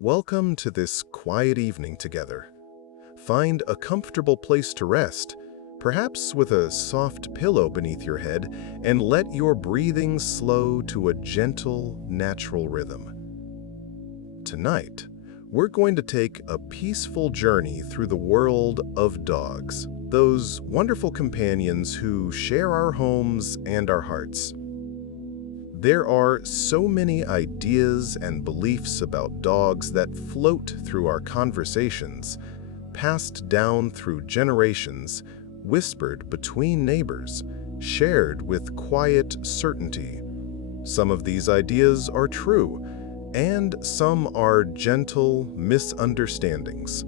Welcome to this quiet evening together. Find a comfortable place to rest, perhaps with a soft pillow beneath your head, and let your breathing slow to a gentle, natural rhythm. Tonight, we're going to take a peaceful journey through the world of dogs, those wonderful companions who share our homes and our hearts. There are so many ideas and beliefs about dogs that float through our conversations, passed down through generations, whispered between neighbors, shared with quiet certainty. Some of these ideas are true, and some are gentle misunderstandings.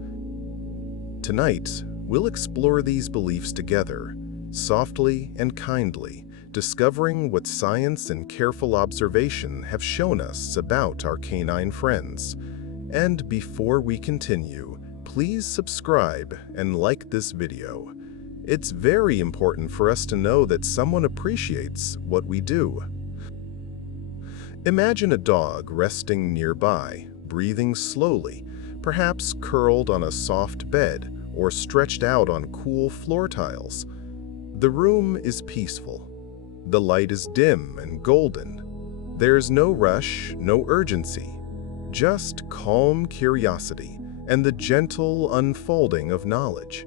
Tonight, we'll explore these beliefs together, softly and kindly, discovering what science and careful observation have shown us about our canine friends. And before we continue, please subscribe and like this video. It's very important for us to know that someone appreciates what we do. Imagine a dog resting nearby, breathing slowly, perhaps curled on a soft bed or stretched out on cool floor tiles. The room is peaceful. The light is dim and golden. There's no rush, no urgency, just calm curiosity and the gentle unfolding of knowledge.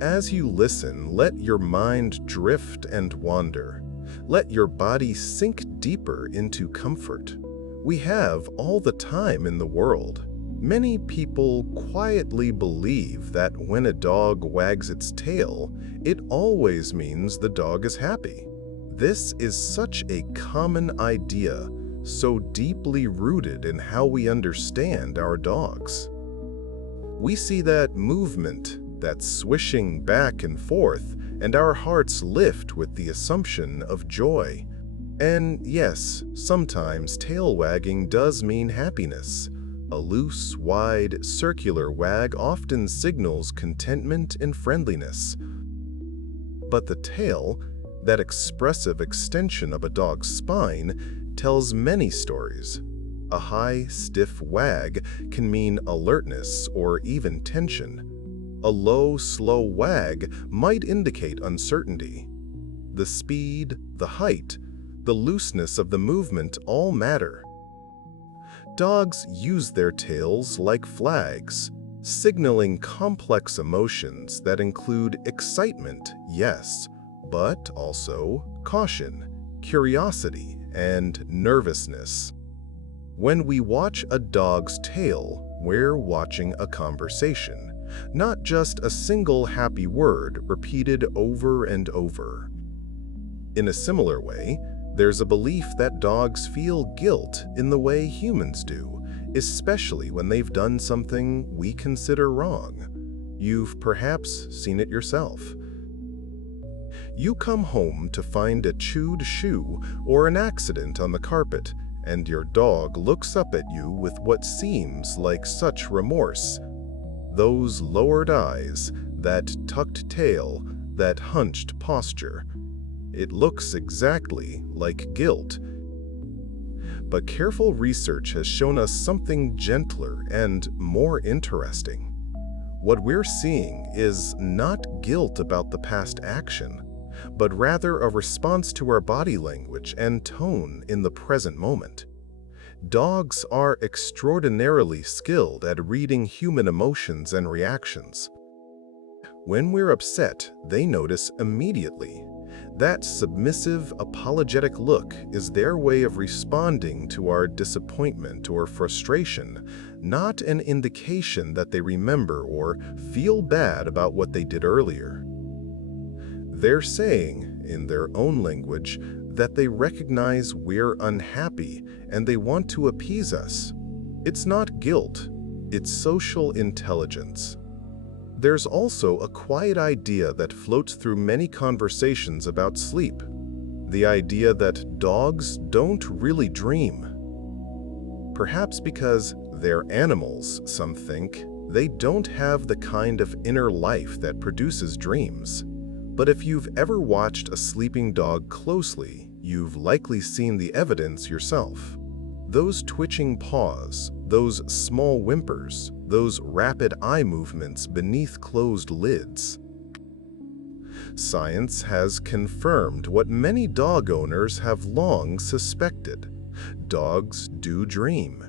As you listen, let your mind drift and wander. Let your body sink deeper into comfort. We have all the time in the world. Many people quietly believe that when a dog wags its tail, it always means the dog is happy. This is such a common idea, so deeply rooted in how we understand our dogs. We see that movement, that swishing back and forth, and our hearts lift with the assumption of joy. And yes, sometimes tail wagging does mean happiness. A loose, wide, circular wag often signals contentment and friendliness. But the tail, that expressive extension of a dog's spine, tells many stories. A high, stiff wag can mean alertness or even tension. A low, slow wag might indicate uncertainty. The speed, the height, the looseness of the movement all matter. Dogs use their tails like flags, signaling complex emotions that include excitement, yes, but also caution, curiosity, and nervousness. When we watch a dog's tail, we're watching a conversation, not just a single happy word repeated over and over. In a similar way, there's a belief that dogs feel guilt in the way humans do, especially when they've done something we consider wrong. You've perhaps seen it yourself. You come home to find a chewed shoe or an accident on the carpet, and your dog looks up at you with what seems like such remorse. Those lowered eyes, that tucked tail, that hunched posture. It looks exactly like guilt. But careful research has shown us something gentler and more interesting. What we're seeing is not guilt about the past action, but rather a response to our body language and tone in the present moment. Dogs are extraordinarily skilled at reading human emotions and reactions. When we're upset, they notice immediately. That submissive, apologetic look is their way of responding to our disappointment or frustration, not an indication that they remember or feel bad about what they did earlier. They're saying, in their own language, that they recognize we're unhappy and they want to appease us. It's not guilt, it's social intelligence. There's also a quiet idea that floats through many conversations about sleep. The idea that dogs don't really dream. Perhaps because they're animals, some think, they don't have the kind of inner life that produces dreams. But if you've ever watched a sleeping dog closely, you've likely seen the evidence yourself. Those twitching paws, those small whimpers, those rapid eye movements beneath closed lids. Science has confirmed what many dog owners have long suspected. Dogs do dream.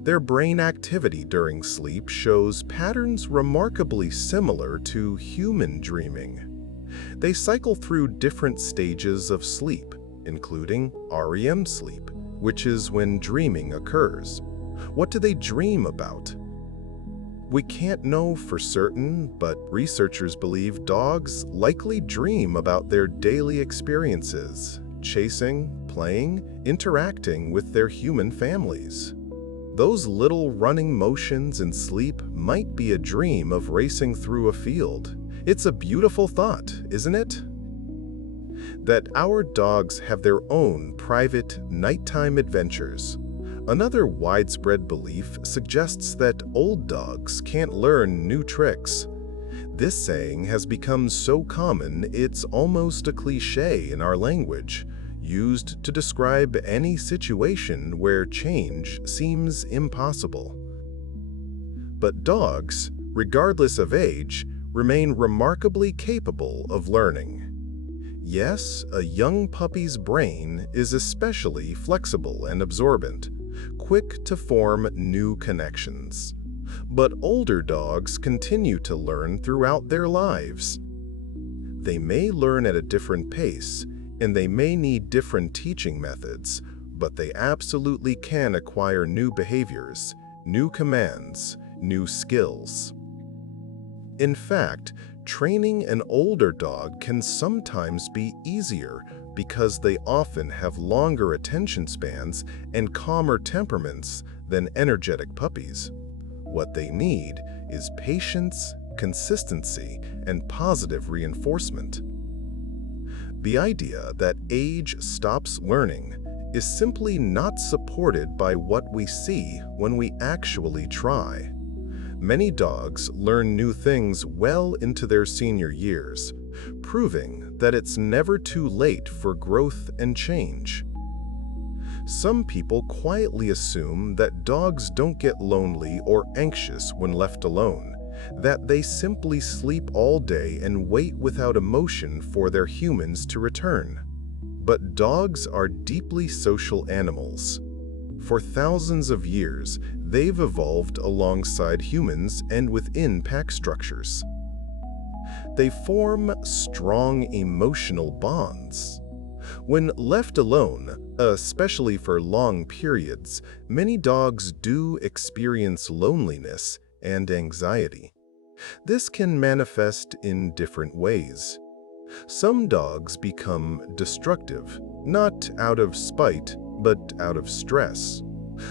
Their brain activity during sleep shows patterns remarkably similar to human dreaming. They cycle through different stages of sleep, including REM sleep, which is when dreaming occurs. What do they dream about? We can't know for certain, but researchers believe dogs likely dream about their daily experiences, chasing, playing, interacting with their human families. Those little running motions in sleep might be a dream of racing through a field. It's a beautiful thought, isn't it? That our dogs have their own private nighttime adventures. Another widespread belief suggests that old dogs can't learn new tricks. This saying has become so common it's almost a cliché in our language, used to describe any situation where change seems impossible. But dogs, regardless of age, remain remarkably capable of learning. Yes, a young puppy's brain is especially flexible and absorbent, quick to form new connections. But older dogs continue to learn throughout their lives. They may learn at a different pace, and they may need different teaching methods, but they absolutely can acquire new behaviors, new commands, new skills. In fact, training an older dog can sometimes be easier because they often have longer attention spans and calmer temperaments than energetic puppies. What they need is patience, consistency, and positive reinforcement. The idea that age stops learning is simply not supported by what we see when we actually try. Many dogs learn new things well into their senior years, proving that it's never too late for growth and change. Some people quietly assume that dogs don't get lonely or anxious when left alone, that they simply sleep all day and wait without emotion for their humans to return. But dogs are deeply social animals. For thousands of years, they've evolved alongside humans and within pack structures. They form strong emotional bonds. When left alone, especially for long periods, many dogs do experience loneliness and anxiety. This can manifest in different ways. Some dogs become destructive, not out of spite, but out of stress.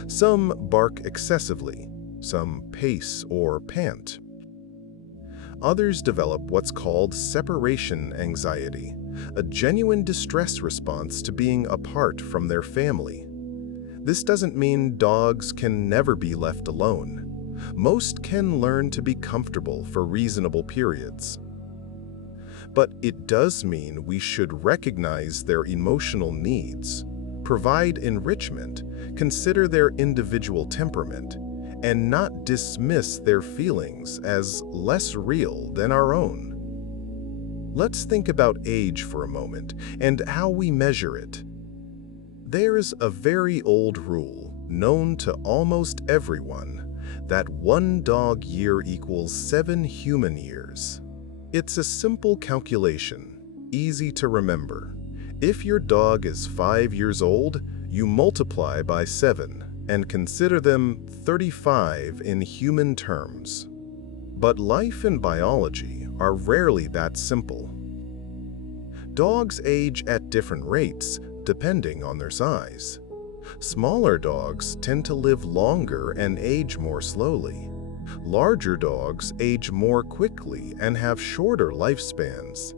Some bark excessively, some pace or pant. Others develop what's called separation anxiety, a genuine distress response to being apart from their family. This doesn't mean dogs can never be left alone. Most can learn to be comfortable for reasonable periods. But it does mean we should recognize their emotional needs, provide enrichment, consider their individual temperament, and not dismiss their feelings as less real than our own. Let's think about age for a moment and how we measure it. There's a very old rule, known to almost everyone, that 1 dog year equals 7 human years. It's a simple calculation, easy to remember. If your dog is 5 years old, you multiply by 7 and consider them 35 in human terms. But life and biology are rarely that simple. Dogs age at different rates depending on their size. Smaller dogs tend to live longer and age more slowly. Larger dogs age more quickly and have shorter lifespans.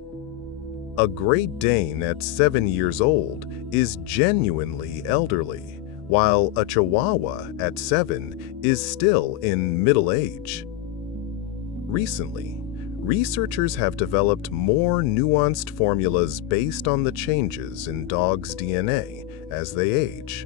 A Great Dane at 7 years old is genuinely elderly, while a Chihuahua at 7 is still in middle age. Recently, researchers have developed more nuanced formulas based on the changes in dogs' DNA as they age.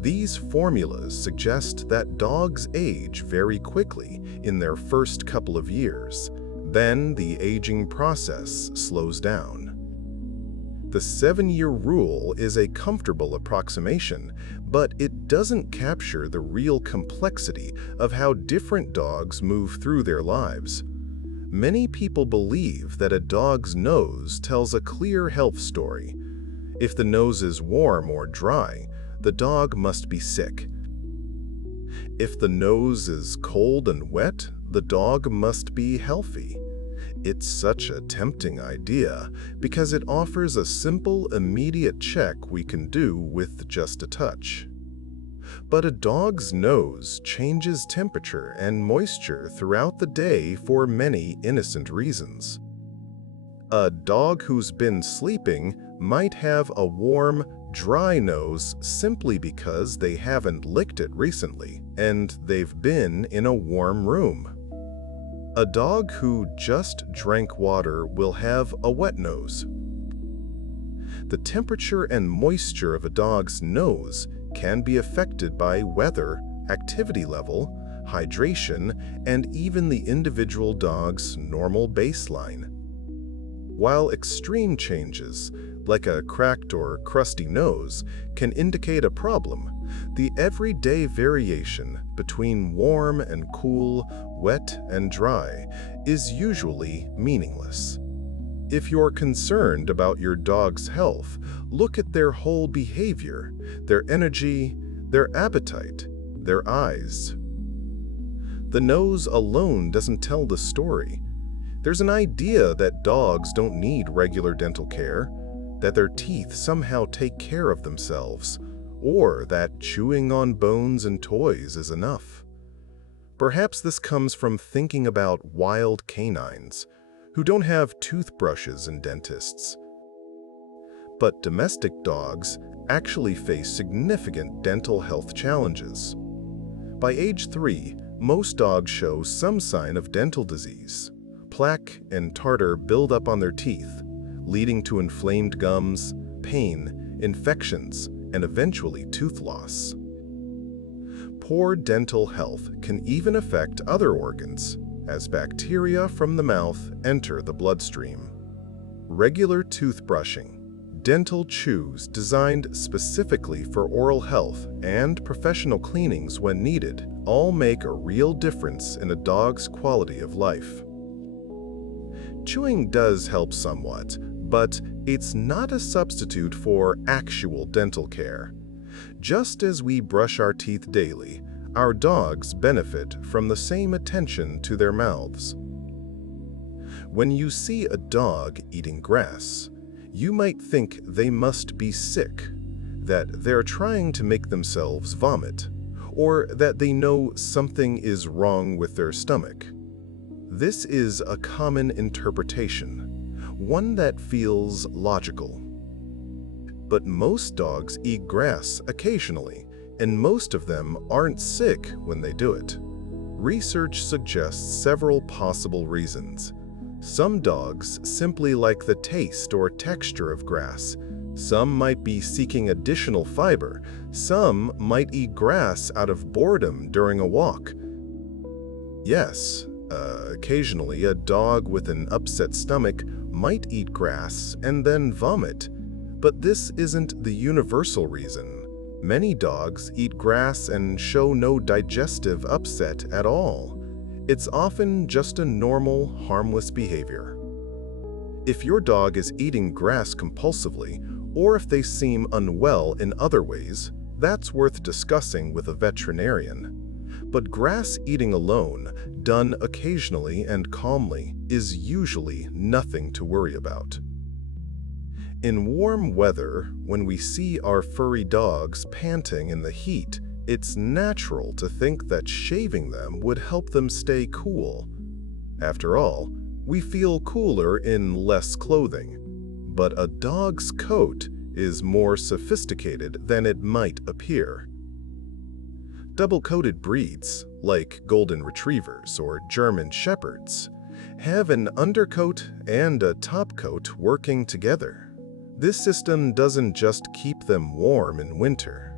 These formulas suggest that dogs age very quickly in their first couple of years. Then the aging process slows down. The 7-year rule is a comfortable approximation, but it doesn't capture the real complexity of how different dogs move through their lives. Many people believe that a dog's nose tells a clear health story. If the nose is warm or dry, the dog must be sick. If the nose is cold and wet, the dog must be healthy. It's such a tempting idea because it offers a simple, immediate check we can do with just a touch. But a dog's nose changes temperature and moisture throughout the day for many innocent reasons. A dog who's been sleeping might have a warm, dry nose simply because they haven't licked it recently and they've been in a warm room. A dog who just drank water will have a wet nose. The temperature and moisture of a dog's nose can be affected by weather, activity level, hydration, and even the individual dog's normal baseline. While extreme changes, like a cracked or crusty nose, can indicate a problem, the everyday variation between warm and cool, wet and dry is usually meaningless. If you're concerned about your dog's health, look at their whole behavior, their energy, their appetite, their eyes. The nose alone doesn't tell the story. There's an idea that dogs don't need regular dental care, that their teeth somehow take care of themselves, or that chewing on bones and toys is enough. Perhaps this comes from thinking about wild canines, who don't have toothbrushes and dentists. But domestic dogs actually face significant dental health challenges. By age 3, most dogs show some sign of dental disease. Plaque and tartar build up on their teeth, leading to inflamed gums, pain, infections, and eventually tooth loss. Poor dental health can even affect other organs, as bacteria from the mouth enter the bloodstream. Regular toothbrushing, dental chews designed specifically for oral health, and professional cleanings when needed all make a real difference in a dog's quality of life. Chewing does help somewhat, but it's not a substitute for actual dental care. Just as we brush our teeth daily, our dogs benefit from the same attention to their mouths. When you see a dog eating grass, you might think they must be sick, that they're trying to make themselves vomit, or that they know something is wrong with their stomach. This is a common interpretation, one that feels logical. But most dogs eat grass occasionally, and most of them aren't sick when they do it. Research suggests several possible reasons. Some dogs simply like the taste or texture of grass. Some might be seeking additional fiber. Some might eat grass out of boredom during a walk. Yes, occasionally a dog with an upset stomach might eat grass and then vomit, but this isn't the universal reason. Many dogs eat grass and show no digestive upset at all. It's often just a normal, harmless behavior. If your dog is eating grass compulsively, or if they seem unwell in other ways, that's worth discussing with a veterinarian. But grass eating alone, done occasionally and calmly, is usually nothing to worry about. In warm weather, when we see our furry dogs panting in the heat, it's natural to think that shaving them would help them stay cool. After all, we feel cooler in less clothing. But a dog's coat is more sophisticated than it might appear. Double-coated breeds, like Golden Retrievers or German Shepherds, have an undercoat and a topcoat working together. This system doesn't just keep them warm in winter.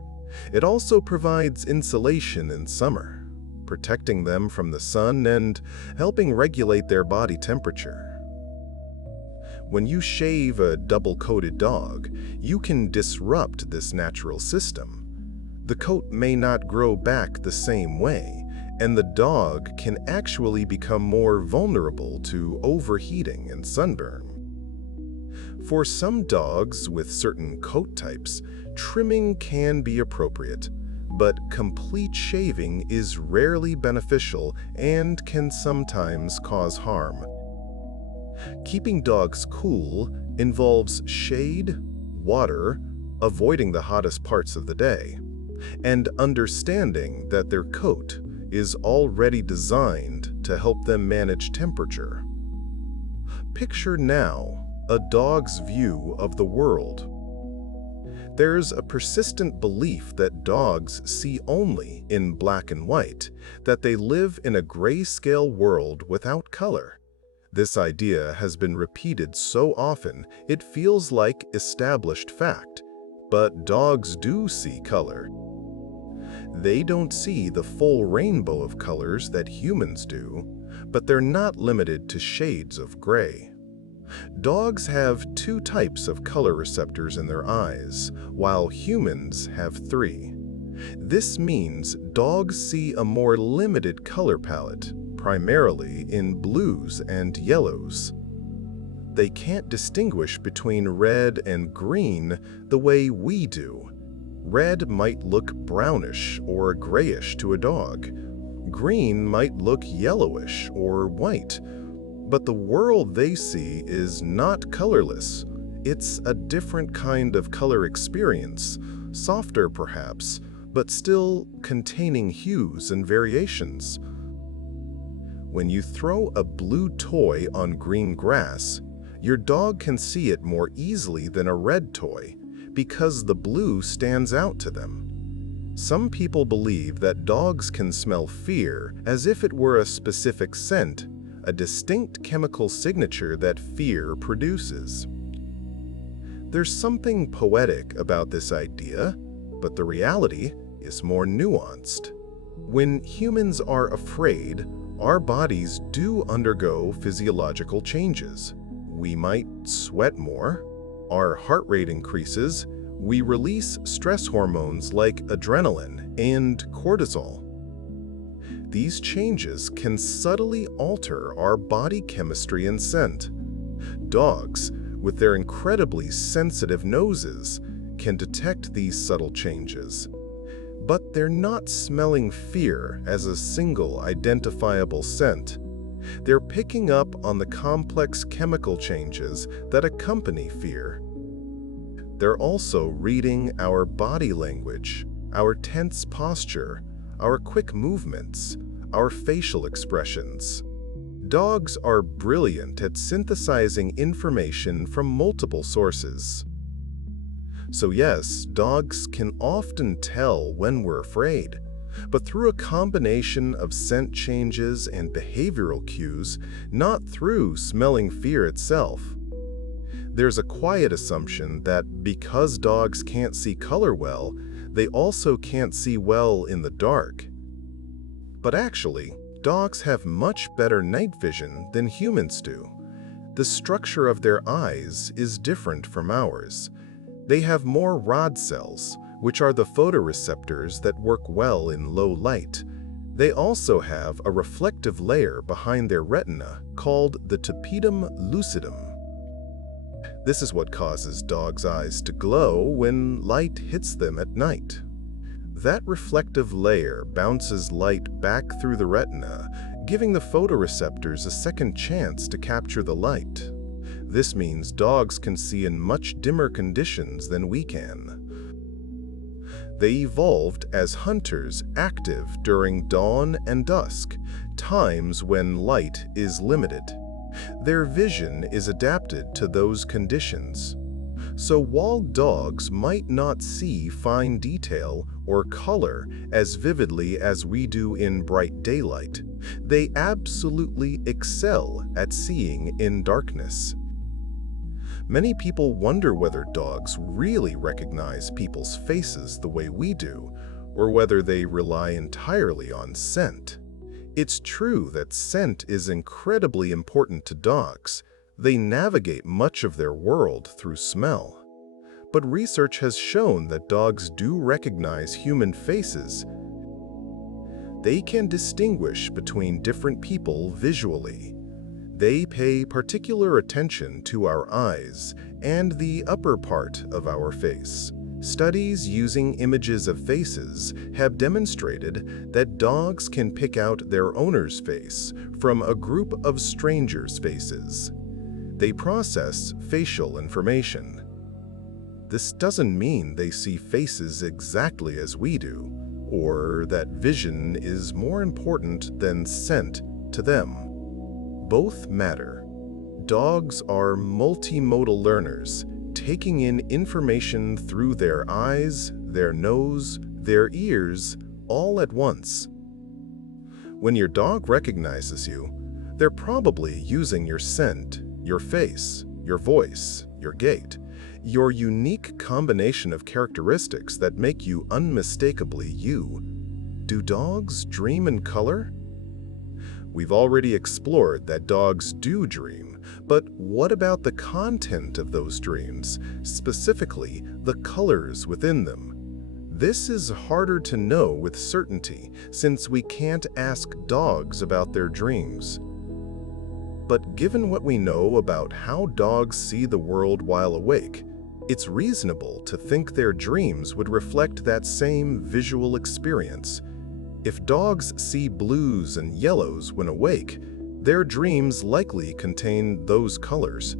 It also provides insulation in summer, protecting them from the sun and helping regulate their body temperature. When you shave a double-coated dog, you can disrupt this natural system. The coat may not grow back the same way, and the dog can actually become more vulnerable to overheating and sunburn. For some dogs with certain coat types, trimming can be appropriate, but complete shaving is rarely beneficial and can sometimes cause harm. Keeping dogs cool involves shade, water, avoiding the hottest parts of the day, and understanding that their coat is already designed to help them manage temperature. Picture now a dog's view of the world. There's a persistent belief that dogs see only in black and white, that they live in a grayscale world without color. This idea has been repeated so often it feels like established fact, but dogs do see color. They don't see the full rainbow of colors that humans do, but they're not limited to shades of gray. Dogs have 2 types of color receptors in their eyes, while humans have 3. This means dogs see a more limited color palette, primarily in blues and yellows. They can't distinguish between red and green the way we do. Red might look brownish or grayish to a dog. Green might look yellowish or white. But the world they see is not colorless. It's a different kind of color experience, softer perhaps, but still containing hues and variations. When you throw a blue toy on green grass, your dog can see it more easily than a red toy because the blue stands out to them. Some people believe that dogs can smell fear as if it were a specific scent, a distinct chemical signature that fear produces. There's something poetic about this idea, but the reality is more nuanced. When humans are afraid, our bodies do undergo physiological changes. We might sweat more, our heart rate increases, we release stress hormones like adrenaline and cortisol. These changes can subtly alter our body chemistry and scent. Dogs, with their incredibly sensitive noses, can detect these subtle changes. But they're not smelling fear as a single identifiable scent. They're picking up on the complex chemical changes that accompany fear. They're also reading our body language, our tense posture, our quick movements, our facial expressions. Dogs are brilliant at synthesizing information from multiple sources. So yes, dogs can often tell when we're afraid, but through a combination of scent changes and behavioral cues, not through smelling fear itself. There's a quiet assumption that because dogs can't see color well, they also can't see well in the dark. But actually, dogs have much better night vision than humans do. The structure of their eyes is different from ours. They have more rod cells, which are the photoreceptors that work well in low light. They also have a reflective layer behind their retina called the tapetum lucidum. This is what causes dogs' eyes to glow when light hits them at night. That reflective layer bounces light back through the retina, giving the photoreceptors a second chance to capture the light. This means dogs can see in much dimmer conditions than we can. They evolved as hunters active during dawn and dusk, times when light is limited. Their vision is adapted to those conditions. So while dogs might not see fine detail or color as vividly as we do in bright daylight, they absolutely excel at seeing in darkness. Many people wonder whether dogs really recognize people's faces the way we do, or whether they rely entirely on scent. It's true that scent is incredibly important to dogs. They navigate much of their world through smell. But research has shown that dogs do recognize human faces. They can distinguish between different people visually. They pay particular attention to our eyes and the upper part of our face. Studies using images of faces have demonstrated that dogs can pick out their owner's face from a group of strangers' faces. They process facial information. This doesn't mean they see faces exactly as we do, or that vision is more important than scent to them. Both matter. Dogs are multimodal learners, taking in information through their eyes, their nose, their ears, all at once. When your dog recognizes you, they're probably using your scent, your face, your voice, your gait, your unique combination of characteristics that make you unmistakably you. Do dogs dream in color? We've already explored that dogs do dream, but what about the content of those dreams, specifically the colors within them? This is harder to know with certainty since we can't ask dogs about their dreams. But given what we know about how dogs see the world while awake, it's reasonable to think their dreams would reflect that same visual experience. If dogs see blues and yellows when awake, their dreams likely contain those colors.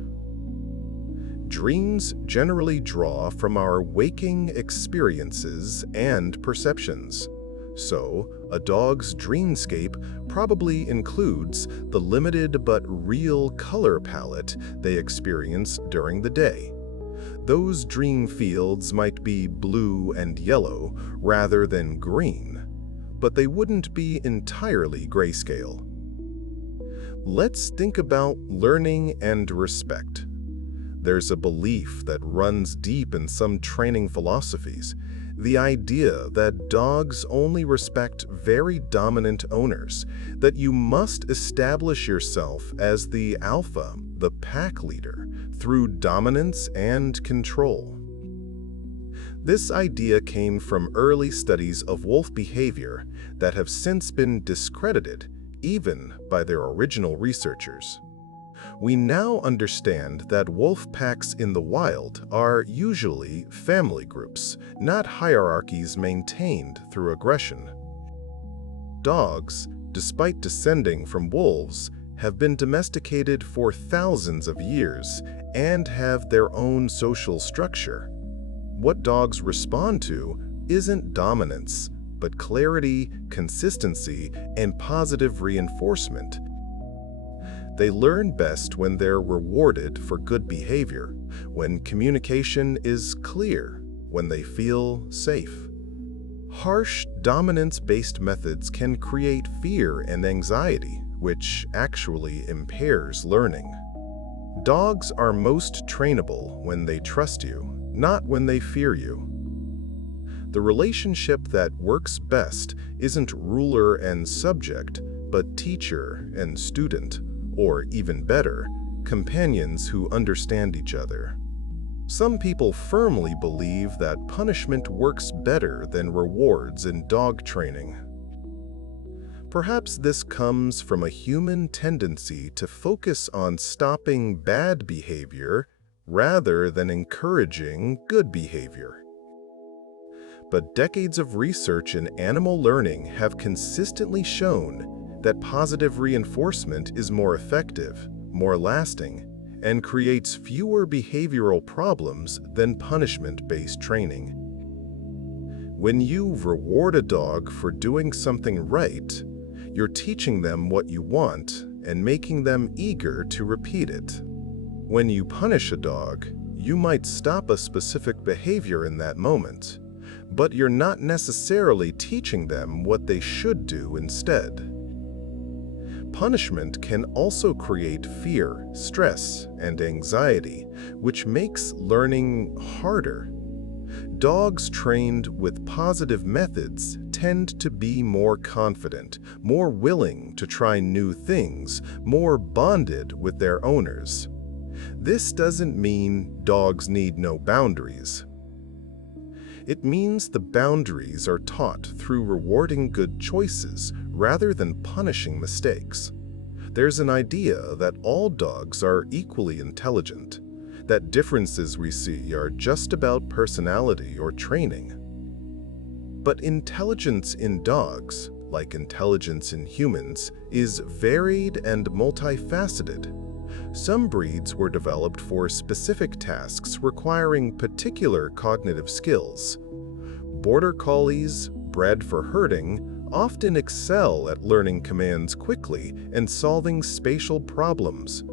Dreams generally draw from our waking experiences and perceptions. So, a dog's dreamscape probably includes the limited but real color palette they experience during the day. Those dream fields might be blue and yellow rather than green, but they wouldn't be entirely grayscale. Let's think about learning and respect. There's a belief that runs deep in some training philosophies, the idea that dogs only respect very dominant owners, that you must establish yourself as the alpha, the pack leader, through dominance and control. This idea came from early studies of wolf behavior that have since been discredited, even by their original researchers. We now understand that wolf packs in the wild are usually family groups, not hierarchies maintained through aggression. Dogs, despite descending from wolves, have been domesticated for thousands of years and have their own social structure. What dogs respond to isn't dominance, but clarity, consistency, and positive reinforcement. They learn best when they're rewarded for good behavior, when communication is clear, when they feel safe. Harsh, dominance-based methods can create fear and anxiety, which actually impairs learning. Dogs are most trainable when they trust you, not when they fear you. The relationship that works best isn't ruler and subject, but teacher and student, or even better, companions who understand each other. Some people firmly believe that punishment works better than rewards in dog training. Perhaps this comes from a human tendency to focus on stopping bad behavior rather than encouraging good behavior. But decades of research in animal learning have consistently shown that positive reinforcement is more effective, more lasting, and creates fewer behavioral problems than punishment-based training. When you reward a dog for doing something right, you're teaching them what you want and making them eager to repeat it. When you punish a dog, you might stop a specific behavior in that moment, but you're not necessarily teaching them what they should do instead. Punishment can also create fear, stress, and anxiety, which makes learning harder. Dogs trained with positive methods tend to be more confident, more willing to try new things, more bonded with their owners. This doesn't mean dogs need no boundaries. It means the boundaries are taught through rewarding good choices rather than punishing mistakes. There's an idea that all dogs are equally intelligent, that differences we see are just about personality or training. But intelligence in dogs, like intelligence in humans, is varied and multifaceted. Some breeds were developed for specific tasks requiring particular cognitive skills. Border collies, bred for herding, often excel at learning commands quickly and solving spatial problems.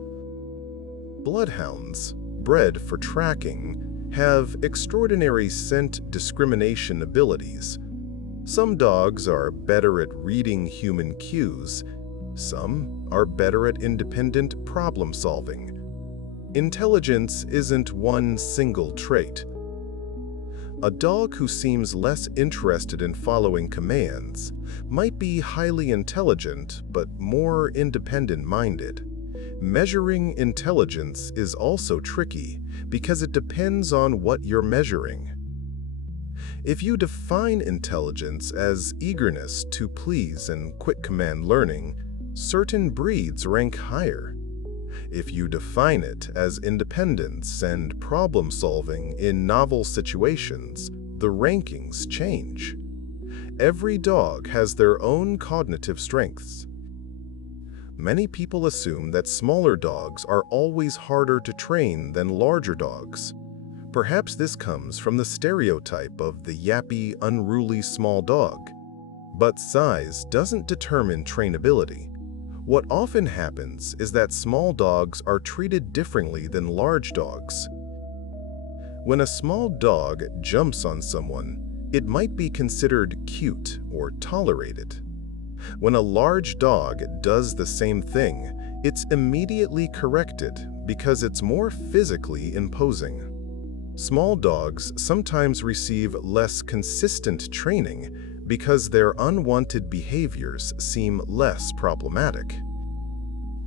Bloodhounds, bred for tracking, have extraordinary scent discrimination abilities. Some dogs are better at reading human cues. Some are better at independent problem-solving. Intelligence isn't one single trait. A dog who seems less interested in following commands might be highly intelligent but more independent-minded. Measuring intelligence is also tricky because it depends on what you're measuring. If you define intelligence as eagerness to please and quick command learning, certain breeds rank higher. If you define it as independence and problem-solving in novel situations, the rankings change. Every dog has their own cognitive strengths. Many people assume that smaller dogs are always harder to train than larger dogs. Perhaps this comes from the stereotype of the yappy, unruly small dog. But size doesn't determine trainability. What often happens is that small dogs are treated differently than large dogs. When a small dog jumps on someone, it might be considered cute or tolerated. When a large dog does the same thing, it's immediately corrected because it's more physically imposing. Small dogs sometimes receive less consistent training because their unwanted behaviors seem less problematic.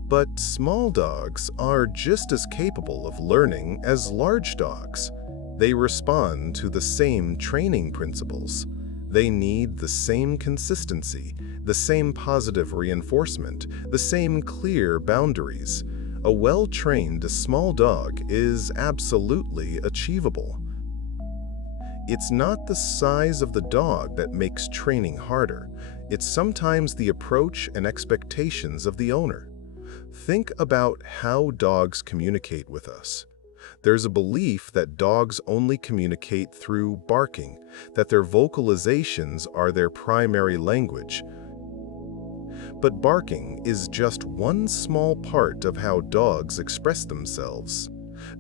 But small dogs are just as capable of learning as large dogs. They respond to the same training principles. They need the same consistency, the same positive reinforcement, the same clear boundaries. A well-trained small dog is absolutely achievable. It's not the size of the dog that makes training harder. It's sometimes the approach and expectations of the owner. Think about how dogs communicate with us. There's a belief that dogs only communicate through barking, that their vocalizations are their primary language. But barking is just one small part of how dogs express themselves.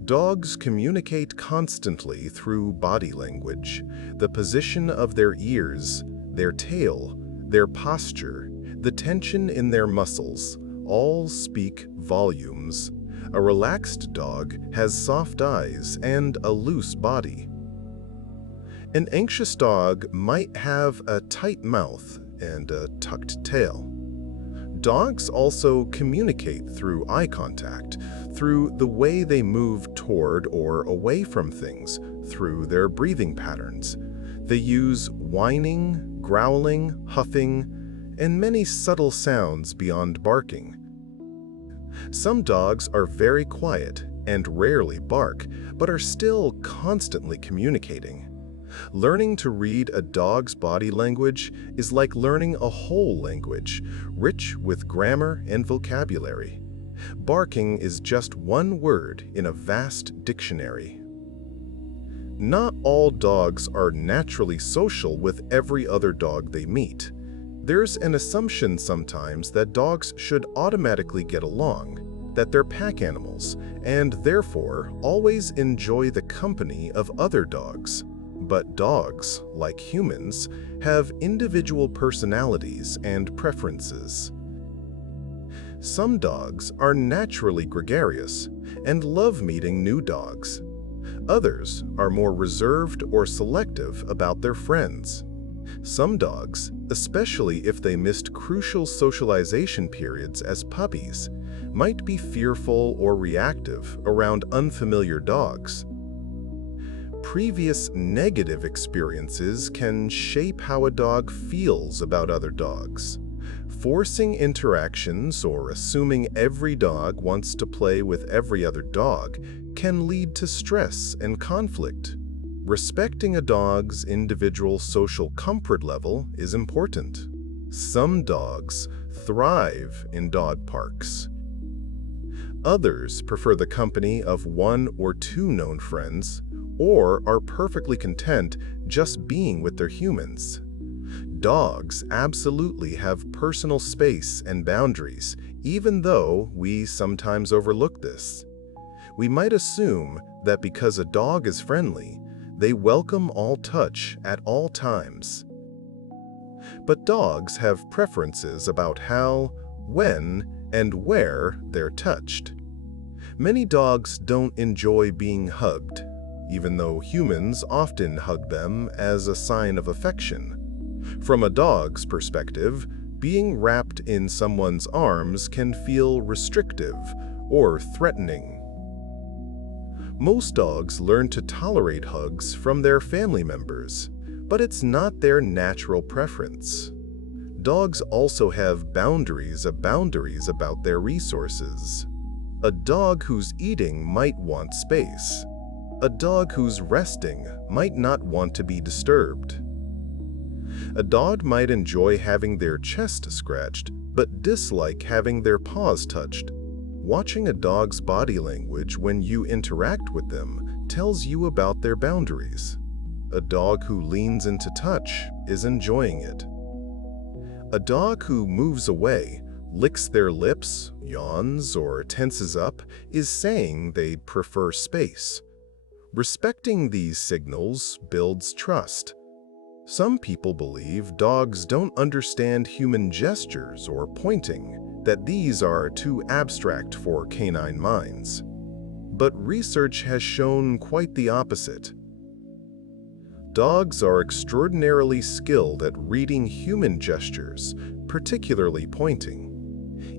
Dogs communicate constantly through body language, the position of their ears, their tail, their posture, the tension in their muscles, all speak volumes. A relaxed dog has soft eyes and a loose body. An anxious dog might have a tight mouth and a tucked tail. Dogs also communicate through eye contact, through the way they move toward or away from things, through their breathing patterns. They use whining, growling, huffing, and many subtle sounds beyond barking. Some dogs are very quiet and rarely bark, but are still constantly communicating. Learning to read a dog's body language is like learning a whole language, rich with grammar and vocabulary. Barking is just one word in a vast dictionary. Not all dogs are naturally social with every other dog they meet. There's an assumption sometimes that dogs should automatically get along, that they're pack animals, and therefore always enjoy the company of other dogs. But dogs, like humans, have individual personalities and preferences. Some dogs are naturally gregarious and love meeting new dogs. Others are more reserved or selective about their friends. Some dogs, especially if they missed crucial socialization periods as puppies, might be fearful or reactive around unfamiliar dogs. Previous negative experiences can shape how a dog feels about other dogs. Forcing interactions or assuming every dog wants to play with every other dog can lead to stress and conflict. Respecting a dog's individual social comfort level is important. Some dogs thrive in dog parks. Others prefer the company of one or two known friends, or are perfectly content just being with their humans. Dogs absolutely have personal space and boundaries, even though we sometimes overlook this. We might assume that because a dog is friendly, they welcome all touch at all times. But dogs have preferences about how, when, and where they're touched. Many dogs don't enjoy being hugged, even though humans often hug them as a sign of affection. From a dog's perspective, being wrapped in someone's arms can feel restrictive or threatening. Most dogs learn to tolerate hugs from their family members, but it's not their natural preference. Dogs also have boundaries about their resources. A dog who's eating might want space. A dog who's resting might not want to be disturbed. A dog might enjoy having their chest scratched, but dislike having their paws touched. Watching a dog's body language when you interact with them tells you about their boundaries. A dog who leans into touch is enjoying it. A dog who moves away, licks their lips, yawns, or tenses up is saying they prefer space. Respecting these signals builds trust. Some people believe dogs don't understand human gestures or pointing, that these are too abstract for canine minds. But research has shown quite the opposite. Dogs are extraordinarily skilled at reading human gestures, particularly pointing.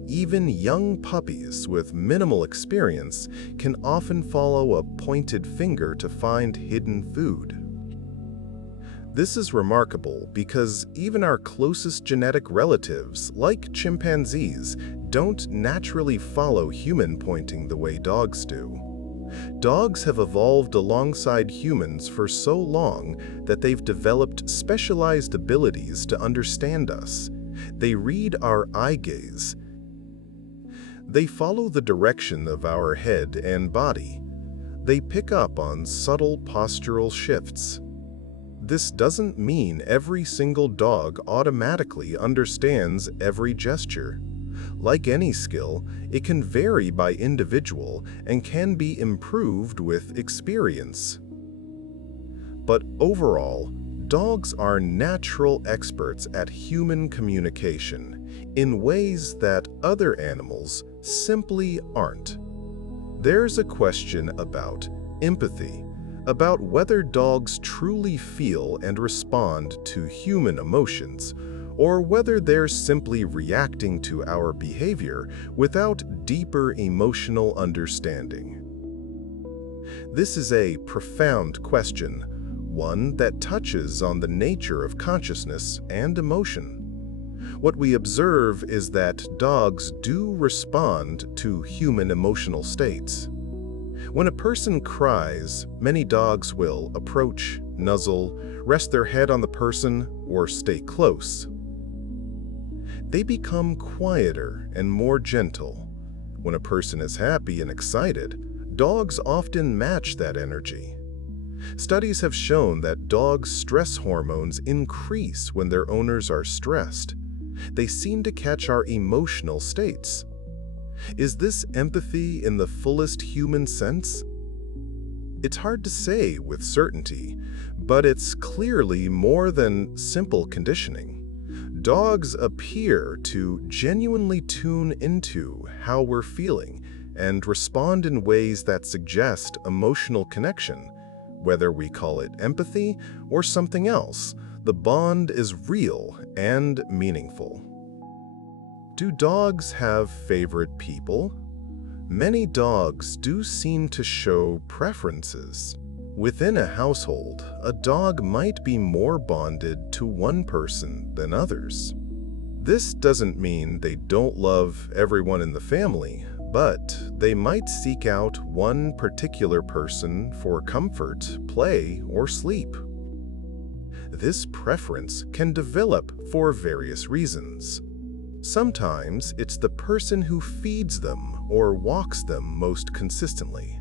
Even young puppies with minimal experience can often follow a pointed finger to find hidden food. This is remarkable because even our closest genetic relatives, like chimpanzees, don't naturally follow human pointing the way dogs do. Dogs have evolved alongside humans for so long that they've developed specialized abilities to understand us. They read our eye gaze. They follow the direction of our head and body. They pick up on subtle postural shifts. This doesn't mean every single dog automatically understands every gesture. Like any skill, it can vary by individual and can be improved with experience. But overall, dogs are natural experts at human communication in ways that other animals simply aren't. There's a question about empathy, about whether dogs truly feel and respond to human emotions, or whether they're simply reacting to our behavior without deeper emotional understanding. This is a profound question, one that touches on the nature of consciousness and emotion. What we observe is that dogs do respond to human emotional states. When a person cries, many dogs will approach, nuzzle, rest their head on the person, or stay close. They become quieter and more gentle. When a person is happy and excited, dogs often match that energy. Studies have shown that dogs' stress hormones increase when their owners are stressed. They seem to catch our emotional states. Is this empathy in the fullest human sense? It's hard to say with certainty, but it's clearly more than simple conditioning. Dogs appear to genuinely tune into how we're feeling and respond in ways that suggest emotional connection. Whether we call it empathy or something else, the bond is real and meaningful. Do dogs have favorite people? Many dogs do seem to show preferences. Within a household, a dog might be more bonded to one person than others. This doesn't mean they don't love everyone in the family, but they might seek out one particular person for comfort, play, or sleep. This preference can develop for various reasons. Sometimes it's the person who feeds them or walks them most consistently.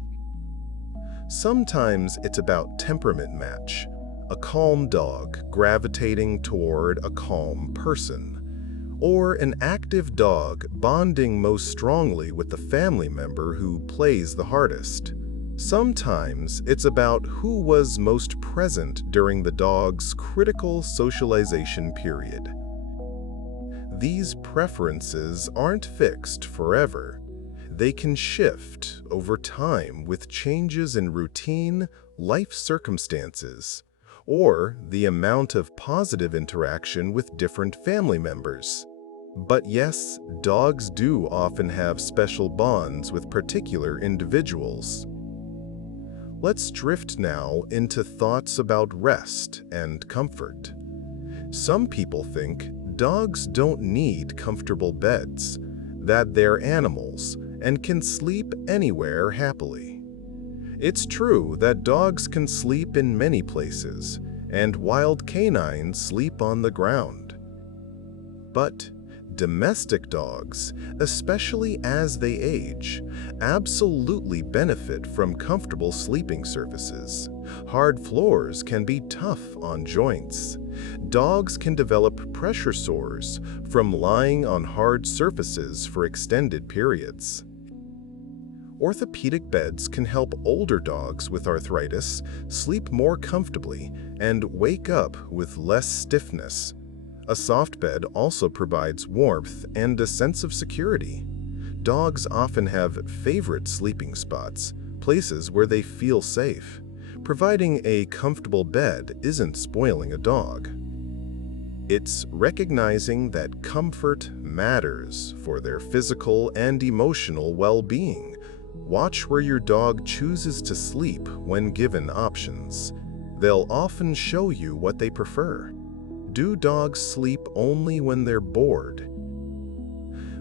Sometimes it's about temperament match, a calm dog gravitating toward a calm person, or an active dog bonding most strongly with the family member who plays the hardest. Sometimes it's about who was most present during the dog's critical socialization period. These preferences aren't fixed forever. They can shift over time with changes in routine, life circumstances, or the amount of positive interaction with different family members. But yes, dogs do often have special bonds with particular individuals. Let's drift now into thoughts about rest and comfort. Some people think dogs don't need comfortable beds, that they're animals and can sleep anywhere happily. It's true that dogs can sleep in many places, and wild canines sleep on the ground. But domestic dogs, especially as they age, absolutely benefit from comfortable sleeping surfaces. Hard floors can be tough on joints. Dogs can develop pressure sores from lying on hard surfaces for extended periods. Orthopedic beds can help older dogs with arthritis sleep more comfortably and wake up with less stiffness. A soft bed also provides warmth and a sense of security. Dogs often have favorite sleeping spots, places where they feel safe. Providing a comfortable bed isn't spoiling a dog. It's recognizing that comfort matters for their physical and emotional well-being. Watch where your dog chooses to sleep when given options. They'll often show you what they prefer. Do dogs sleep only when they're bored?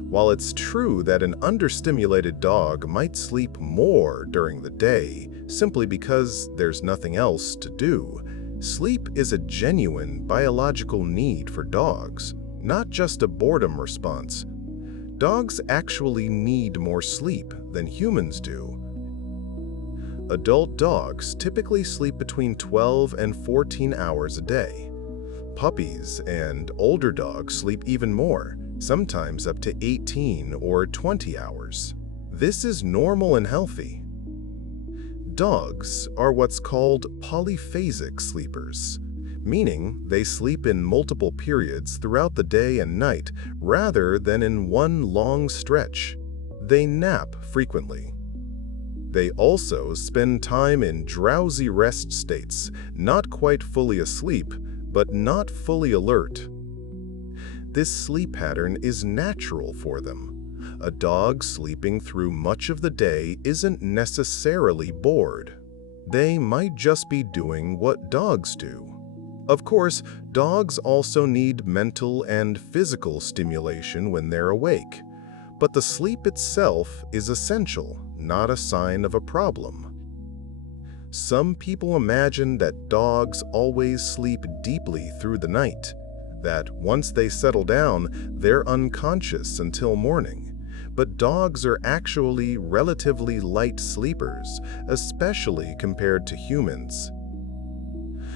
While it's true that an understimulated dog might sleep more during the day simply because there's nothing else to do, sleep is a genuine biological need for dogs, not just a boredom response. Dogs actually need more sleep than humans do. Adult dogs typically sleep between 12 and 14 hours a day. Puppies and older dogs sleep even more, sometimes up to 18 or 20 hours. This is normal and healthy. Dogs are what's called polyphasic sleepers, meaning they sleep in multiple periods throughout the day and night rather than in one long stretch. They nap frequently. They also spend time in drowsy rest states, not quite fully asleep, but not fully alert. This sleep pattern is natural for them. A dog sleeping through much of the day isn't necessarily bored. They might just be doing what dogs do. Of course, dogs also need mental and physical stimulation when they're awake, but the sleep itself is essential, not a sign of a problem. Some people imagine that dogs always sleep deeply through the night, that once they settle down, they're unconscious until morning. But dogs are actually relatively light sleepers, especially compared to humans.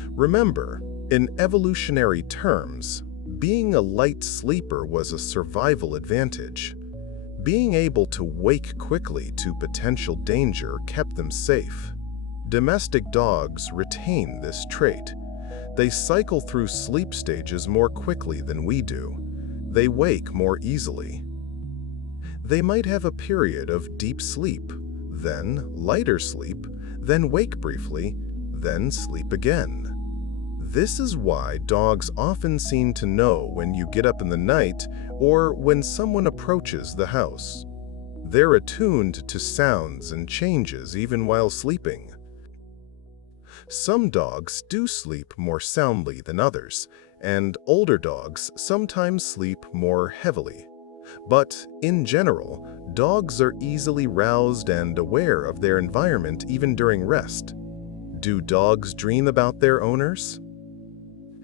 Remember, in evolutionary terms, being a light sleeper was a survival advantage. Being able to wake quickly to potential danger kept them safe. Domestic dogs retain this trait. They cycle through sleep stages more quickly than we do. They wake more easily. They might have a period of deep sleep, then lighter sleep, then wake briefly, then sleep again. This is why dogs often seem to know when you get up in the night or when someone approaches the house. They're attuned to sounds and changes even while sleeping. Some dogs do sleep more soundly than others, and older dogs sometimes sleep more heavily. But in general, dogs are easily roused and aware of their environment even during rest. Do dogs dream about their owners?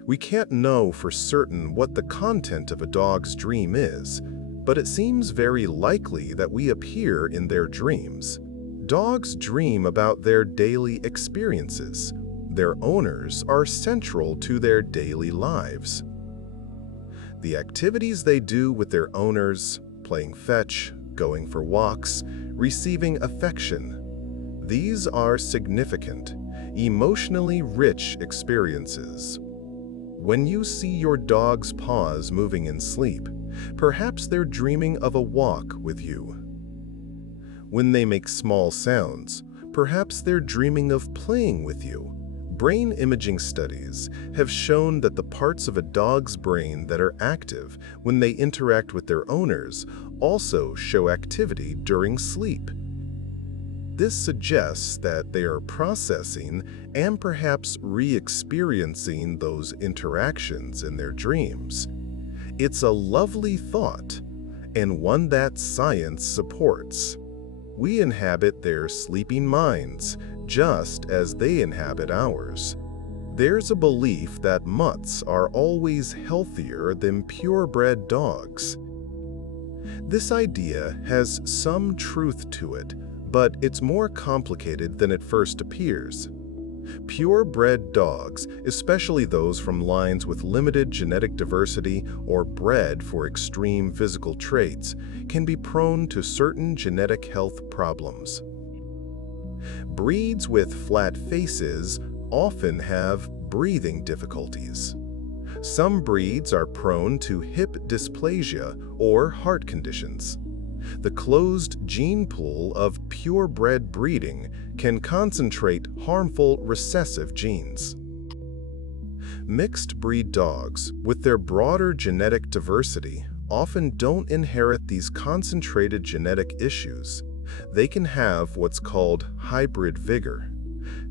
We can't know for certain what the content of a dog's dream is, but it seems very likely that we appear in their dreams. Dogs dream about their daily experiences. Their owners are central to their daily lives. The activities they do with their owners, playing fetch, going for walks, receiving affection, these are significant, emotionally rich experiences. When you see your dog's paws moving in sleep, perhaps they're dreaming of a walk with you. When they make small sounds, perhaps they're dreaming of playing with you. Brain imaging studies have shown that the parts of a dog's brain that are active when they interact with their owners also show activity during sleep. This suggests that they are processing and perhaps re-experiencing those interactions in their dreams. It's a lovely thought, and one that science supports. We inhabit their sleeping minds, just as they inhabit ours. There's a belief that mutts are always healthier than purebred dogs. This idea has some truth to it, but it's more complicated than it first appears. Purebred dogs, especially those from lines with limited genetic diversity or bred for extreme physical traits, can be prone to certain genetic health problems. Breeds with flat faces often have breathing difficulties. Some breeds are prone to hip dysplasia or heart conditions. The closed gene pool of purebred breeding can concentrate harmful recessive genes. Mixed breed dogs, with their broader genetic diversity, often don't inherit these concentrated genetic issues. They can have what's called hybrid vigor.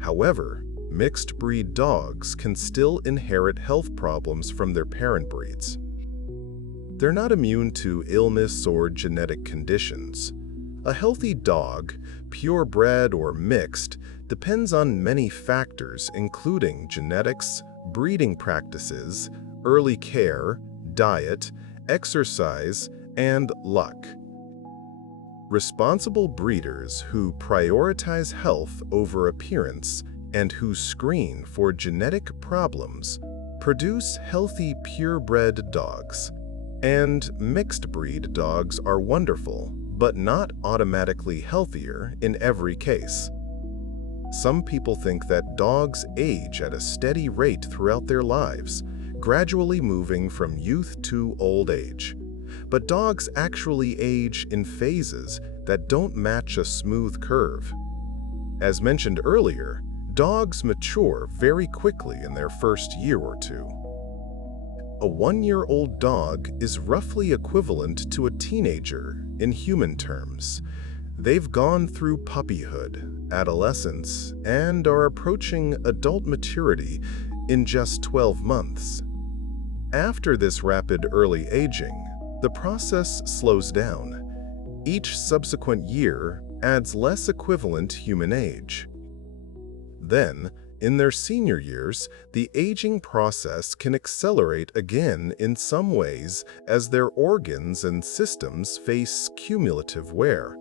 However, mixed breed dogs can still inherit health problems from their parent breeds. They're not immune to illness or genetic conditions. A healthy dog, purebred or mixed, depends on many factors including genetics, breeding practices, early care, diet, exercise, and luck. Responsible breeders who prioritize health over appearance and who screen for genetic problems produce healthy purebred dogs. And mixed-breed dogs are wonderful, but not automatically healthier in every case. Some people think that dogs age at a steady rate throughout their lives, gradually moving from youth to old age. But dogs actually age in phases that don't match a smooth curve. As mentioned earlier, dogs mature very quickly in their first year or two. A 1-year-old dog is roughly equivalent to a teenager in human terms. They've gone through puppyhood, adolescence, and are approaching adult maturity in just 12 months. After this rapid early aging, the process slows down. Each subsequent year adds less equivalent human age. Then, in their senior years, the aging process can accelerate again in some ways as their organs and systems face cumulative wear.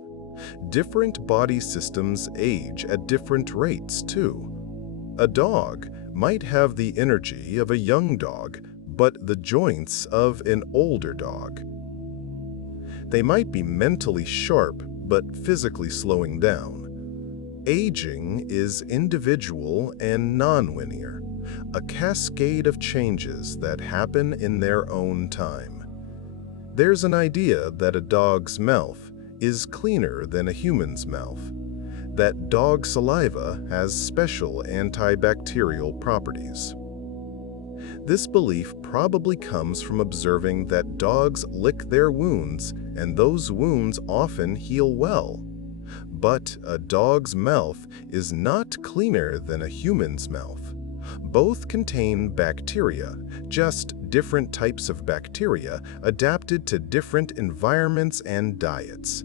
Different body systems age at different rates, too. A dog might have the energy of a young dog, but the joints of an older dog. They might be mentally sharp, but physically slowing down. Aging is individual and non-linear. a cascade of changes that happen in their own time. There's an idea that a dog's mouth is cleaner than a human's mouth, that dog saliva has special antibacterial properties. This belief probably comes from observing that dogs lick their wounds, and those wounds often heal well. But a dog's mouth is not cleaner than a human's mouth. Both contain bacteria, just different types of bacteria adapted to different environments and diets.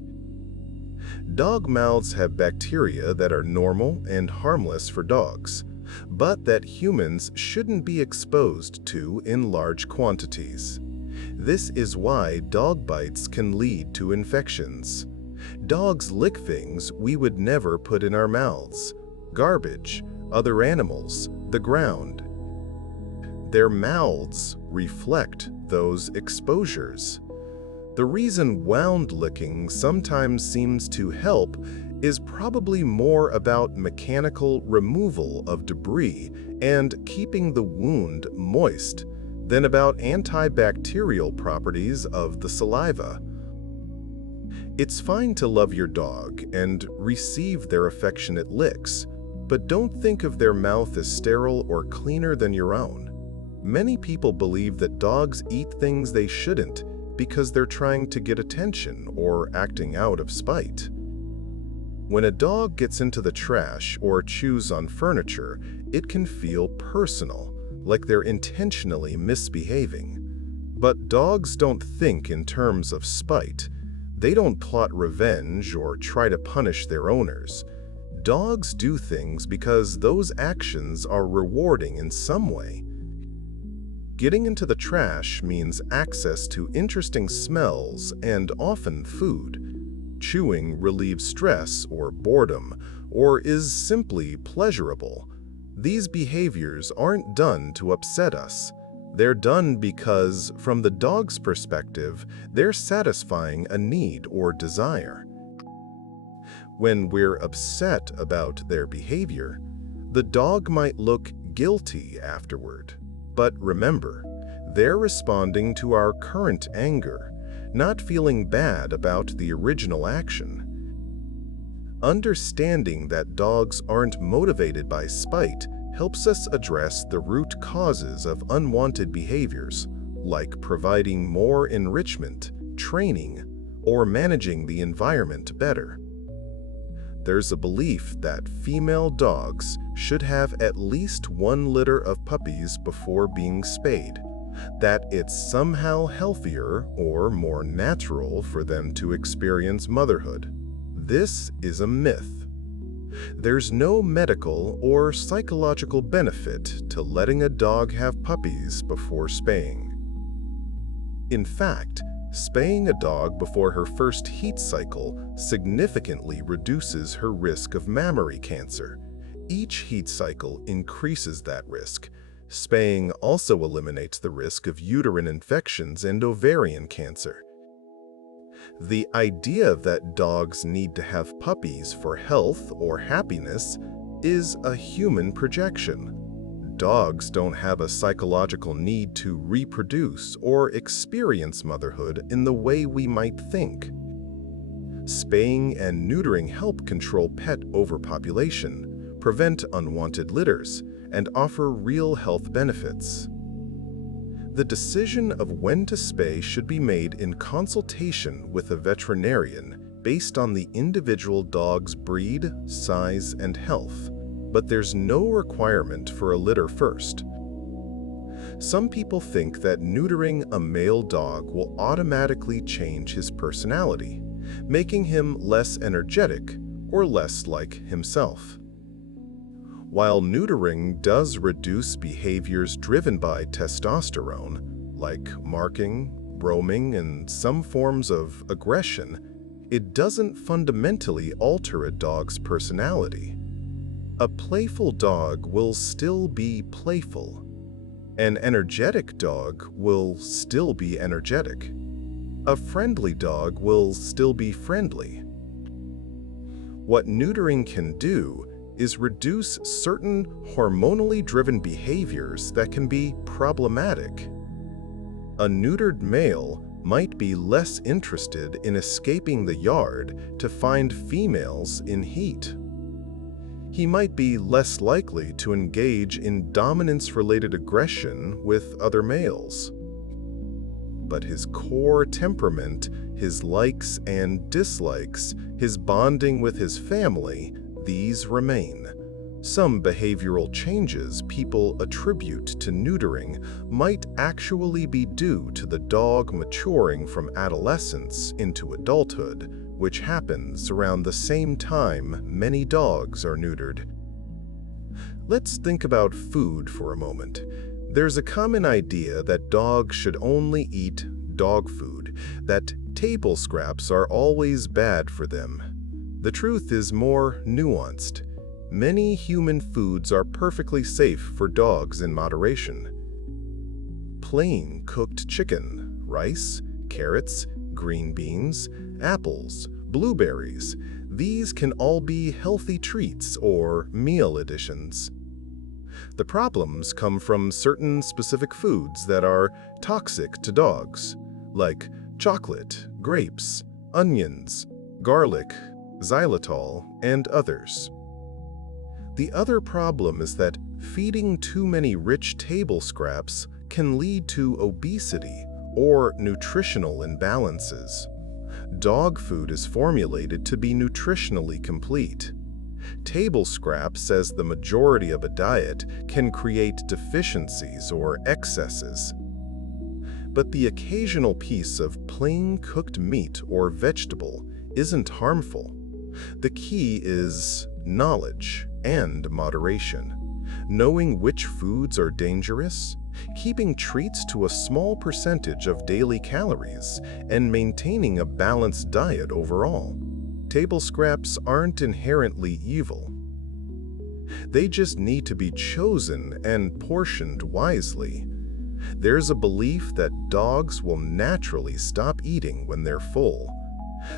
Dog mouths have bacteria that are normal and harmless for dogs, but that humans shouldn't be exposed to in large quantities. This is why dog bites can lead to infections. Dogs lick things we would never put in our mouths: garbage, other animals, the ground. Their mouths reflect those exposures. The reason wound licking sometimes seems to help is probably more about mechanical removal of debris and keeping the wound moist than about antibacterial properties of the saliva. It's fine to love your dog and receive their affectionate licks, but don't think of their mouth as sterile or cleaner than your own. Many people believe that dogs eat things they shouldn't because they're trying to get attention or acting out of spite. When a dog gets into the trash or chews on furniture, it can feel personal, like they're intentionally misbehaving. But dogs don't think in terms of spite. They don't plot revenge or try to punish their owners. Dogs do things because those actions are rewarding in some way. Getting into the trash means access to interesting smells and often food. Chewing relieves stress or boredom, or is simply pleasurable. These behaviors aren't done to upset us. They're done because, from the dog's perspective, they're satisfying a need or desire. When we're upset about their behavior, the dog might look guilty afterward. But remember, they're responding to our current anger, not feeling bad about the original action. Understanding that dogs aren't motivated by spite helps us address the root causes of unwanted behaviors, like providing more enrichment, training, or managing the environment better. There's a belief that female dogs should have at least 1 litter of puppies before being spayed, that it's somehow healthier or more natural for them to experience motherhood. This is a myth. There's no medical or psychological benefit to letting a dog have puppies before spaying. In fact, spaying a dog before her first heat cycle significantly reduces her risk of mammary cancer. Each heat cycle increases that risk. Spaying also eliminates the risk of uterine infections and ovarian cancer. The idea that dogs need to have puppies for health or happiness is a human projection. Dogs don't have a psychological need to reproduce or experience motherhood in the way we might think. Spaying and neutering help control pet overpopulation, prevent unwanted litters, and offer real health benefits. The decision of when to spay should be made in consultation with a veterinarian based on the individual dog's breed, size, and health, but there's no requirement for a litter first. Some people think that neutering a male dog will automatically change his personality, making him less energetic or less like himself. While neutering does reduce behaviors driven by testosterone, like marking, roaming, and some forms of aggression, it doesn't fundamentally alter a dog's personality. A playful dog will still be playful. An energetic dog will still be energetic. A friendly dog will still be friendly. What neutering can do is reduce certain hormonally driven behaviors that can be problematic. A neutered male might be less interested in escaping the yard to find females in heat. He might be less likely to engage in dominance-related aggression with other males. But his core temperament, his likes and dislikes, his bonding with his family, these remain. Some behavioral changes people attribute to neutering might actually be due to the dog maturing from adolescence into adulthood, which happens around the same time many dogs are neutered. Let's think about food for a moment. There's a common idea that dogs should only eat dog food, that table scraps are always bad for them. The truth is more nuanced. Many human foods are perfectly safe for dogs in moderation. Plain cooked chicken, rice, carrots, green beans, apples, blueberries, these can all be healthy treats or meal additions. The problems come from certain specific foods that are toxic to dogs, like chocolate, grapes, onions, garlic, xylitol, and others. The other problem is that feeding too many rich table scraps can lead to obesity or nutritional imbalances. Dog food is formulated to be nutritionally complete. Table scraps, as the majority of a diet, can create deficiencies or excesses. But the occasional piece of plain cooked meat or vegetable isn't harmful. The key is knowledge and moderation. Knowing which foods are dangerous, keeping treats to a small percentage of daily calories, and maintaining a balanced diet overall. Table scraps aren't inherently evil. They just need to be chosen and portioned wisely. There's a belief that dogs will naturally stop eating when they're full,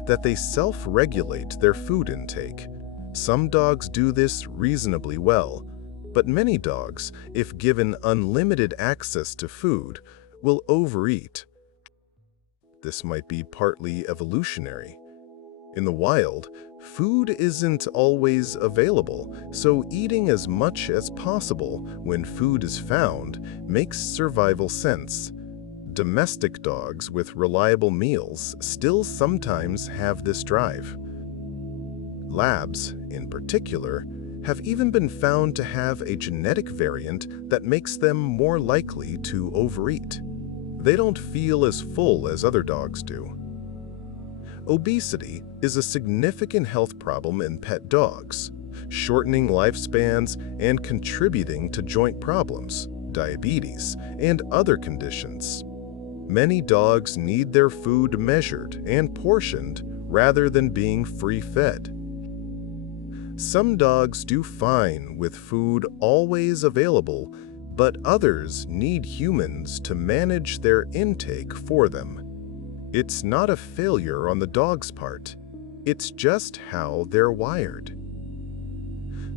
that they self-regulate their food intake. Some dogs do this reasonably well, but many dogs, if given unlimited access to food, will overeat. This might be partly evolutionary. In the wild, food isn't always available, so eating as much as possible when food is found makes survival sense. Domestic dogs with reliable meals still sometimes have this drive. Labs, in particular, have even been found to have a genetic variant that makes them more likely to overeat. They don't feel as full as other dogs do. Obesity is a significant health problem in pet dogs, shortening lifespans and contributing to joint problems, diabetes, and other conditions. Many dogs need their food measured and portioned rather than being free-fed. Some dogs do fine with food always available, but others need humans to manage their intake for them. It's not a failure on the dog's part. It's just how they're wired.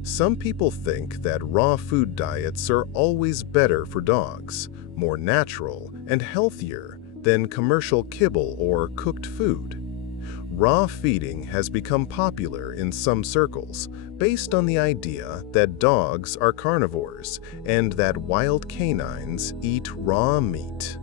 Some people think that raw food diets are always better for dogs, more natural and healthier than commercial kibble or cooked food. Raw feeding has become popular in some circles based on the idea that dogs are carnivores and that wild canines eat raw meat.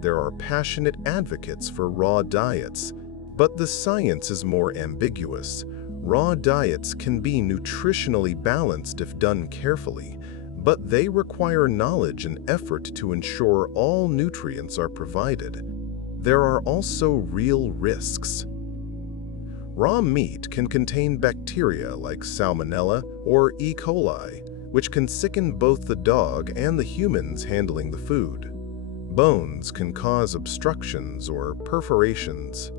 There are passionate advocates for raw diets, but the science is more ambiguous. Raw diets can be nutritionally balanced if done carefully, but they require knowledge and effort to ensure all nutrients are provided. There are also real risks. Raw meat can contain bacteria like Salmonella or E. coli, which can sicken both the dog and the humans handling the food. Bones can cause obstructions or perforations.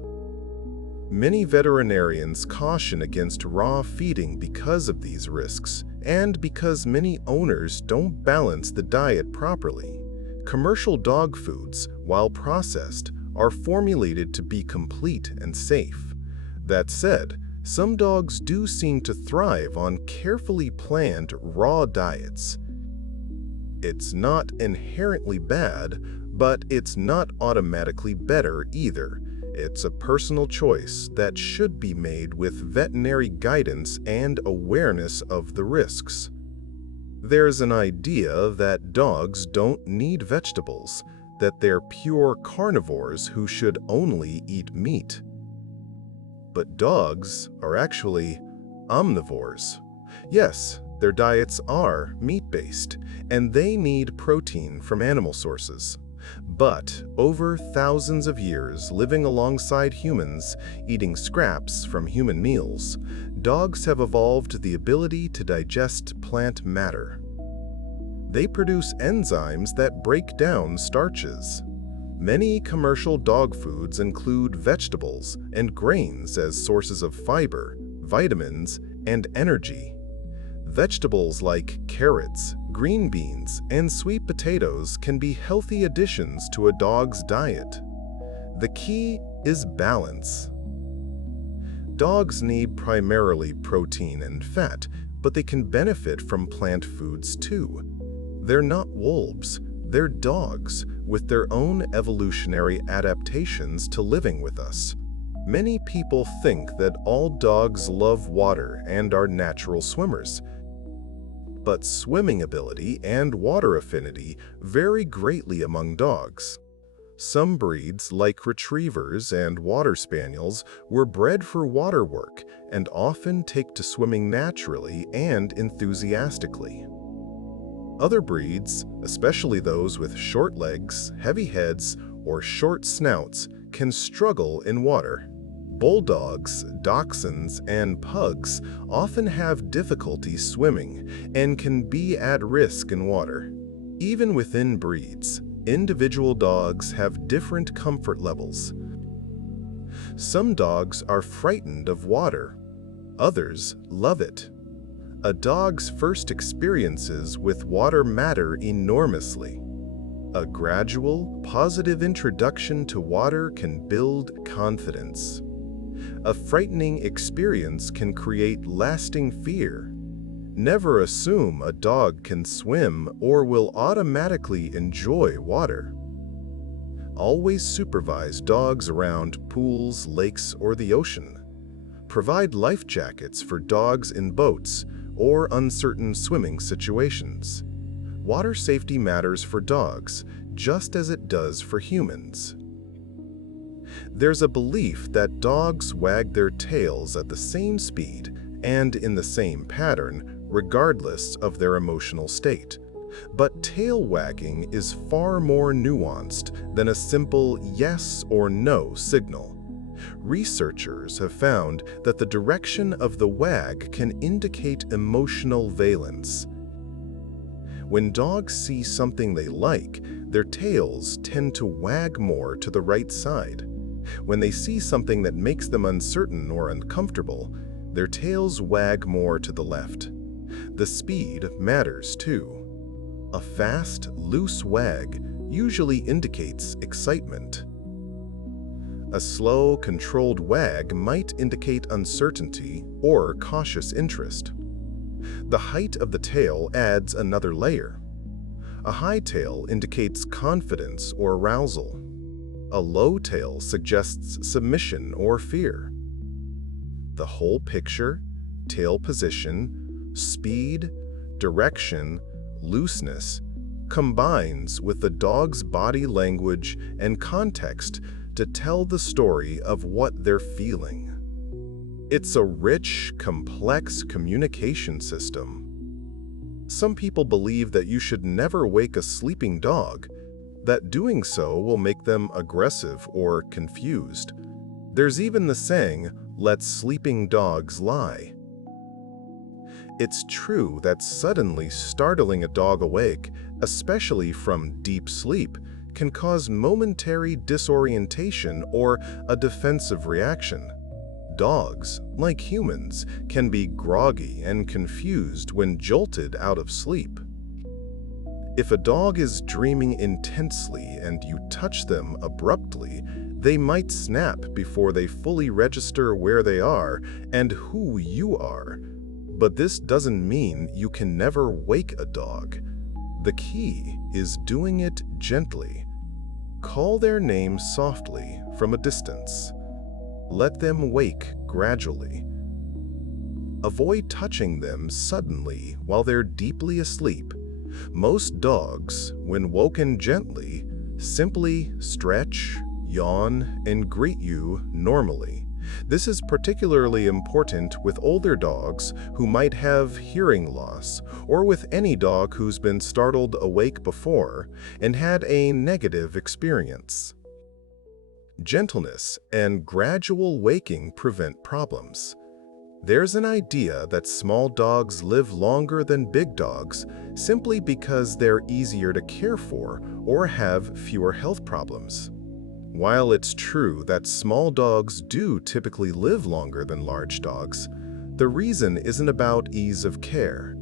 Many veterinarians caution against raw feeding because of these risks, and because many owners don't balance the diet properly. Commercial dog foods, while processed, are formulated to be complete and safe. That said, Some dogs do seem to thrive on carefully planned raw diets. It's not inherently bad, but it's not automatically better either. It's a personal choice that should be made with veterinary guidance and awareness of the risks. There's an idea that dogs don't need vegetables, that they're pure carnivores who should only eat meat. But dogs are actually omnivores. Yes, their diets are meat-based, and they need protein from animal sources. But over thousands of years living alongside humans, eating scraps from human meals, dogs have evolved the ability to digest plant matter. They produce enzymes that break down starches. Many commercial dog foods include vegetables and grains as sources of fiber, vitamins, and energy. Vegetables like carrots, green beans, and sweet potatoes can be healthy additions to a dog's diet. The key is balance. Dogs need primarily protein and fat, but they can benefit from plant foods too. They're not wolves, they're dogs with their own evolutionary adaptations to living with us. Many people think that all dogs love water and are natural swimmers. But swimming ability and water affinity vary greatly among dogs. Some breeds, like retrievers and water spaniels, were bred for water work and often take to swimming naturally and enthusiastically. Other breeds, especially those with short legs, heavy heads, or short snouts, can struggle in water. Bulldogs, dachshunds, and pugs often have difficulty swimming and can be at risk in water. Even within breeds, individual dogs have different comfort levels. Some dogs are frightened of water. Others love it. A dog's first experiences with water matter enormously. A gradual, positive introduction to water can build confidence. A frightening experience can create lasting fear. Never assume a dog can swim or will automatically enjoy water. Always supervise dogs around pools, lakes, or the ocean. Provide life jackets for dogs in boats or uncertain swimming situations. Water safety matters for dogs, just as it does for humans. There's a belief that dogs wag their tails at the same speed and in the same pattern, regardless of their emotional state. But tail wagging is far more nuanced than a simple yes or no signal. Researchers have found that the direction of the wag can indicate emotional valence. When dogs see something they like, their tails tend to wag more to the right side. When they see something that makes them uncertain or uncomfortable, their tails wag more to the left. The speed matters too. A fast, loose wag usually indicates excitement. A slow, controlled wag might indicate uncertainty or cautious interest. The height of the tail adds another layer. A high tail indicates confidence or arousal. A low tail suggests submission or fear. The whole picture, tail position, speed, direction, looseness, combines with the dog's body language and context to tell the story of what they're feeling. It's a rich, complex communication system. Some people believe that you should never wake a sleeping dog, that doing so will make them aggressive or confused. There's even the saying, "Let sleeping dogs lie." It's true that suddenly startling a dog awake, especially from deep sleep, can cause momentary disorientation or a defensive reaction. Dogs, like humans, can be groggy and confused when jolted out of sleep. If a dog is dreaming intensely and you touch them abruptly, They might snap before they fully register where they are and who you are. But this doesn't mean you can never wake a dog. The key is doing it gently. Call their name softly from a distance. Let them wake gradually. Avoid touching them suddenly while they're deeply asleep. Most dogs, when woken gently, simply stretch, yawn, and greet you normally. This is particularly important with older dogs who might have hearing loss, or with any dog who's been startled awake before and had a negative experience. Gentleness and gradual waking prevent problems. There's an idea that small dogs live longer than big dogs simply because they're easier to care for or have fewer health problems. While it's true that small dogs do typically live longer than large dogs, the reason isn't about ease of care.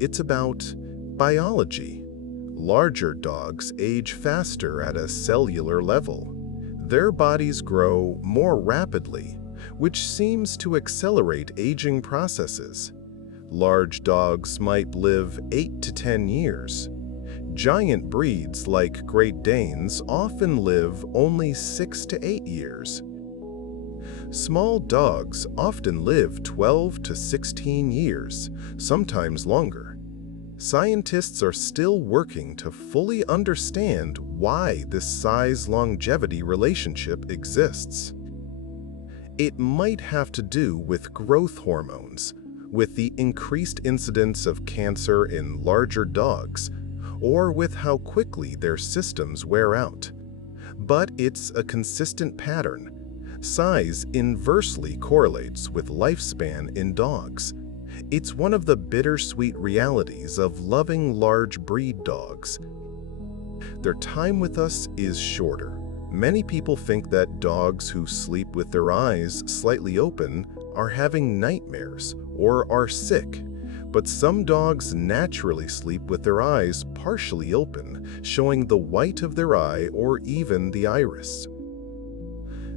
It's about biology. Larger dogs age faster at a cellular level. Their bodies grow more rapidly, which seems to accelerate aging processes. Large dogs might live 8 to 10 years. Giant breeds like Great Danes often live only 6 to 8 years. Small dogs often live 12 to 16 years, sometimes longer. Scientists are still working to fully understand why this size-longevity relationship exists. It might have to do with growth hormones, with the increased incidence of cancer in larger dogs, or with how quickly their systems wear out. But it's a consistent pattern. Size inversely correlates with lifespan in dogs. It's one of the bittersweet realities of loving large breed dogs. Their time with us is shorter. Many people think that dogs who sleep with their eyes slightly open are having nightmares or are sick, but some dogs naturally sleep with their eyes partially open, showing the white of their eye or even the iris.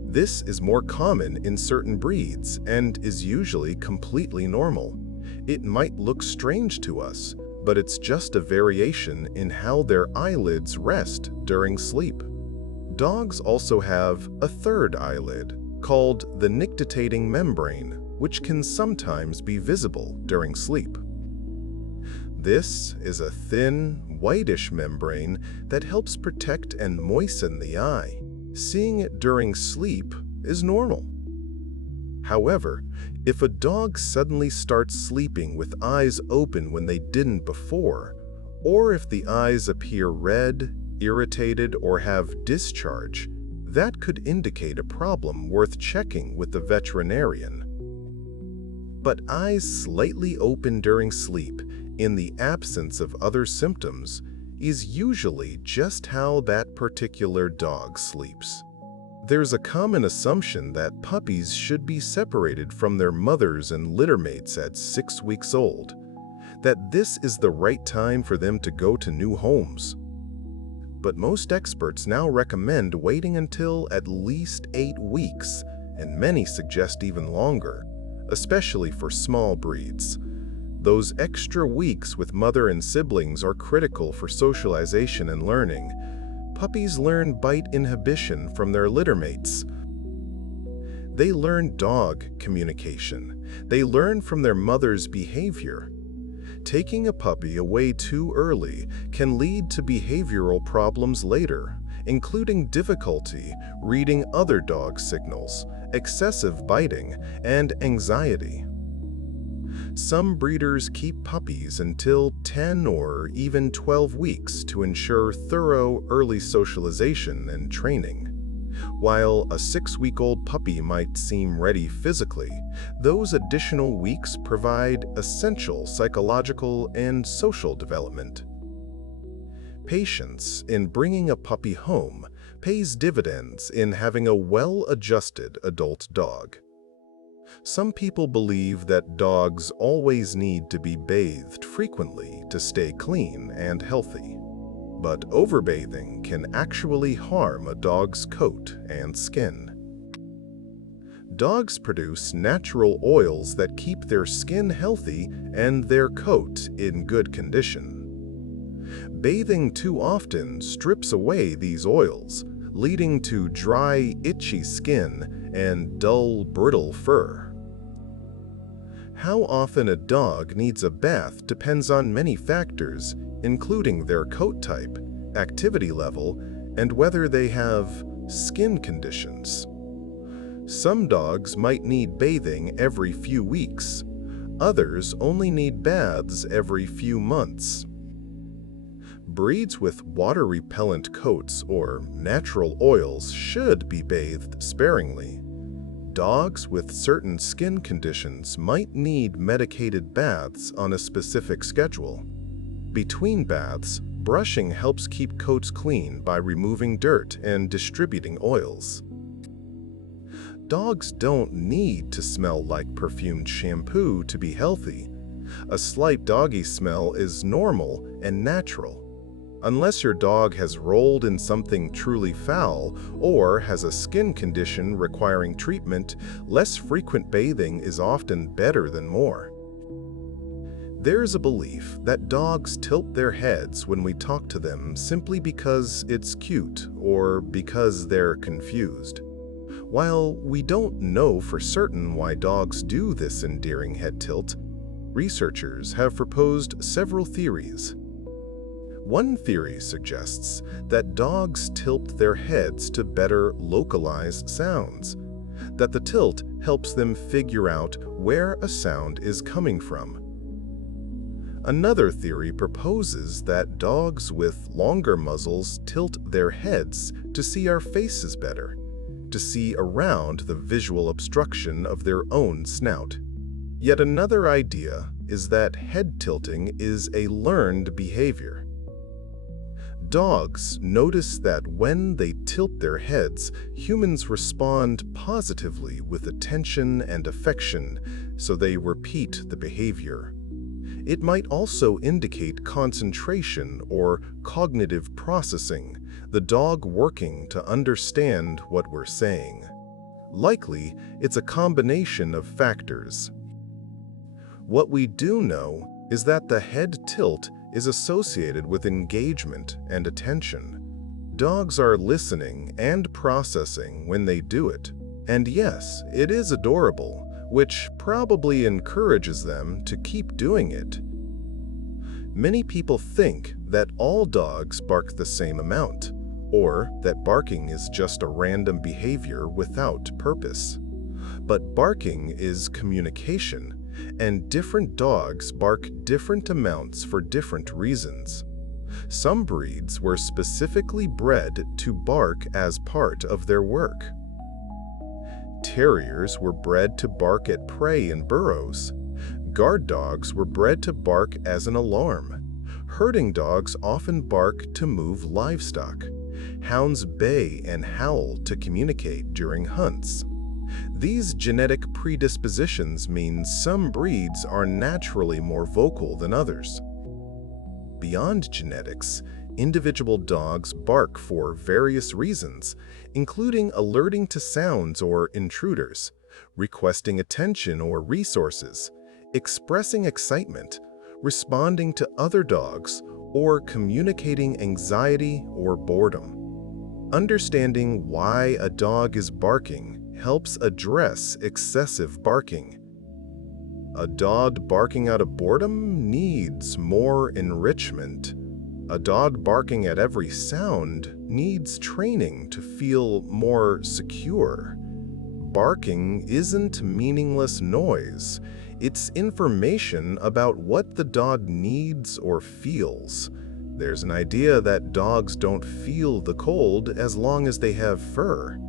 This is more common in certain breeds and is usually completely normal. It might look strange to us, but it's just a variation in how their eyelids rest during sleep. Dogs also have a third eyelid, called the nictitating membrane, which can sometimes be visible during sleep. This is a thin, whitish membrane that helps protect and moisten the eye. Seeing it during sleep is normal. However, if a dog suddenly starts sleeping with eyes open when they didn't before, or if the eyes appear red, irritated, or have discharge, that could indicate a problem worth checking with the veterinarian. But eyes slightly open during sleep, in the absence of other symptoms, is usually just how that particular dog sleeps. There's a common assumption that puppies should be separated from their mothers and littermates at 6 weeks old, that this is the right time for them to go to new homes. But most experts now recommend waiting until at least 8 weeks, and many suggest even longer, especially for small breeds. Those extra weeks with mother and siblings are critical for socialization and learning. Puppies learn bite inhibition from their littermates. They learn dog communication. They learn from their mother's behavior. Taking a puppy away too early can lead to behavioral problems later, including difficulty reading other dog signals, excessive biting, and anxiety. Some breeders keep puppies until 10 or even 12 weeks to ensure thorough early socialization and training. While a 6-week-old puppy might seem ready physically, those additional weeks provide essential psychological and social development. Patience in bringing a puppy home pays dividends in having a well-adjusted adult dog. Some people believe that dogs always need to be bathed frequently to stay clean and healthy. but overbathing can actually harm a dog's coat and skin. Dogs produce natural oils that keep their skin healthy and their coat in good condition. Bathing too often strips away these oils, leading to dry, itchy skin and dull, brittle fur. How often a dog needs a bath depends on many factors, including their coat type, activity level, and whether they have skin conditions. Some dogs might need bathing every few weeks. Others only need baths every few months. Breeds with water-repellent coats or natural oils should be bathed sparingly. Dogs with certain skin conditions might need medicated baths on a specific schedule. Between baths, brushing helps keep coats clean by removing dirt and distributing oils. Dogs don't need to smell like perfumed shampoo to be healthy. A slight doggy smell is normal and natural. Unless your dog has rolled in something truly foul or has a skin condition requiring treatment, less frequent bathing is often better than more. There's a belief that dogs tilt their heads when we talk to them simply because it's cute or because they're confused. While we don't know for certain why dogs do this endearing head tilt, researchers have proposed several theories. One theory suggests that dogs tilt their heads to better localize sounds, that the tilt helps them figure out where a sound is coming from. Another theory proposes that dogs with longer muzzles tilt their heads to see our faces better, to see around the visual obstruction of their own snout. Yet another idea is that head tilting is a learned behavior. Dogs notice that when they tilt their heads, humans respond positively with attention and affection, so they repeat the behavior. It might also indicate concentration or cognitive processing, the dog working to understand what we're saying. Likely, it's a combination of factors. What we do know is that the head tilt is associated with engagement and attention. Dogs are listening and processing when they do it. And yes, it is adorable, which probably encourages them to keep doing it. Many people think that all dogs bark the same amount, or that barking is just a random behavior without purpose. But barking is communication, and different dogs bark different amounts for different reasons. Some breeds were specifically bred to bark as part of their work. Terriers were bred to bark at prey in burrows. Guard dogs were bred to bark as an alarm. Herding dogs often bark to move livestock. Hounds bay and howl to communicate during hunts. These genetic predispositions mean some breeds are naturally more vocal than others. Beyond genetics, individual dogs bark for various reasons, including alerting to sounds or intruders, requesting attention or resources, expressing excitement, responding to other dogs, or communicating anxiety or boredom. Understanding why a dog is barking helps address excessive barking. A dog barking out of boredom needs more enrichment. A dog barking at every sound needs training to feel more secure. Barking isn't meaningless noise. It's information about what the dog needs or feels. There's an idea that dogs don't feel the cold as long as they have fur.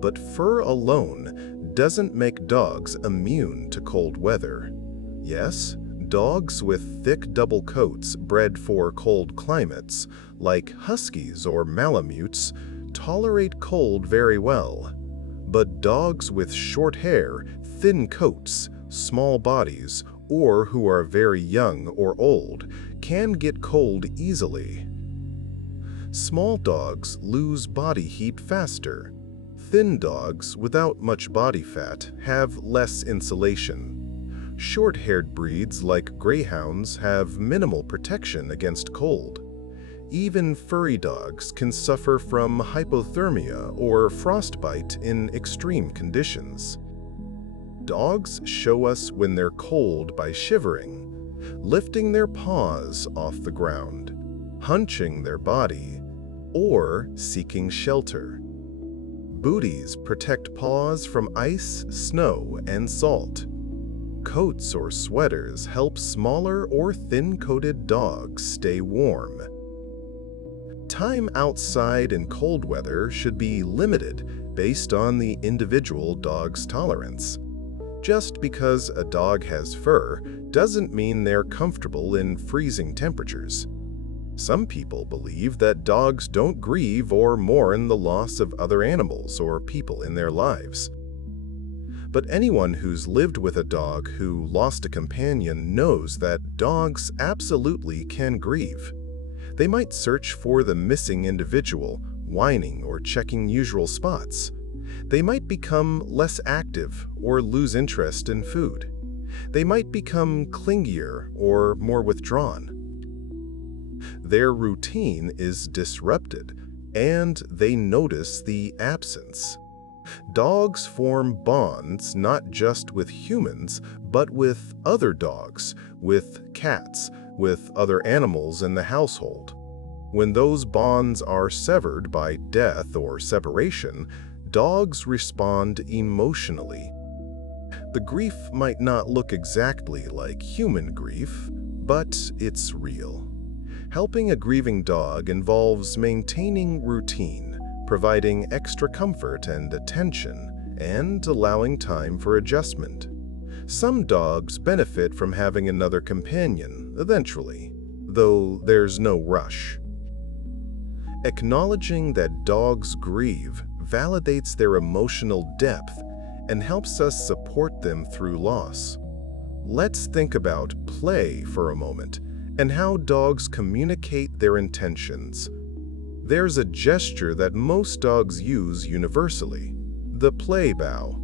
But fur alone doesn't make dogs immune to cold weather. Yes, dogs with thick double coats bred for cold climates, like huskies or malamutes, tolerate cold very well. But dogs with short hair, thin coats, small bodies, or who are very young or old can get cold easily. Small dogs lose body heat faster. Thin dogs without much body fat have less insulation. Short-haired breeds like greyhounds have minimal protection against cold. Even furry dogs can suffer from hypothermia or frostbite in extreme conditions. Dogs show us when they're cold by shivering, lifting their paws off the ground, hunching their body, or seeking shelter. Booties protect paws from ice, snow, and salt. Coats or sweaters help smaller or thin-coated dogs stay warm. Time outside in cold weather should be limited based on the individual dog's tolerance. Just because a dog has fur doesn't mean they're comfortable in freezing temperatures. Some people believe that dogs don't grieve or mourn the loss of other animals or people in their lives. But anyone who's lived with a dog who lost a companion knows that dogs absolutely can grieve. They might search for the missing individual, whining or checking usual spots. They might become less active or lose interest in food. They might become clingier or more withdrawn. Their routine is disrupted, and they notice the absence. Dogs form bonds not just with humans, but with other dogs, with cats, with other animals in the household. When those bonds are severed by death or separation, dogs respond emotionally. The grief might not look exactly like human grief, but it's real. Helping a grieving dog involves maintaining routine, providing extra comfort and attention, and allowing time for adjustment. Some dogs benefit from having another companion eventually, though there's no rush. Acknowledging that dogs grieve validates their emotional depth and helps us support them through loss. Let's think about play for a moment and how dogs communicate their intentions. There's a gesture that most dogs use universally, the play bow.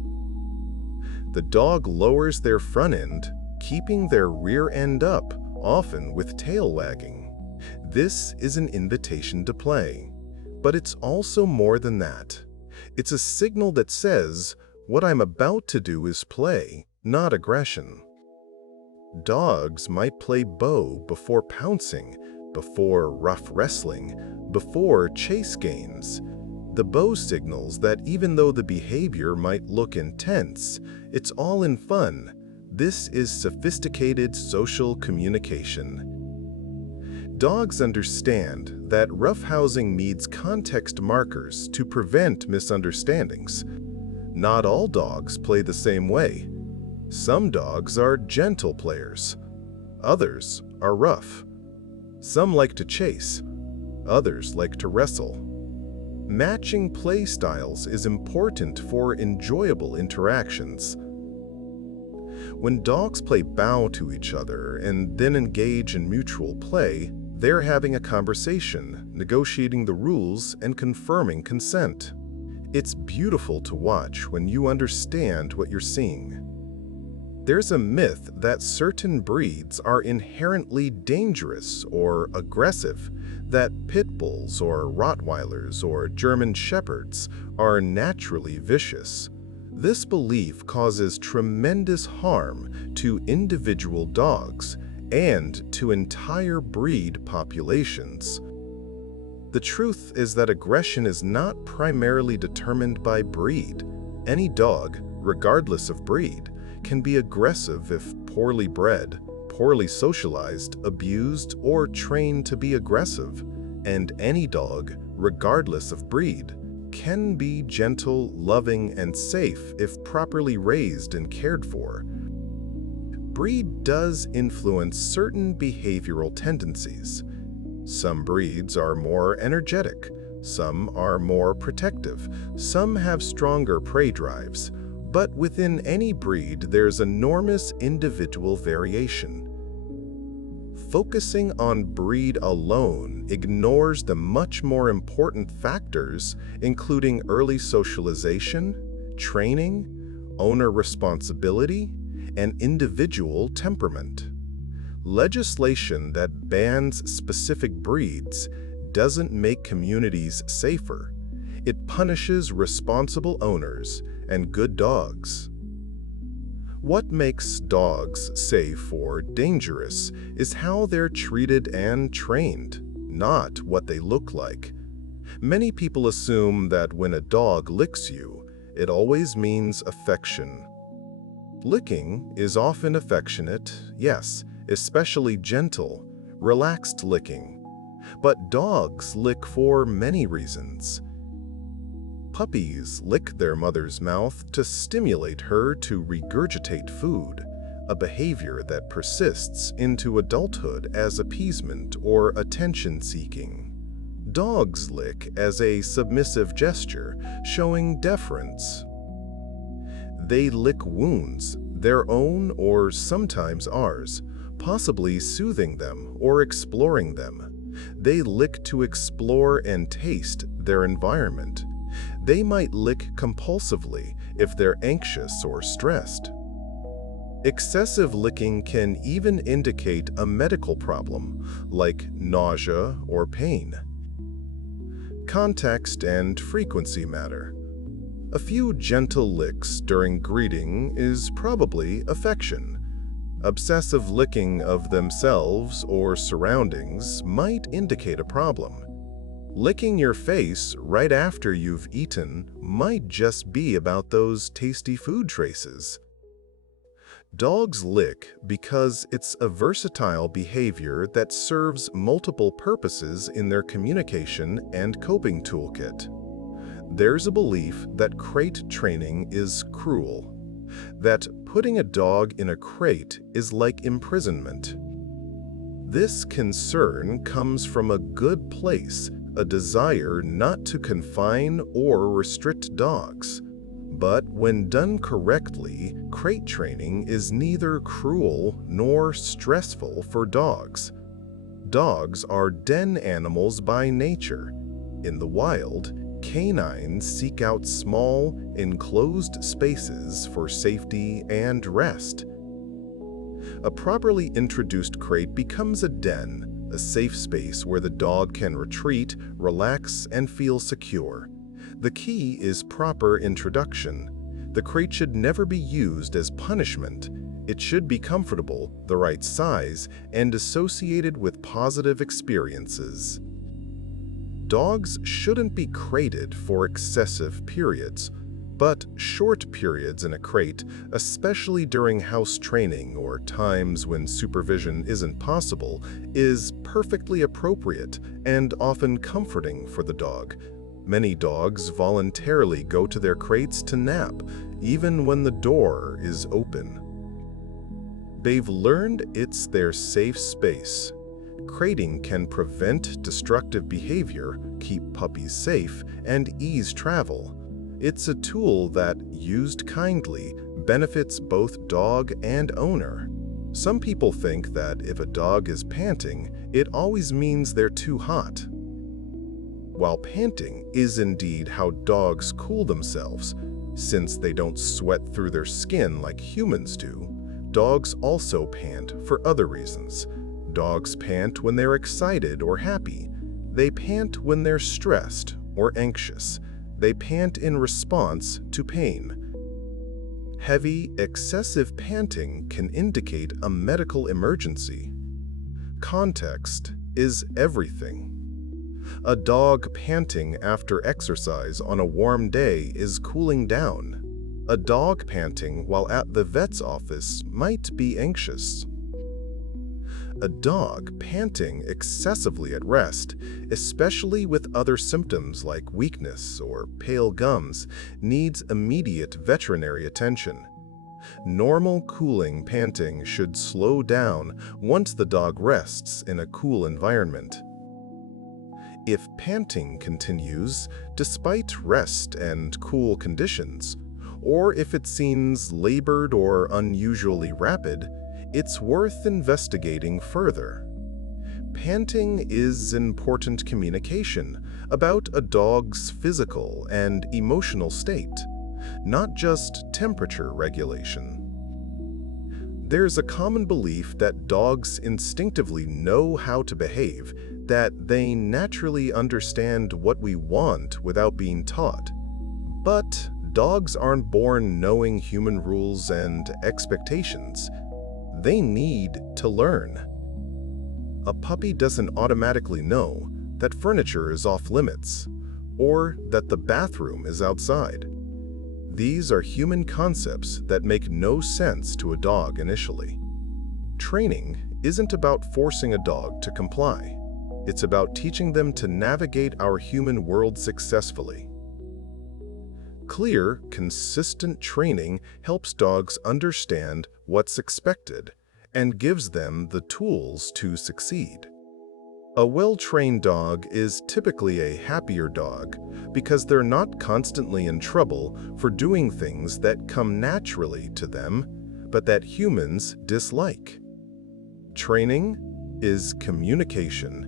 The dog lowers their front end, keeping their rear end up, often with tail wagging. This is an invitation to play, but it's also more than that. It's a signal that says, what I'm about to do is play, not aggression. Dogs might play bow before pouncing, before rough wrestling, before chase games. The bow signals that even though the behavior might look intense, it's all in fun. This is sophisticated social communication. Dogs understand that roughhousing needs context markers to prevent misunderstandings. Not all dogs play the same way. Some dogs are gentle players. Others are rough. Some like to chase. Others like to wrestle. Matching play styles is important for enjoyable interactions. When dogs play bow to each other and then engage in mutual play, they're having a conversation, negotiating the rules, and confirming consent. It's beautiful to watch when you understand what you're seeing. There's a myth that certain breeds are inherently dangerous or aggressive, that pit bulls or Rottweilers or German Shepherds are naturally vicious. This belief causes tremendous harm to individual dogs and to entire breed populations. The truth is that aggression is not primarily determined by breed. Any dog, regardless of breed, can be aggressive if poorly bred, poorly socialized, abused, or trained to be aggressive. And any dog, regardless of breed, can be gentle, loving, and safe if properly raised and cared for. Breed does influence certain behavioral tendencies. Some breeds are more energetic, some are more protective, some have stronger prey drives. But within any breed, there's enormous individual variation. Focusing on breed alone ignores the much more important factors, including early socialization, training, owner responsibility, and individual temperament. Legislation that bans specific breeds doesn't make communities safer. It punishes responsible owners and good dogs. What makes dogs safe or dangerous is how they're treated and trained, not what they look like. Many people assume that when a dog licks you, it always means affection. Licking is often affectionate, yes, especially gentle, relaxed licking. But dogs lick for many reasons. Puppies lick their mother's mouth to stimulate her to regurgitate food, a behavior that persists into adulthood as appeasement or attention-seeking. Dogs lick as a submissive gesture, showing deference. They lick wounds, their own or sometimes ours, possibly soothing them or exploring them. They lick to explore and taste their environment. They might lick compulsively if they're anxious or stressed. Excessive licking can even indicate a medical problem, like nausea or pain. Context and frequency matter. A few gentle licks during greeting is probably affection. Obsessive licking of themselves or surroundings might indicate a problem. Licking your face right after you've eaten might just be about those tasty food traces. Dogs lick because it's a versatile behavior that serves multiple purposes in their communication and coping toolkit. There's a belief that crate training is cruel, that putting a dog in a crate is like imprisonment. This concern comes from a good place, a desire not to confine or restrict dogs. But when done correctly, crate training is neither cruel nor stressful for dogs. Dogs are den animals by nature. In the wild, canines seek out small, enclosed spaces for safety and rest. A properly introduced crate becomes a den, a safe space where the dog can retreat, relax, and feel secure. The key is proper introduction. The crate should never be used as punishment. It should be comfortable, the right size, and associated with positive experiences. Dogs shouldn't be crated for excessive periods, but short periods in a crate, especially during house training or times when supervision isn't possible, is perfectly appropriate and often comforting for the dog. Many dogs voluntarily go to their crates to nap, even when the door is open. They've learned it's their safe space. Crating can prevent destructive behavior, keep puppies safe, and ease travel. It's a tool that, used kindly, benefits both dog and owner. Some people think that if a dog is panting, it always means they're too hot. While panting is indeed how dogs cool themselves, since they don't sweat through their skin like humans do, dogs also pant for other reasons. Dogs pant when they're excited or happy. They pant when they're stressed or anxious. They pant in response to pain. Heavy, excessive panting can indicate a medical emergency. Context is everything. A dog panting after exercise on a warm day is cooling down. A dog panting while at the vet's office might be anxious. A dog panting excessively at rest, especially with other symptoms like weakness or pale gums, needs immediate veterinary attention. Normal cooling panting should slow down once the dog rests in a cool environment. If panting continues despite rest and cool conditions, or if it seems labored or unusually rapid, it's worth investigating further. Panting is important communication about a dog's physical and emotional state, not just temperature regulation. There's a common belief that dogs instinctively know how to behave, that they naturally understand what we want without being taught. But dogs aren't born knowing human rules and expectations. They need to learn. A puppy doesn't automatically know that furniture is off limits, or that the bathroom is outside. These are human concepts that make no sense to a dog initially. Training isn't about forcing a dog to comply. It's about teaching them to navigate our human world successfully. Clear, consistent training helps dogs understand what's expected and gives them the tools to succeed. A well-trained dog is typically a happier dog because they're not constantly in trouble for doing things that come naturally to them, but that humans dislike. Training is communication.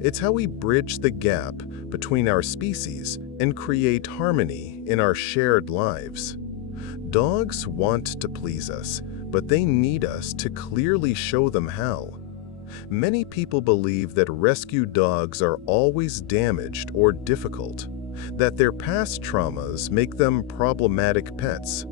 It's how we bridge the gap between our species and create harmony in our shared lives. Dogs want to please us, but they need us to clearly show them how. Many people believe that rescue dogs are always damaged or difficult, that their past traumas make them problematic pets.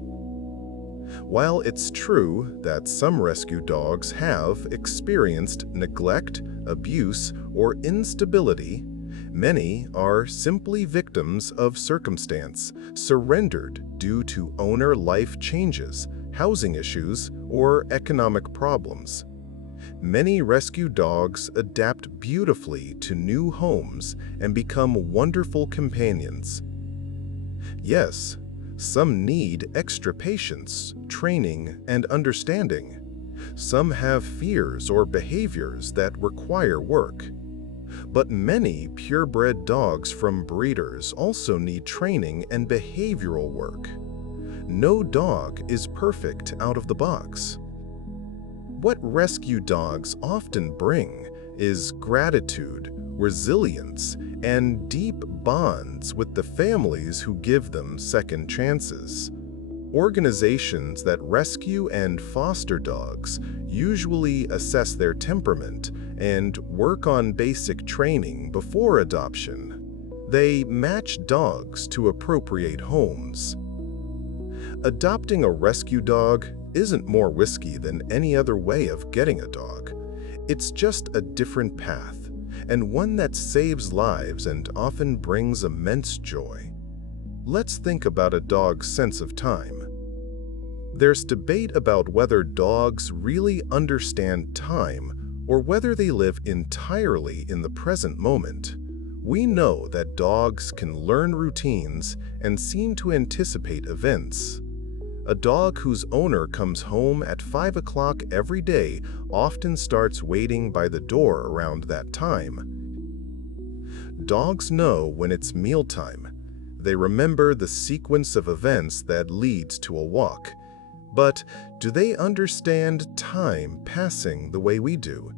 While it's true that some rescue dogs have experienced neglect, abuse, or instability, many are simply victims of circumstance, surrendered due to owner life changes, housing issues, or economic problems. Many rescue dogs adapt beautifully to new homes and become wonderful companions. Yes, some need extra patience, training, and understanding. Some have fears or behaviors that require work. But many purebred dogs from breeders also need training and behavioral work. No dog is perfect out of the box. What rescue dogs often bring is gratitude, resilience, and deep bonds with the families who give them second chances. Organizations that rescue and foster dogs usually assess their temperament and work on basic training before adoption. They match dogs to appropriate homes. Adopting a rescue dog isn't more risky than any other way of getting a dog. It's just a different path, and one that saves lives and often brings immense joy. Let's think about a dog's sense of time. There's debate about whether dogs really understand time or whether they live entirely in the present moment. We know that dogs can learn routines and seem to anticipate events. A dog whose owner comes home at 5 o'clock every day often starts waiting by the door around that time. Dogs know when it's mealtime. They remember the sequence of events that leads to a walk. But do they understand time passing the way we do?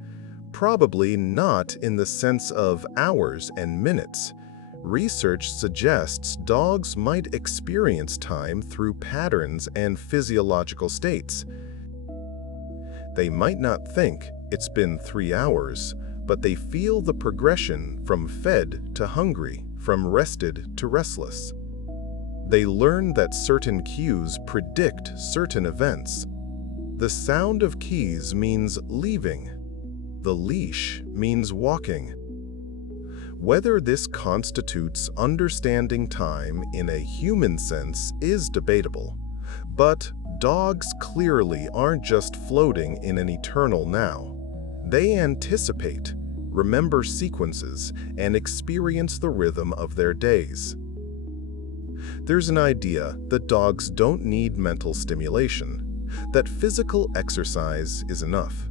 Probably not in the sense of hours and minutes. Research suggests dogs might experience time through patterns and physiological states. They might not think it's been 3 hours, but they feel the progression from fed to hungry, from rested to restless. They learn that certain cues predict certain events. The sound of keys means leaving. The leash means walking. Whether this constitutes understanding time in a human sense is debatable, but dogs clearly aren't just floating in an eternal now. They anticipate, remember sequences, and experience the rhythm of their days. There's an idea that dogs don't need mental stimulation, that physical exercise is enough.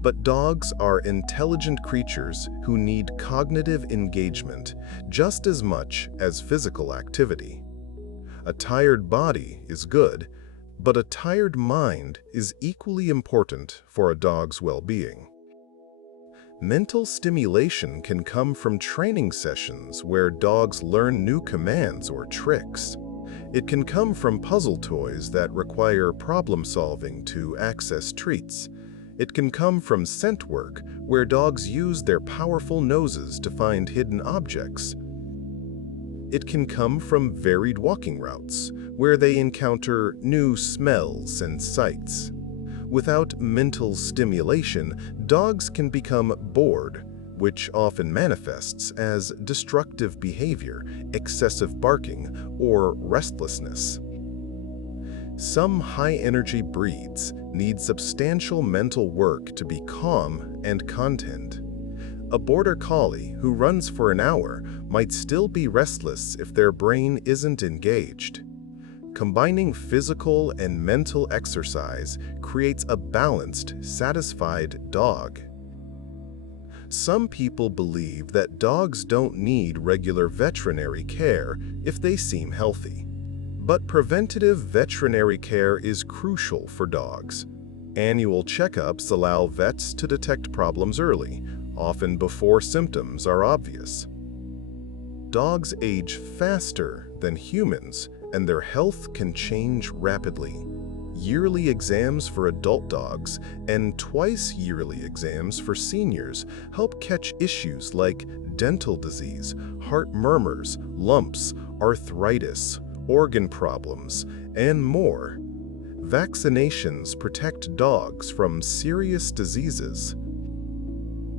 But dogs are intelligent creatures who need cognitive engagement just as much as physical activity. A tired body is good, but a tired mind is equally important for a dog's well-being. Mental stimulation can come from training sessions where dogs learn new commands or tricks. It can come from puzzle toys that require problem-solving to access treats. It can come from scent work, where dogs use their powerful noses to find hidden objects. It can come from varied walking routes, where they encounter new smells and sights. Without mental stimulation, dogs can become bored, which often manifests as destructive behavior, excessive barking, or restlessness. Some high-energy breeds need substantial mental work to be calm and content. A border collie who runs for an hour might still be restless if their brain isn't engaged. Combining physical and mental exercise creates a balanced, satisfied dog. Some people believe that dogs don't need regular veterinary care if they seem healthy. But preventative veterinary care is crucial for dogs. Annual checkups allow vets to detect problems early, often before symptoms are obvious. Dogs age faster than humans, and their health can change rapidly. Yearly exams for adult dogs and twice-yearly exams for seniors help catch issues like dental disease, heart murmurs, lumps, arthritis, organ problems, and more. Vaccinations protect dogs from serious diseases.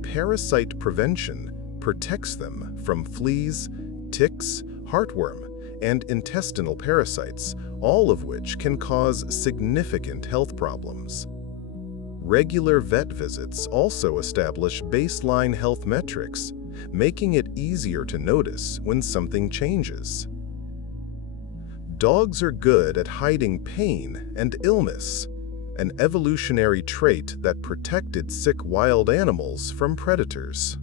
Parasite prevention protects them from fleas, ticks, heartworm, and intestinal parasites, all of which can cause significant health problems. Regular vet visits also establish baseline health metrics, making it easier to notice when something changes. Dogs are good at hiding pain and illness, an evolutionary trait that protected sick wild animals from predators.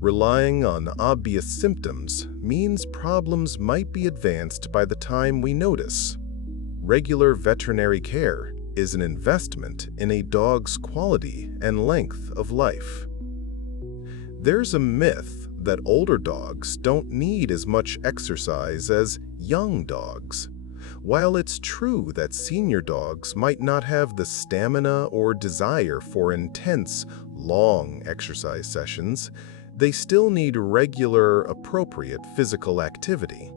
Relying on obvious symptoms means problems might be advanced by the time we notice. Regular veterinary care is an investment in a dog's quality and length of life. There's a myth that older dogs don't need as much exercise as young dogs. While it's true that senior dogs might not have the stamina or desire for intense, long exercise sessions, they still need regular, appropriate physical activity.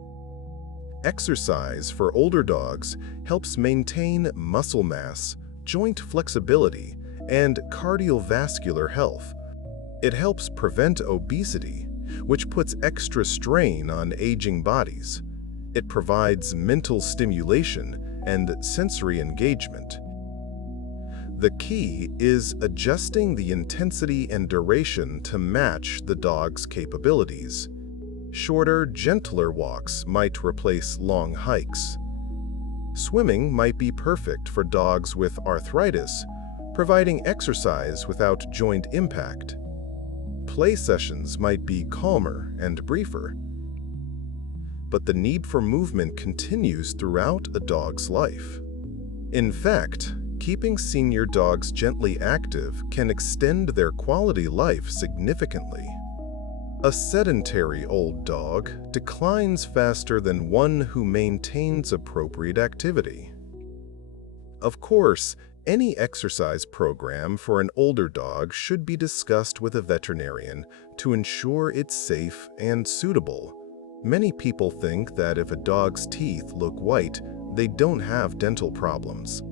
Exercise for older dogs helps maintain muscle mass, joint flexibility, and cardiovascular health. It helps prevent obesity, which puts extra strain on aging bodies. It provides mental stimulation and sensory engagement. The key is adjusting the intensity and duration to match the dog's capabilities. Shorter, gentler walks might replace long hikes. Swimming might be perfect for dogs with arthritis, providing exercise without joint impact. Play sessions might be calmer and briefer. But the need for movement continues throughout a dog's life. In fact, keeping senior dogs gently active can extend their quality life significantly. A sedentary old dog declines faster than one who maintains appropriate activity. Of course, any exercise program for an older dog should be discussed with a veterinarian to ensure it's safe and suitable. Many people think that if a dog's teeth look white, they don't have dental problems.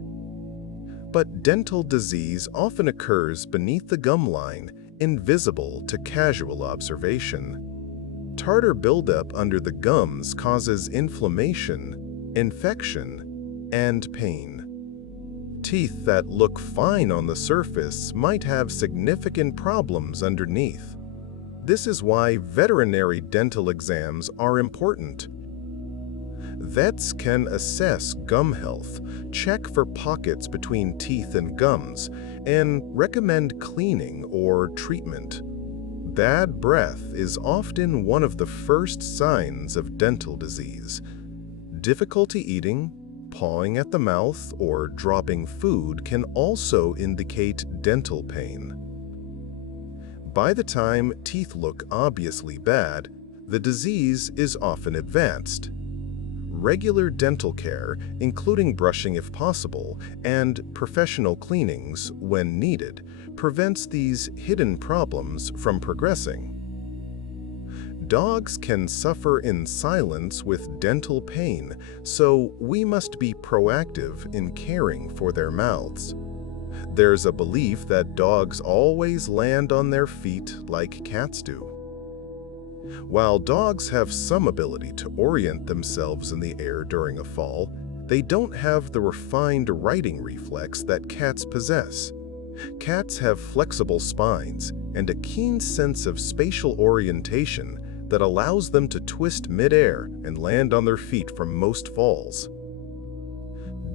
But dental disease often occurs beneath the gum line, invisible to casual observation. Tartar buildup under the gums causes inflammation, infection, and pain. Teeth that look fine on the surface might have significant problems underneath. This is why veterinary dental exams are important. Vets can assess gum health, check for pockets between teeth and gums, and recommend cleaning or treatment. Bad breath is often one of the first signs of dental disease. Difficulty eating, pawing at the mouth, or dropping food can also indicate dental pain. By the time teeth look obviously bad, the disease is often advanced. Regular dental care, including brushing if possible, and professional cleanings when needed, prevents these hidden problems from progressing. Dogs can suffer in silence with dental pain, so we must be proactive in caring for their mouths. There's a belief that dogs always land on their feet like cats do. While dogs have some ability to orient themselves in the air during a fall, they don't have the refined righting reflex that cats possess. Cats have flexible spines and a keen sense of spatial orientation that allows them to twist midair and land on their feet from most falls.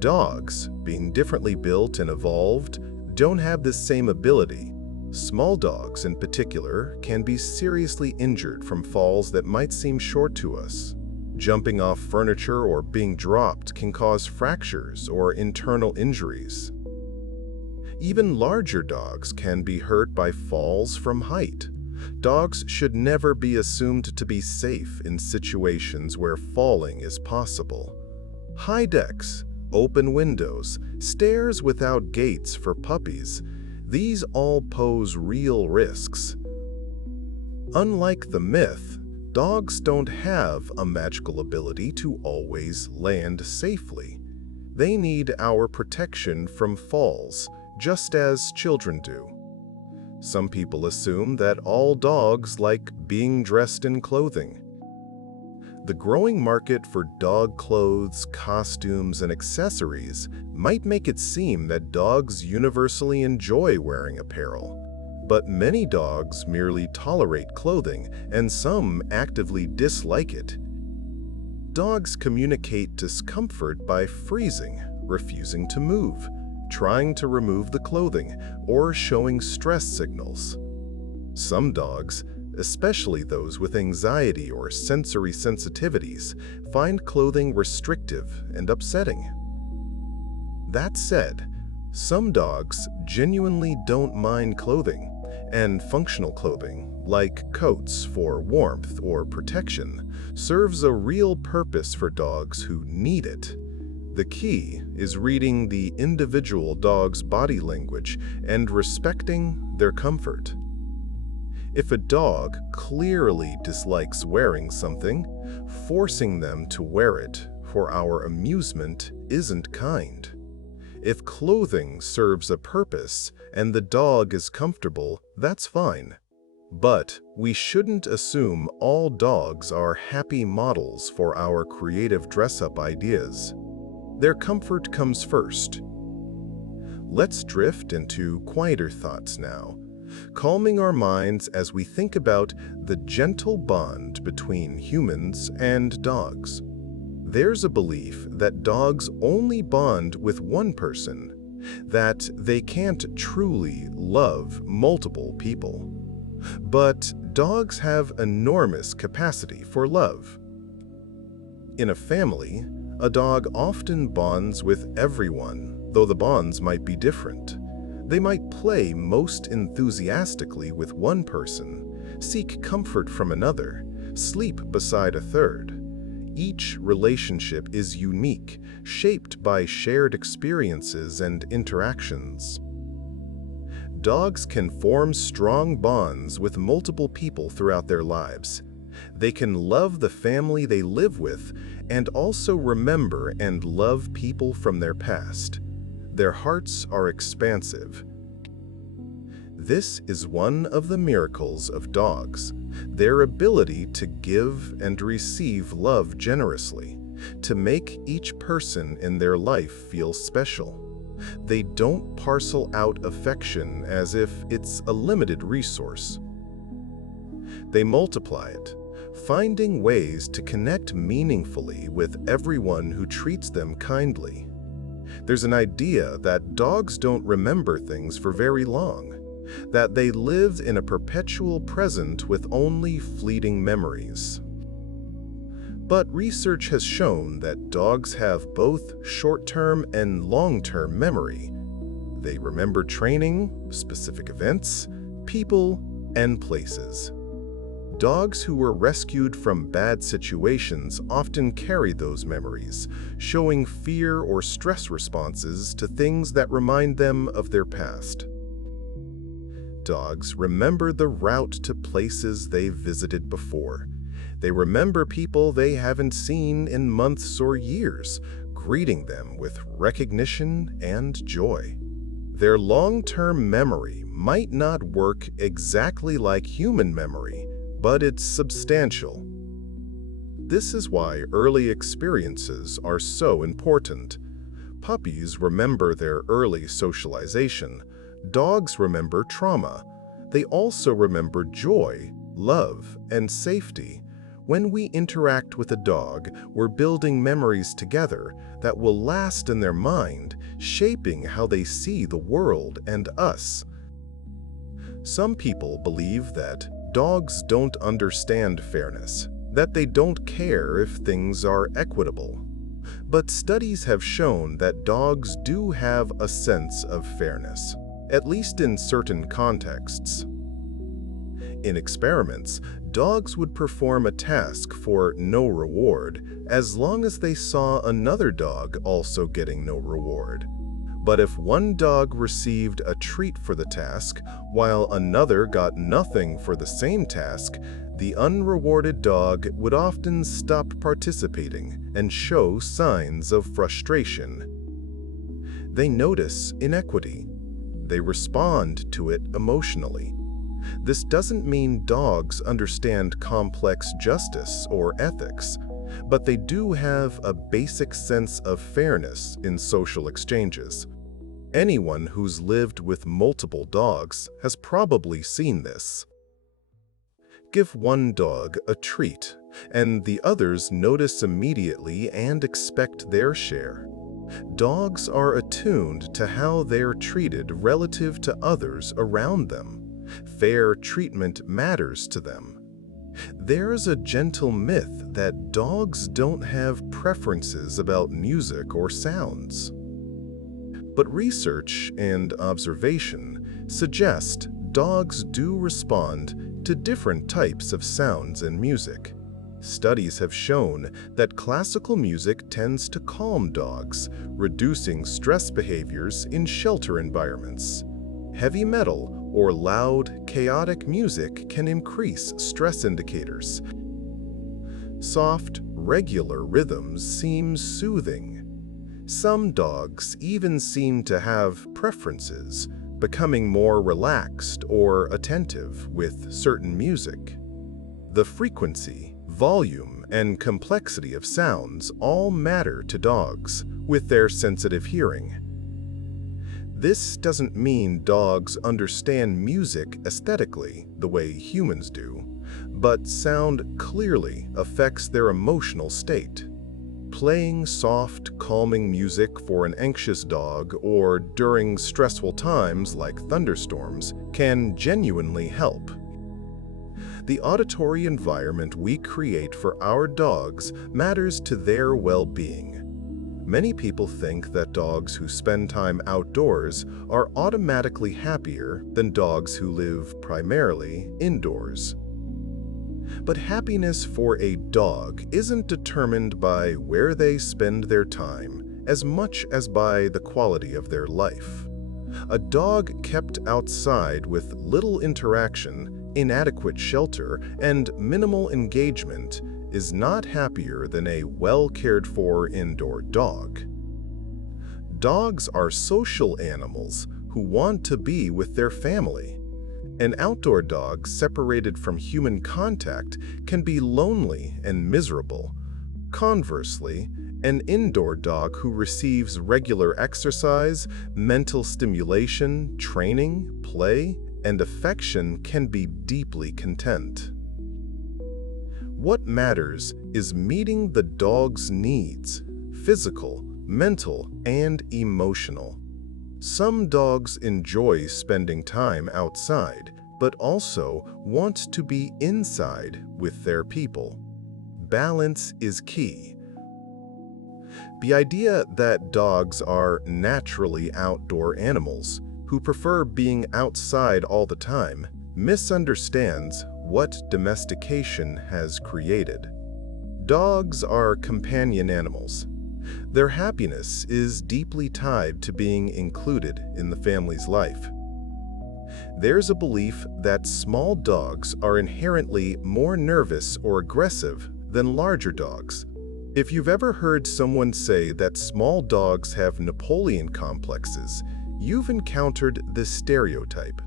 Dogs, being differently built and evolved, don't have this same ability. Small dogs, in particular, can be seriously injured from falls that might seem short to us. Jumping off furniture or being dropped can cause fractures or internal injuries. Even larger dogs can be hurt by falls from height. Dogs should never be assumed to be safe in situations where falling is possible. High decks, open windows, stairs without gates for puppies, these all pose real risks. Unlike the myth, dogs don't have a magical ability to always land safely. They need our protection from falls, just as children do. Some people assume that all dogs like being dressed in clothing. The growing market for dog clothes, costumes, and accessories might make it seem that dogs universally enjoy wearing apparel. But many dogs merely tolerate clothing, and some actively dislike it. Dogs communicate discomfort by freezing, refusing to move, trying to remove the clothing, or showing stress signals. Some dogs, especially those with anxiety or sensory sensitivities, find clothing restrictive and upsetting. That said, some dogs genuinely don't mind clothing, and functional clothing, like coats for warmth or protection, serves a real purpose for dogs who need it. The key is reading the individual dog's body language and respecting their comfort. If a dog clearly dislikes wearing something, forcing them to wear it for our amusement isn't kind. If clothing serves a purpose and the dog is comfortable, that's fine. But we shouldn't assume all dogs are happy models for our creative dress-up ideas. Their comfort comes first. Let's drift into quieter thoughts now, calming our minds as we think about the gentle bond between humans and dogs. There's a belief that dogs only bond with one person, that they can't truly love multiple people. But dogs have enormous capacity for love. In a family, a dog often bonds with everyone, though the bonds might be different. They might play most enthusiastically with one person, seek comfort from another, sleep beside a third. Each relationship is unique, shaped by shared experiences and interactions. Dogs can form strong bonds with multiple people throughout their lives. They can love the family they live with and also remember and love people from their past. Their hearts are expansive. This is one of the miracles of dogs, their ability to give and receive love generously, to make each person in their life feel special. They don't parcel out affection as if it's a limited resource. They multiply it, finding ways to connect meaningfully with everyone who treats them kindly. There's an idea that dogs don't remember things for very long, that they live in a perpetual present with only fleeting memories. But research has shown that dogs have both short-term and long-term memory. They remember training, specific events, people, and places. Dogs who were rescued from bad situations often carry those memories, showing fear or stress responses to things that remind them of their past. Dogs remember the route to places they've visited before. They remember people they haven't seen in months or years, greeting them with recognition and joy. Their long-term memory might not work exactly like human memory, but it's substantial. This is why early experiences are so important. Puppies remember their early socialization. Dogs remember trauma. They also remember joy, love, and safety. When we interact with a dog, we're building memories together that will last in their mind, shaping how they see the world and us. Some people believe that dogs don't understand fairness, that they don't care if things are equitable. But studies have shown that dogs do have a sense of fairness, at least in certain contexts. In experiments, dogs would perform a task for no reward as long as they saw another dog also getting no reward. But if one dog received a treat for the task, while another got nothing for the same task, the unrewarded dog would often stop participating and show signs of frustration. They notice inequity. They respond to it emotionally. This doesn't mean dogs understand complex justice or ethics, but they do have a basic sense of fairness in social exchanges. Anyone who's lived with multiple dogs has probably seen this. Give one dog a treat, and the others notice immediately and expect their share. Dogs are attuned to how they're treated relative to others around them. Fair treatment matters to them. There's a gentle myth that dogs don't have preferences about music or sounds. But research and observation suggest dogs do respond to different types of sounds and music. Studies have shown that classical music tends to calm dogs, reducing stress behaviors in shelter environments. Heavy metal or loud, chaotic music can increase stress indicators. Soft, regular rhythms seem soothing. Some dogs even seem to have preferences, becoming more relaxed or attentive with certain music. The frequency, volume, and complexity of sounds all matter to dogs with their sensitive hearing. This doesn't mean dogs understand music aesthetically the way humans do, but sound clearly affects their emotional state. Playing soft, calming music for an anxious dog or during stressful times like thunderstorms can genuinely help. The auditory environment we create for our dogs matters to their well-being. Many people think that dogs who spend time outdoors are automatically happier than dogs who live primarily indoors. But happiness for a dog isn't determined by where they spend their time as much as by the quality of their life. A dog kept outside with little interaction, inadequate shelter, and minimal engagement is not happier than a well-cared-for indoor dog. Dogs are social animals who want to be with their family. An outdoor dog separated from human contact can be lonely and miserable. Conversely, an indoor dog who receives regular exercise, mental stimulation, training, play, and affection can be deeply content. What matters is meeting the dog's needs, physical, mental, and emotional. Some dogs enjoy spending time outside, but also want to be inside with their people. Balance is key. The idea that dogs are naturally outdoor animals who prefer being outside all the time misunderstands what domestication has created. Dogs are companion animals. Their happiness is deeply tied to being included in the family's life. There's a belief that small dogs are inherently more nervous or aggressive than larger dogs. If you've ever heard someone say that small dogs have Napoleon complexes, you've encountered this stereotype.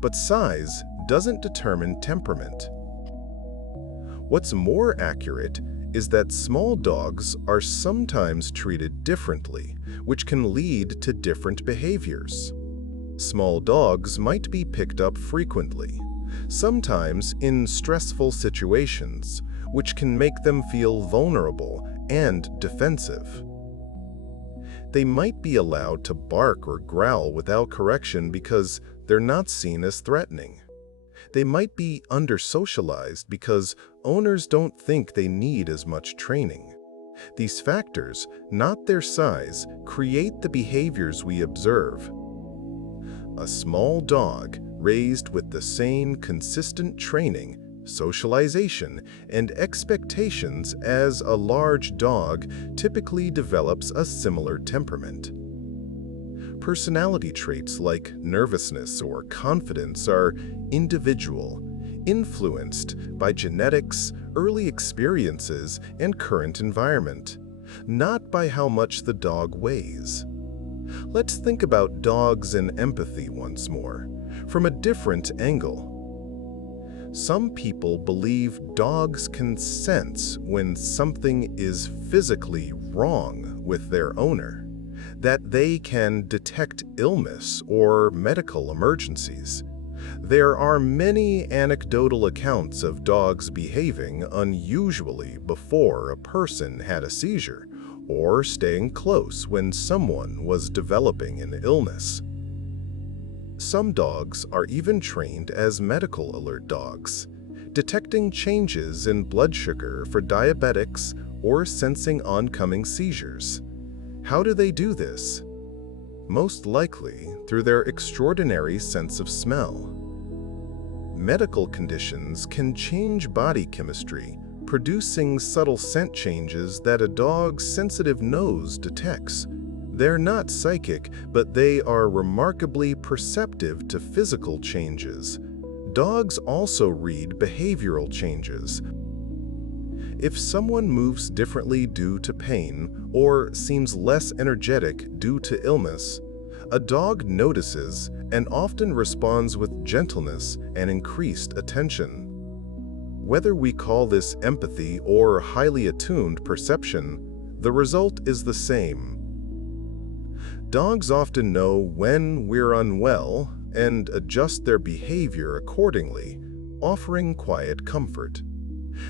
But size doesn't determine temperament. What's more accurate is that small dogs are sometimes treated differently, which can lead to different behaviors. Small dogs might be picked up frequently, sometimes in stressful situations, which can make them feel vulnerable and defensive. They might be allowed to bark or growl without correction because they're not seen as threatening. They might be under-socialized because owners don't think they need as much training. These factors, not their size, create the behaviors we observe. A small dog raised with the same consistent training, socialization, and expectations as a large dog typically develops a similar temperament. Personality traits like nervousness or confidence are individual, influenced by genetics, early experiences, and current environment, not by how much the dog weighs. Let's think about dogs and empathy once more, from a different angle. Some people believe dogs can sense when something is physically wrong with their owner, that they can detect illness or medical emergencies. There are many anecdotal accounts of dogs behaving unusually before a person had a seizure, or staying close when someone was developing an illness. Some dogs are even trained as medical alert dogs, detecting changes in blood sugar for diabetics or sensing oncoming seizures. How do they do this? Most likely through their extraordinary sense of smell. Medical conditions can change body chemistry, producing subtle scent changes that a dog's sensitive nose detects. They're not psychic, but they are remarkably perceptive to physical changes. Dogs also read behavioral changes. If someone moves differently due to pain or seems less energetic due to illness, a dog notices and often responds with gentleness and increased attention. Whether we call this empathy or highly attuned perception, the result is the same. Dogs often know when we're unwell and adjust their behavior accordingly, offering quiet comfort.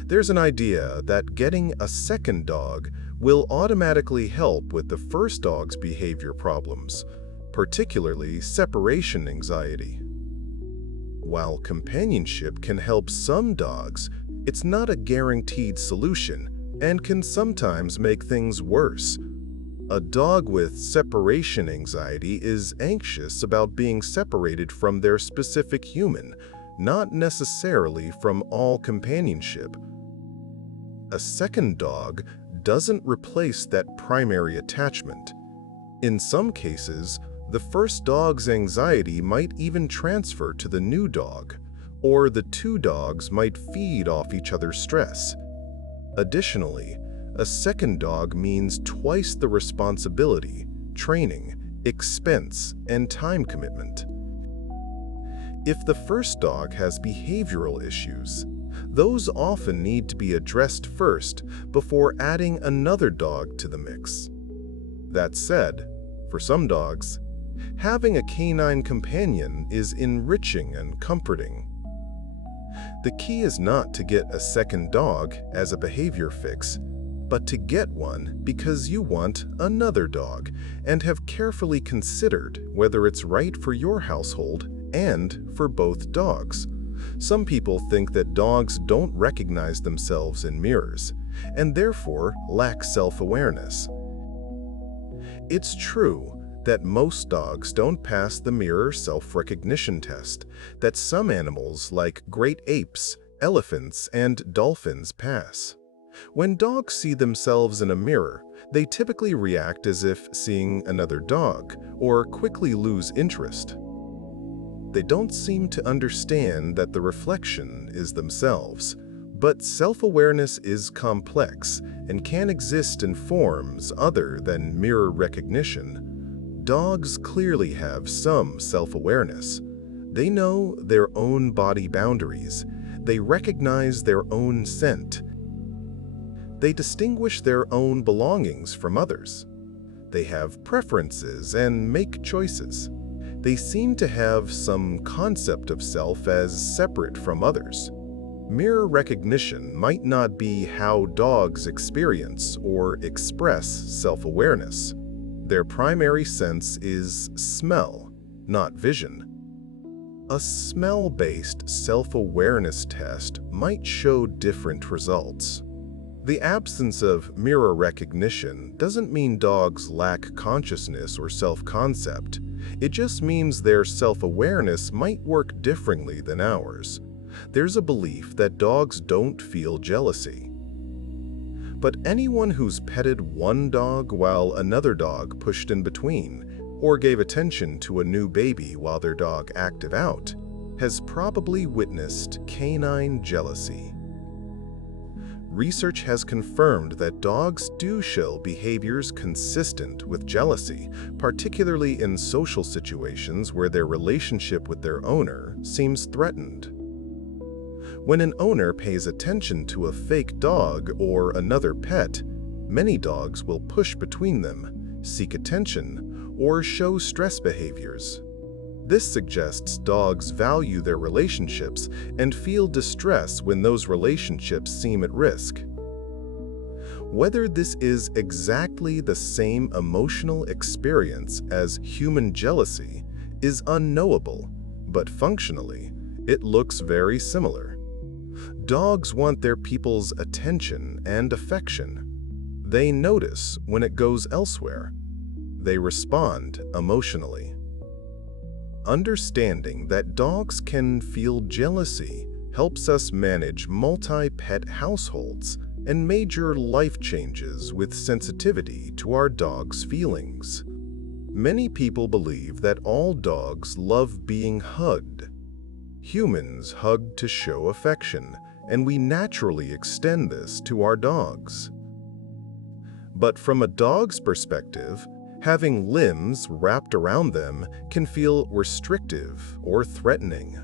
There's an idea that getting a second dog will automatically help with the first dog's behavior problems, particularly separation anxiety. While companionship can help some dogs, it's not a guaranteed solution and can sometimes make things worse. A dog with separation anxiety is anxious about being separated from their specific human, not necessarily from all companionship. A second dog doesn't replace that primary attachment. In some cases, the first dog's anxiety might even transfer to the new dog, or the two dogs might feed off each other's stress. Additionally, a second dog means twice the responsibility, training, expense, and time commitment. If the first dog has behavioral issues, those often need to be addressed first before adding another dog to the mix. That said, for some dogs, having a canine companion is enriching and comforting. The key is not to get a second dog as a behavior fix, but to get one because you want another dog and have carefully considered whether it's right for your household and for both dogs. Some people think that dogs don't recognize themselves in mirrors and therefore lack self-awareness. It's true that most dogs don't pass the mirror self-recognition test that some animals like great apes, elephants, and dolphins pass. When dogs see themselves in a mirror, they typically react as if seeing another dog, or quickly lose interest. They don't seem to understand that the reflection is themselves, but self-awareness is complex and can exist in forms other than mirror recognition. Dogs clearly have some self-awareness. They know their own body boundaries. They recognize their own scent. They distinguish their own belongings from others. They have preferences and make choices. They seem to have some concept of self as separate from others. Mirror recognition might not be how dogs experience or express self-awareness. Their primary sense is smell, not vision. A smell-based self-awareness test might show different results. The absence of mirror recognition doesn't mean dogs lack consciousness or self-concept. It just means their self-awareness might work differently than ours. There's a belief that dogs don't feel jealousy. But anyone who's petted one dog while another dog pushed in between, or gave attention to a new baby while their dog acted out, has probably witnessed canine jealousy. Research has confirmed that dogs do show behaviors consistent with jealousy, particularly in social situations where their relationship with their owner seems threatened. When an owner pays attention to a fake dog or another pet, many dogs will push between them, seek attention, or show stress behaviors. This suggests dogs value their relationships and feel distress when those relationships seem at risk. Whether this is exactly the same emotional experience as human jealousy is unknowable, but functionally, it looks very similar. Dogs want their people's attention and affection. They notice when it goes elsewhere. They respond emotionally. Understanding that dogs can feel jealousy helps us manage multi-pet households and major life changes with sensitivity to our dog's feelings. Many people believe that all dogs love being hugged. Humans hug to show affection, and we naturally extend this to our dogs. But from a dog's perspective, having limbs wrapped around them can feel restrictive or threatening.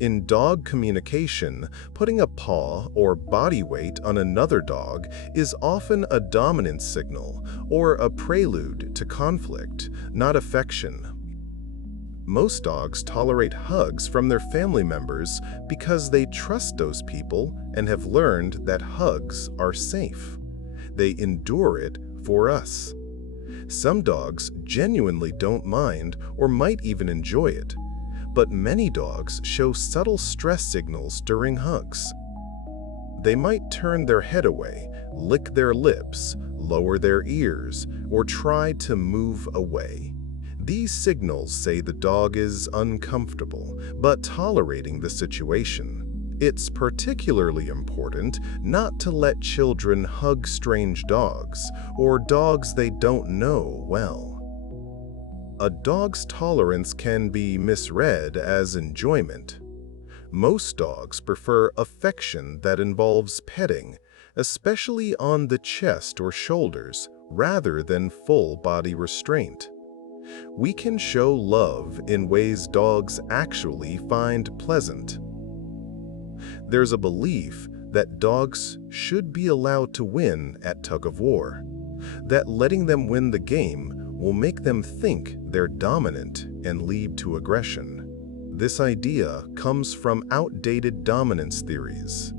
In dog communication, putting a paw or body weight on another dog is often a dominance signal or a prelude to conflict, not affection. Most dogs tolerate hugs from their family members because they trust those people and have learned that hugs are safe. They endure it for us. Some dogs genuinely don't mind or might even enjoy it, but many dogs show subtle stress signals during hugs. They might turn their head away, lick their lips, lower their ears, or try to move away. These signals say the dog is uncomfortable, but tolerating the situation. It's particularly important not to let children hug strange dogs or dogs they don't know well. A dog's tolerance can be misread as enjoyment. Most dogs prefer affection that involves petting, especially on the chest or shoulders, rather than full body restraint. We can show love in ways dogs actually find pleasant. There's a belief that dogs should be allowed to win at tug-of-war, that letting them win the game will make them think they're dominant and lead to aggression. This idea comes from outdated dominance theories.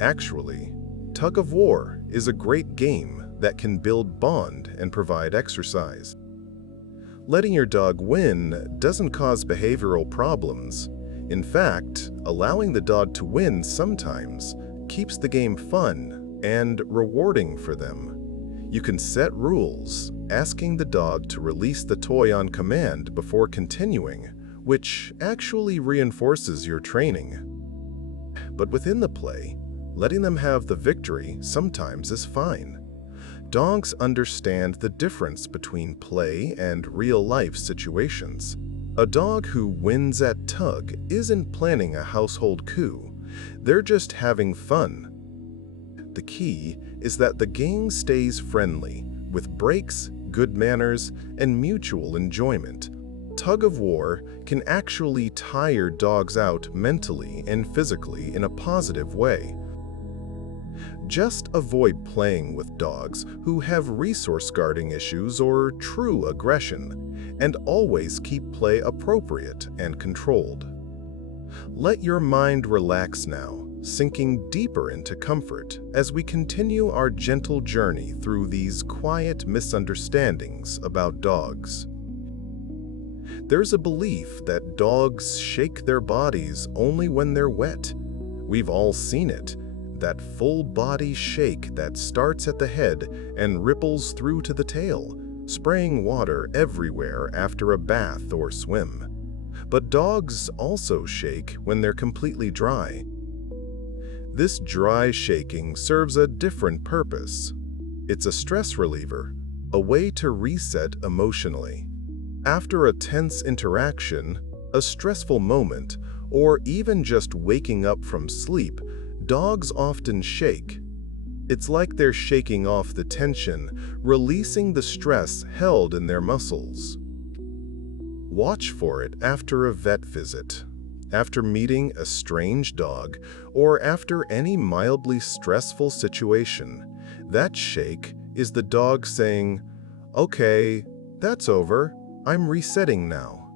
Actually, tug-of-war is a great game that can build bond and provide exercise. Letting your dog win doesn't cause behavioral problems. In fact, allowing the dog to win sometimes keeps the game fun and rewarding for them. You can set rules, asking the dog to release the toy on command before continuing, which actually reinforces your training. But within the play, letting them have the victory sometimes is fine. Dogs understand the difference between play and real-life situations. A dog who wins at tug isn't planning a household coup. They're just having fun. The key is that the game stays friendly, with breaks, good manners, and mutual enjoyment. Tug-of-war can actually tire dogs out mentally and physically in a positive way. Just avoid playing with dogs who have resource guarding issues or true aggression, and always keep play appropriate and controlled. Let your mind relax now, sinking deeper into comfort as we continue our gentle journey through these quiet misunderstandings about dogs. There's a belief that dogs shake their bodies only when they're wet. We've all seen it, that full-body shake that starts at the head and ripples through to the tail, spraying water everywhere after a bath or swim. But dogs also shake when they're completely dry. This dry shaking serves a different purpose. It's a stress reliever, a way to reset emotionally. After a tense interaction, a stressful moment, or even just waking up from sleep, dogs often shake. It's like they're shaking off the tension, releasing the stress held in their muscles. Watch for it after a vet visit, after meeting a strange dog, or after any mildly stressful situation. That shake is the dog saying, "Okay, that's over. I'm resetting now."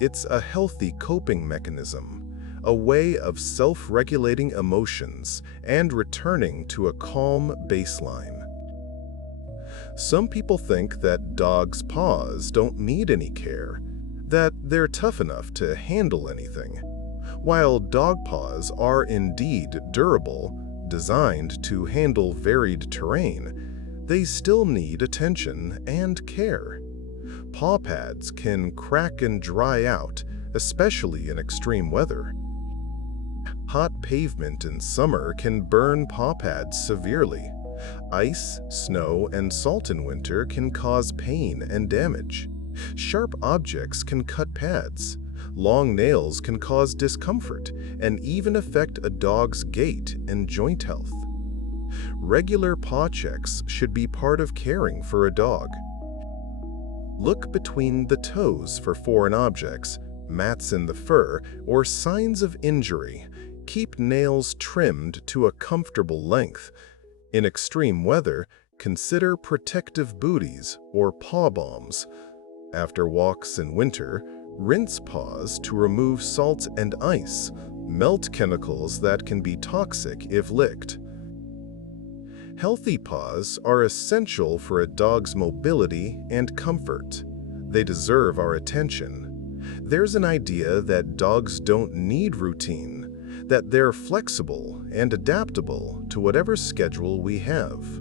It's a healthy coping mechanism, a way of self-regulating emotions and returning to a calm baseline. Some people think that dogs' paws don't need any care, that they're tough enough to handle anything. While dog paws are indeed durable, designed to handle varied terrain, they still need attention and care. Paw pads can crack and dry out, especially in extreme weather. Hot pavement in summer can burn paw pads severely. Ice, snow, and salt in winter can cause pain and damage. Sharp objects can cut pads. Long nails can cause discomfort and even affect a dog's gait and joint health. Regular paw checks should be part of caring for a dog. Look between the toes for foreign objects, mats in the fur, or signs of injury. Keep nails trimmed to a comfortable length. In extreme weather, consider protective booties or paw balms. After walks in winter, rinse paws to remove salt and ice, melt chemicals that can be toxic if licked. Healthy paws are essential for a dog's mobility and comfort. They deserve our attention. There's an idea that dogs don't need routine, that they're flexible and adaptable to whatever schedule we have.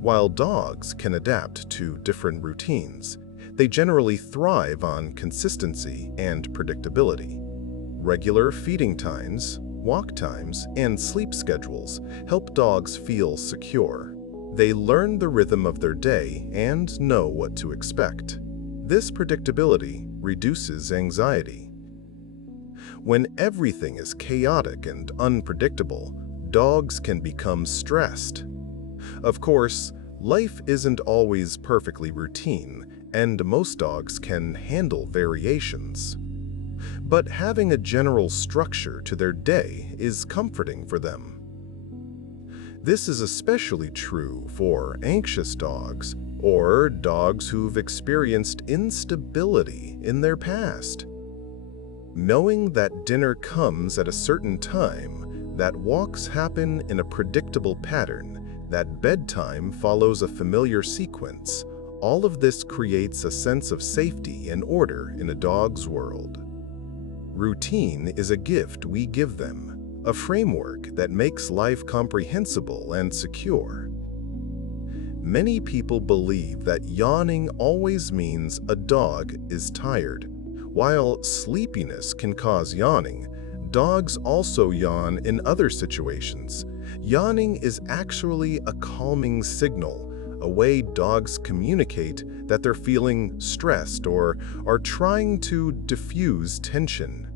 While dogs can adapt to different routines, they generally thrive on consistency and predictability. Regular feeding times, walk times, and sleep schedules help dogs feel secure. They learn the rhythm of their day and know what to expect. This predictability reduces anxiety. When everything is chaotic and unpredictable, dogs can become stressed. Of course, life isn't always perfectly routine, and most dogs can handle variations. But having a general structure to their day is comforting for them. This is especially true for anxious dogs or dogs who've experienced instability in their past. Knowing that dinner comes at a certain time, that walks happen in a predictable pattern, that bedtime follows a familiar sequence, all of this creates a sense of safety and order in a dog's world. Routine is a gift we give them, a framework that makes life comprehensible and secure. Many people believe that yawning always means a dog is tired. While sleepiness can cause yawning, dogs also yawn in other situations. Yawning is actually a calming signal, a way dogs communicate that they're feeling stressed or are trying to diffuse tension.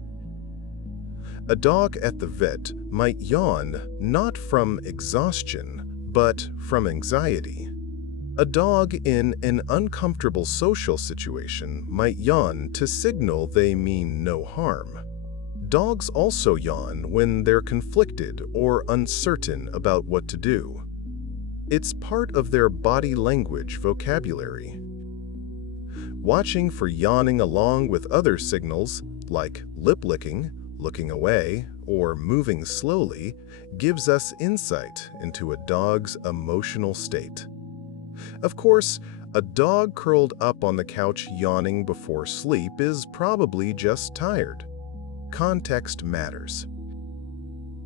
A dog at the vet might yawn not from exhaustion, but from anxiety. A dog in an uncomfortable social situation might yawn to signal they mean no harm. Dogs also yawn when they're conflicted or uncertain about what to do. It's part of their body language vocabulary. Watching for yawning along with other signals, like lip licking, looking away, or moving slowly, gives us insight into a dog's emotional state. Of course, a dog curled up on the couch yawning before sleep is probably just tired. Context matters.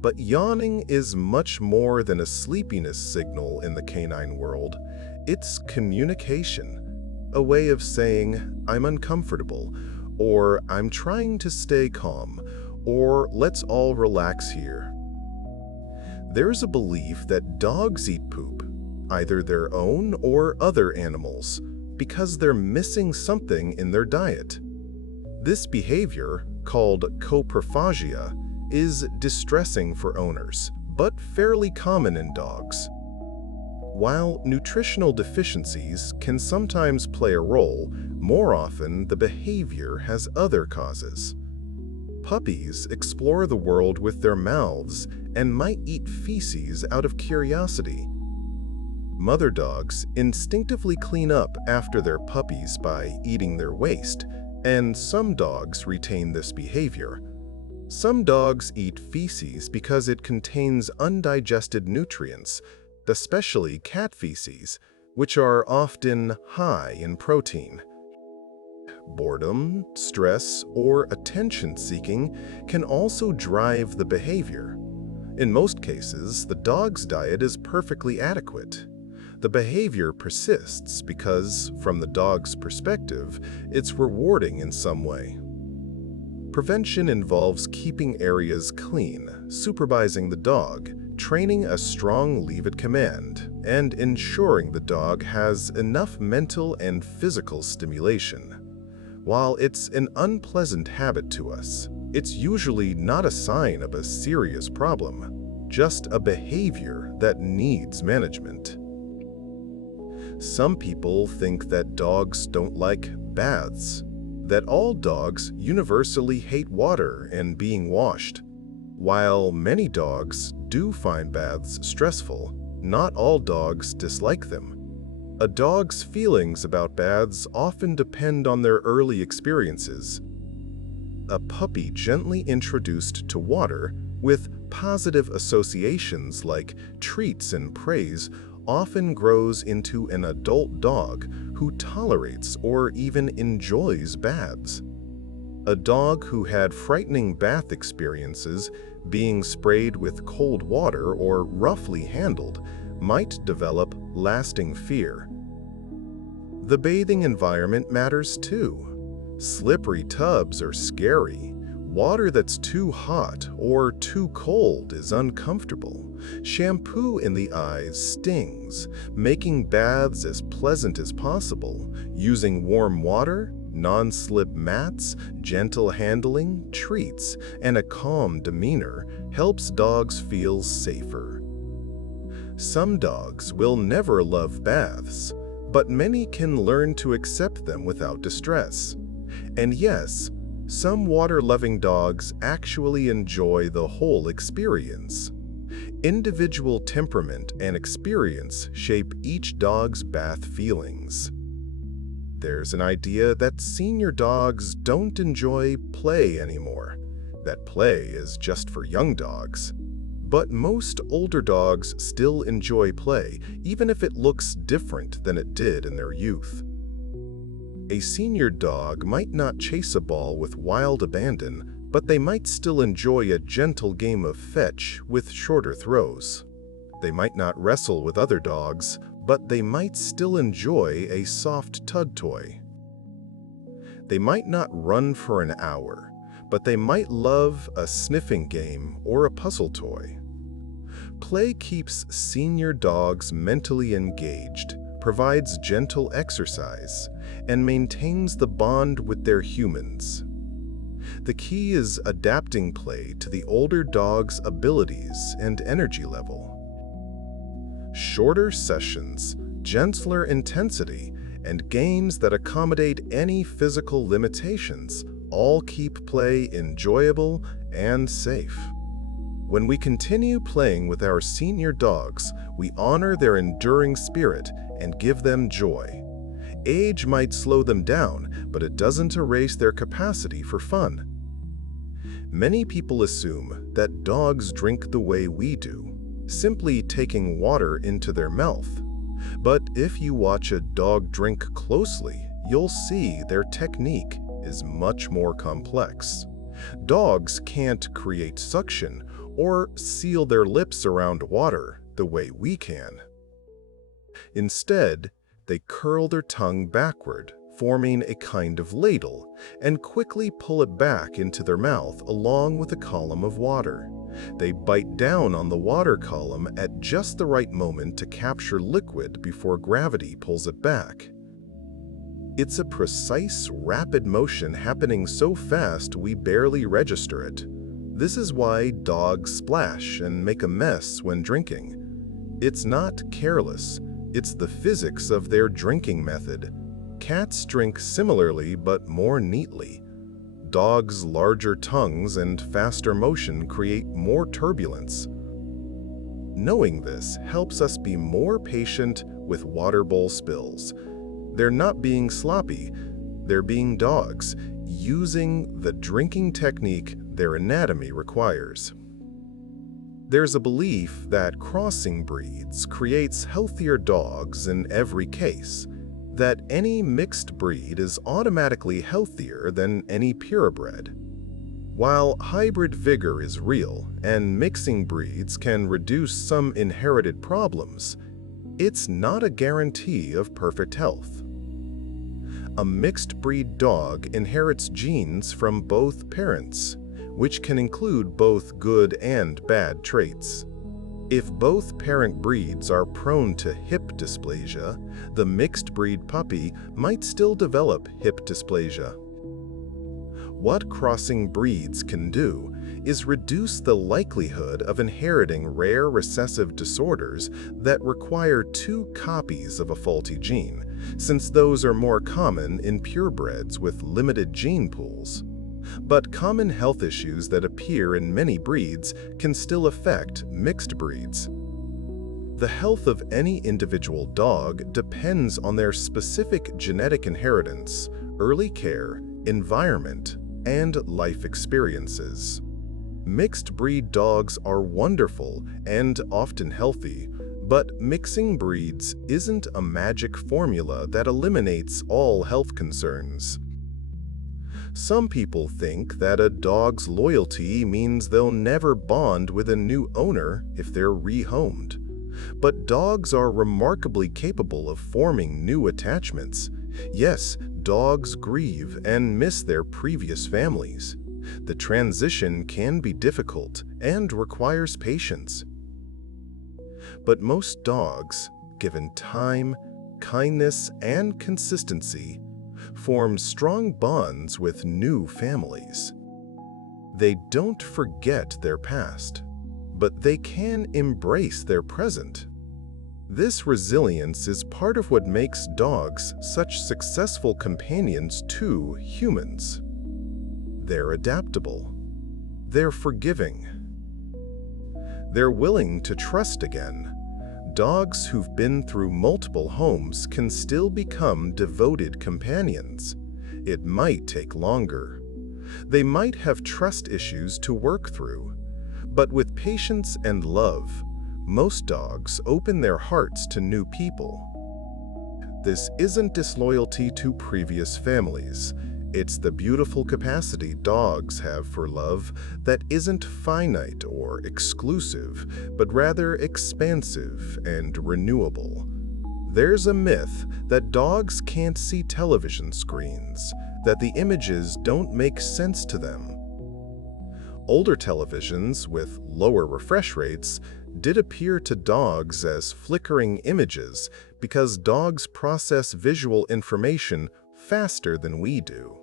But yawning is much more than a sleepiness signal in the canine world. It's communication, a way of saying, "I'm uncomfortable," or "I'm trying to stay calm," or "let's all relax here." There's a belief that dogs eat poop, either their own or other animals, because they're missing something in their diet. This behavior, called coprophagia, is distressing for owners, but fairly common in dogs. While nutritional deficiencies can sometimes play a role, more often the behavior has other causes. Puppies explore the world with their mouths and might eat feces out of curiosity. Mother dogs instinctively clean up after their puppies by eating their waste, and some dogs retain this behavior. Some dogs eat feces because it contains undigested nutrients, especially cat feces, which are often high in protein. Boredom, stress, or attention-seeking can also drive the behavior. In most cases, the dog's diet is perfectly adequate. The behavior persists because, from the dog's perspective, it's rewarding in some way. Prevention involves keeping areas clean, supervising the dog, training a strong leave-it command, and ensuring the dog has enough mental and physical stimulation. While it's an unpleasant habit to us, it's usually not a sign of a serious problem, just a behavior that needs management. Some people think that dogs don't like baths, that all dogs universally hate water and being washed. While many dogs do find baths stressful, not all dogs dislike them. A dog's feelings about baths often depend on their early experiences. A puppy gently introduced to water, with positive associations like treats and praise, often grows into an adult dog who tolerates or even enjoys baths. A dog who had frightening bath experiences, being sprayed with cold water or roughly handled, might develop lasting fear. The bathing environment matters too. Slippery tubs are scary. Water that's too hot or too cold is uncomfortable. Shampoo in the eyes stings. Making baths as pleasant as possible, using warm water, non-slip mats, gentle handling, treats, and a calm demeanor helps dogs feel safer. Some dogs will never love baths, but many can learn to accept them without distress. And yes, some water-loving dogs actually enjoy the whole experience. Individual temperament and experience shape each dog's bath feelings. There's an idea that senior dogs don't enjoy play anymore, that play is just for young dogs. But most older dogs still enjoy play, even if it looks different than it did in their youth. A senior dog might not chase a ball with wild abandon, but they might still enjoy a gentle game of fetch with shorter throws. They might not wrestle with other dogs, but they might still enjoy a soft tug toy. They might not run for an hour, but they might love a sniffing game or a puzzle toy. Play keeps senior dogs mentally engaged, provides gentle exercise, and maintains the bond with their humans. The key is adapting play to the older dog's abilities and energy level. Shorter sessions, gentler intensity, and games that accommodate any physical limitations all keep play enjoyable and safe. When we continue playing with our senior dogs, we honor their enduring spirit and give them joy. Age might slow them down, but it doesn't erase their capacity for fun. Many people assume that dogs drink the way we do, simply taking water into their mouth. But if you watch a dog drink closely, you'll see their technique is much more complex. Dogs can't create suction or seal their lips around water the way we can. Instead, they curl their tongue backward, forming a kind of ladle, and quickly pull it back into their mouth along with a column of water. They bite down on the water column at just the right moment to capture liquid before gravity pulls it back. It's a precise, rapid motion happening so fast we barely register it. This is why dogs splash and make a mess when drinking. It's not careless, it's the physics of their drinking method. Cats drink similarly but more neatly. Dogs' larger tongues and faster motion create more turbulence. Knowing this helps us be more patient with water bowl spills. They're not being sloppy, they're being dogs, using the drinking technique their anatomy requires. There's a belief that crossing breeds creates healthier dogs in every case, that any mixed breed is automatically healthier than any purebred. While hybrid vigor is real and mixing breeds can reduce some inherited problems, it's not a guarantee of perfect health. A mixed breed dog inherits genes from both parents, which can include both good and bad traits. If both parent breeds are prone to hip dysplasia, the mixed breed puppy might still develop hip dysplasia. What crossing breeds can do is reduce the likelihood of inheriting rare recessive disorders that require 2 copies of a faulty gene, since those are more common in purebreds with limited gene pools. But common health issues that appear in many breeds can still affect mixed breeds. The health of any individual dog depends on their specific genetic inheritance, early care, environment, and life experiences. Mixed breed dogs are wonderful and often healthy, but mixing breeds isn't a magic formula that eliminates all health concerns. Some people think that a dog's loyalty means they'll never bond with a new owner if they're rehomed. But dogs are remarkably capable of forming new attachments. Yes, dogs grieve and miss their previous families. The transition can be difficult and requires patience. But most dogs, given time, kindness, and consistency, form strong bonds with new families. They don't forget their past, but they can embrace their present. This resilience is part of what makes dogs such successful companions to humans. They're adaptable. They're forgiving. They're willing to trust again. Dogs who've been through multiple homes can still become devoted companions. It might take longer. They might have trust issues to work through. But with patience and love, most dogs open their hearts to new people. This isn't disloyalty to previous families. It's the beautiful capacity dogs have for love that isn't finite or exclusive, but rather expansive and renewable. There's a myth that dogs can't see television screens, that the images don't make sense to them. Older televisions with lower refresh rates did appear to dogs as flickering images because dogs process visual information faster than we do.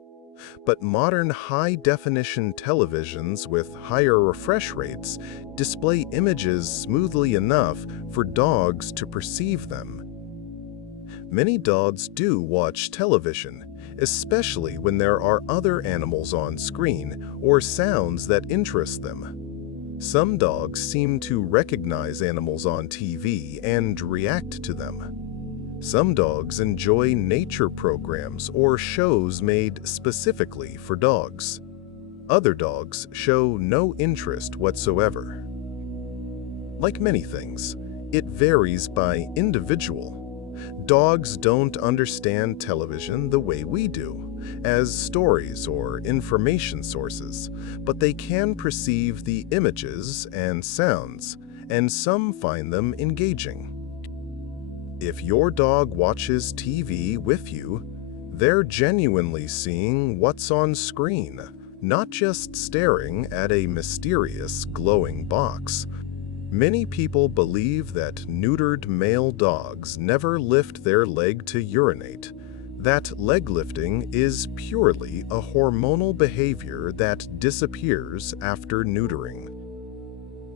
But modern high-definition televisions with higher refresh rates display images smoothly enough for dogs to perceive them. Many dogs do watch television, especially when there are other animals on screen or sounds that interest them. Some dogs seem to recognize animals on TV and react to them. Some dogs enjoy nature programs or shows made specifically for dogs. Other dogs show no interest whatsoever. Like many things, it varies by individual. Dogs don't understand television the way we do, as stories or information sources, but they can perceive the images and sounds, and some find them engaging. If your dog watches TV with you, they're genuinely seeing what's on screen, not just staring at a mysterious glowing box. Many people believe that neutered male dogs never lift their leg to urinate. That leg lifting is purely a hormonal behavior that disappears after neutering.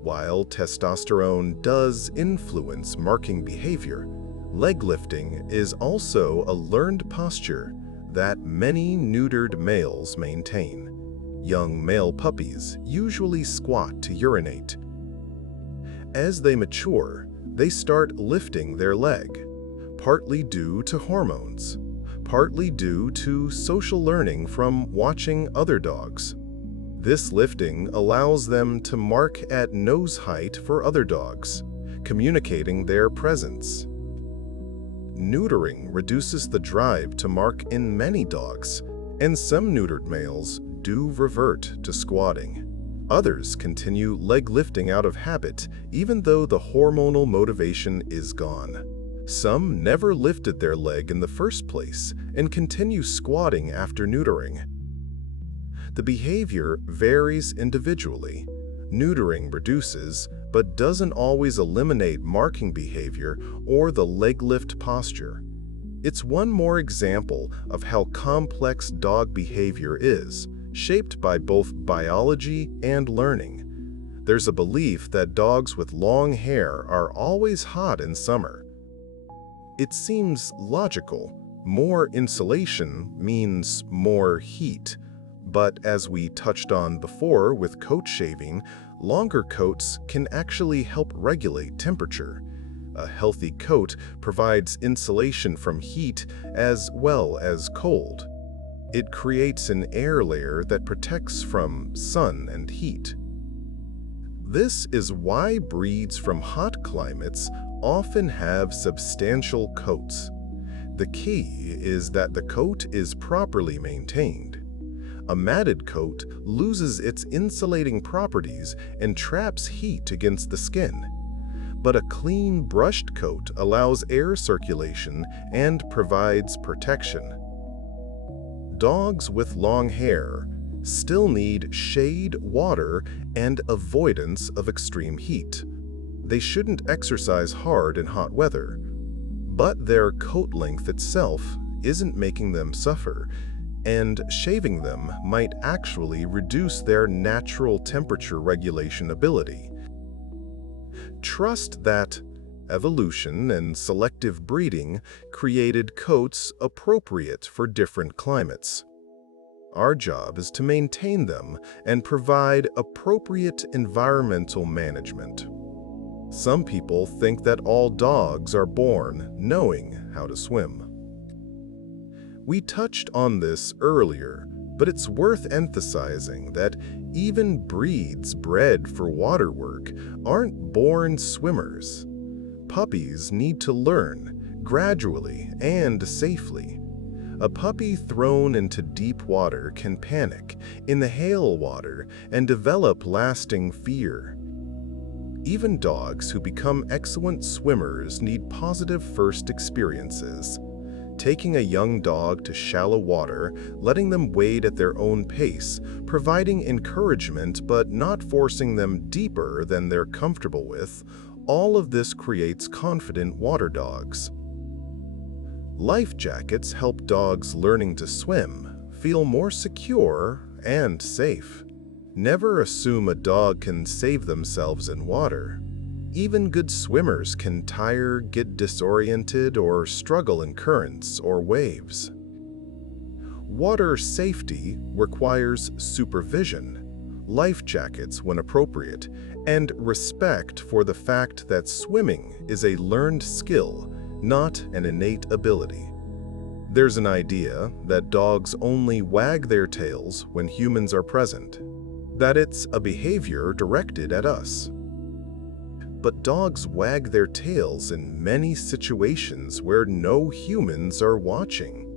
While testosterone does influence marking behavior, leg lifting is also a learned posture that many neutered males maintain. Young male puppies usually squat to urinate. As they mature, they start lifting their leg, partly due to hormones, partly due to social learning from watching other dogs. This lifting allows them to mark at nose height for other dogs, communicating their presence. Neutering reduces the drive to mark in many dogs, and some neutered males do revert to squatting. Others continue leg lifting out of habit, even though the hormonal motivation is gone. Some never lifted their leg in the first place and continue squatting after neutering. The behavior varies individually. Neutering reduces, but doesn't always eliminate marking behavior or the leg lift posture. It's one more example of how complex dog behavior is, shaped by both biology and learning. There's a belief that dogs with long hair are always hot in summer. It seems logical. More insulation means more heat. But as we touched on before with coat shaving, longer coats can actually help regulate temperature. A healthy coat provides insulation from heat as well as cold. It creates an air layer that protects from sun and heat. This is why breeds from hot climates often have substantial coats. The key is that the coat is properly maintained. A matted coat loses its insulating properties and traps heat against the skin. But a clean, brushed coat allows air circulation and provides protection. Dogs with long hair still need shade, water, and avoidance of extreme heat. They shouldn't exercise hard in hot weather, but their coat length itself isn't making them suffer, and shaving them might actually reduce their natural temperature regulation ability. Trust that evolution and selective breeding created coats appropriate for different climates. Our job is to maintain them and provide appropriate environmental management. Some people think that all dogs are born knowing how to swim. We touched on this earlier, but it's worth emphasizing that even breeds bred for water work aren't born swimmers. Puppies need to learn gradually and safely. A puppy thrown into deep water can panic, inhale water, and develop lasting fear. Even dogs who become excellent swimmers need positive first experiences. Taking a young dog to shallow water, letting them wade at their own pace, providing encouragement but not forcing them deeper than they're comfortable with, all of this creates confident water dogs. Life jackets help dogs learning to swim feel more secure and safe. Never assume a dog can save themselves in water. Even good swimmers can tire, get disoriented, or struggle in currents or waves. Water safety requires supervision, life jackets when appropriate, and respect for the fact that swimming is a learned skill, not an innate ability. There's an idea that dogs only wag their tails when humans are present, that it's a behavior directed at us. But dogs wag their tails in many situations where no humans are watching.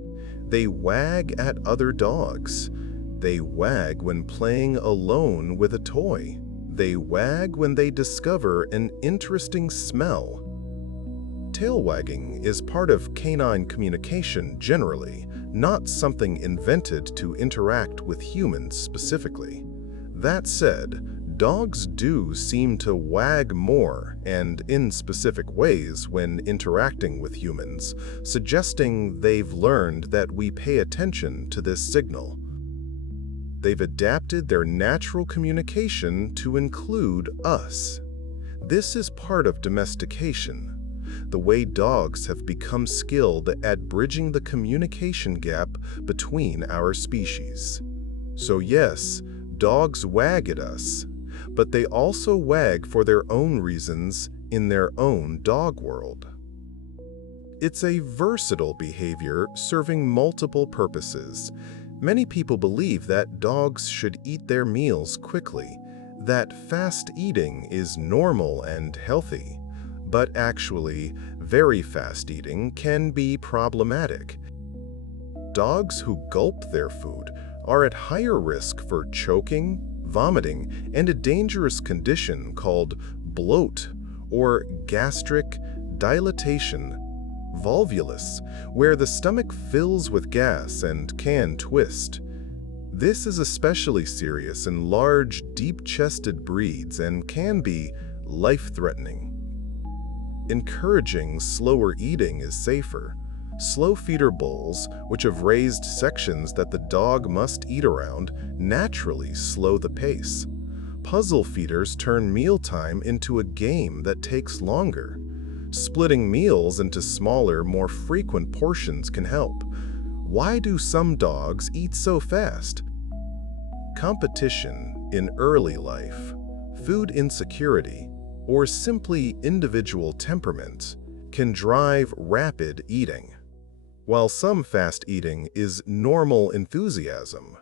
They wag at other dogs. They wag when playing alone with a toy. They wag when they discover an interesting smell. Tail wagging is part of canine communication generally, not something invented to interact with humans specifically. That said, dogs do seem to wag more and in specific ways when interacting with humans, suggesting they've learned that we pay attention to this signal. They've adapted their natural communication to include us. This is part of domestication, the way dogs have become skilled at bridging the communication gap between our species. So yes, dogs wag at us, but they also wag for their own reasons in their own dog world. It's a versatile behavior serving multiple purposes. Many people believe that dogs should eat their meals quickly, that fast eating is normal and healthy. But actually, very fast eating can be problematic. Dogs who gulp their food are at higher risk for choking, vomiting, and a dangerous condition called bloat or gastric dilatation volvulus, where the stomach fills with gas and can twist. This is especially serious in large, deep-chested breeds and can be life-threatening. Encouraging slower eating is safer. Slow feeder bowls, which have raised sections that the dog must eat around, naturally slow the pace. Puzzle feeders turn mealtime into a game that takes longer. Splitting meals into smaller, more frequent portions can help. Why do some dogs eat so fast? Competition in early life, food insecurity, or simply individual temperament can drive rapid eating. While some fast eating is normal enthusiasm,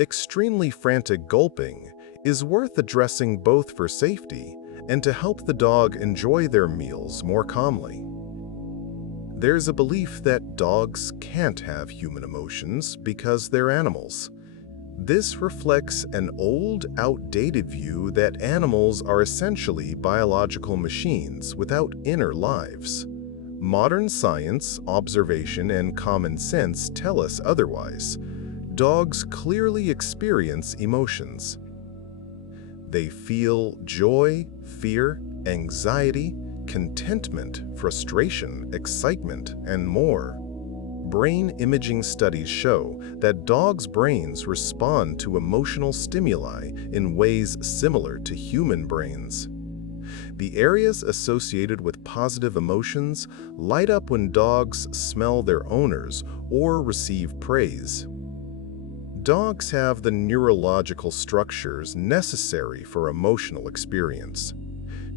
extremely frantic gulping is worth addressing both for safety and to help the dog enjoy their meals more calmly. There's a belief that dogs can't have human emotions because they're animals. This reflects an old, outdated view that animals are essentially biological machines without inner lives. Modern science, observation, and common sense tell us otherwise. Dogs clearly experience emotions. They feel joy, fear, anxiety, contentment, frustration, excitement, and more. Brain imaging studies show that dogs' brains respond to emotional stimuli in ways similar to human brains. The areas associated with positive emotions light up when dogs smell their owners or receive praise. Dogs have the neurological structures necessary for emotional experience.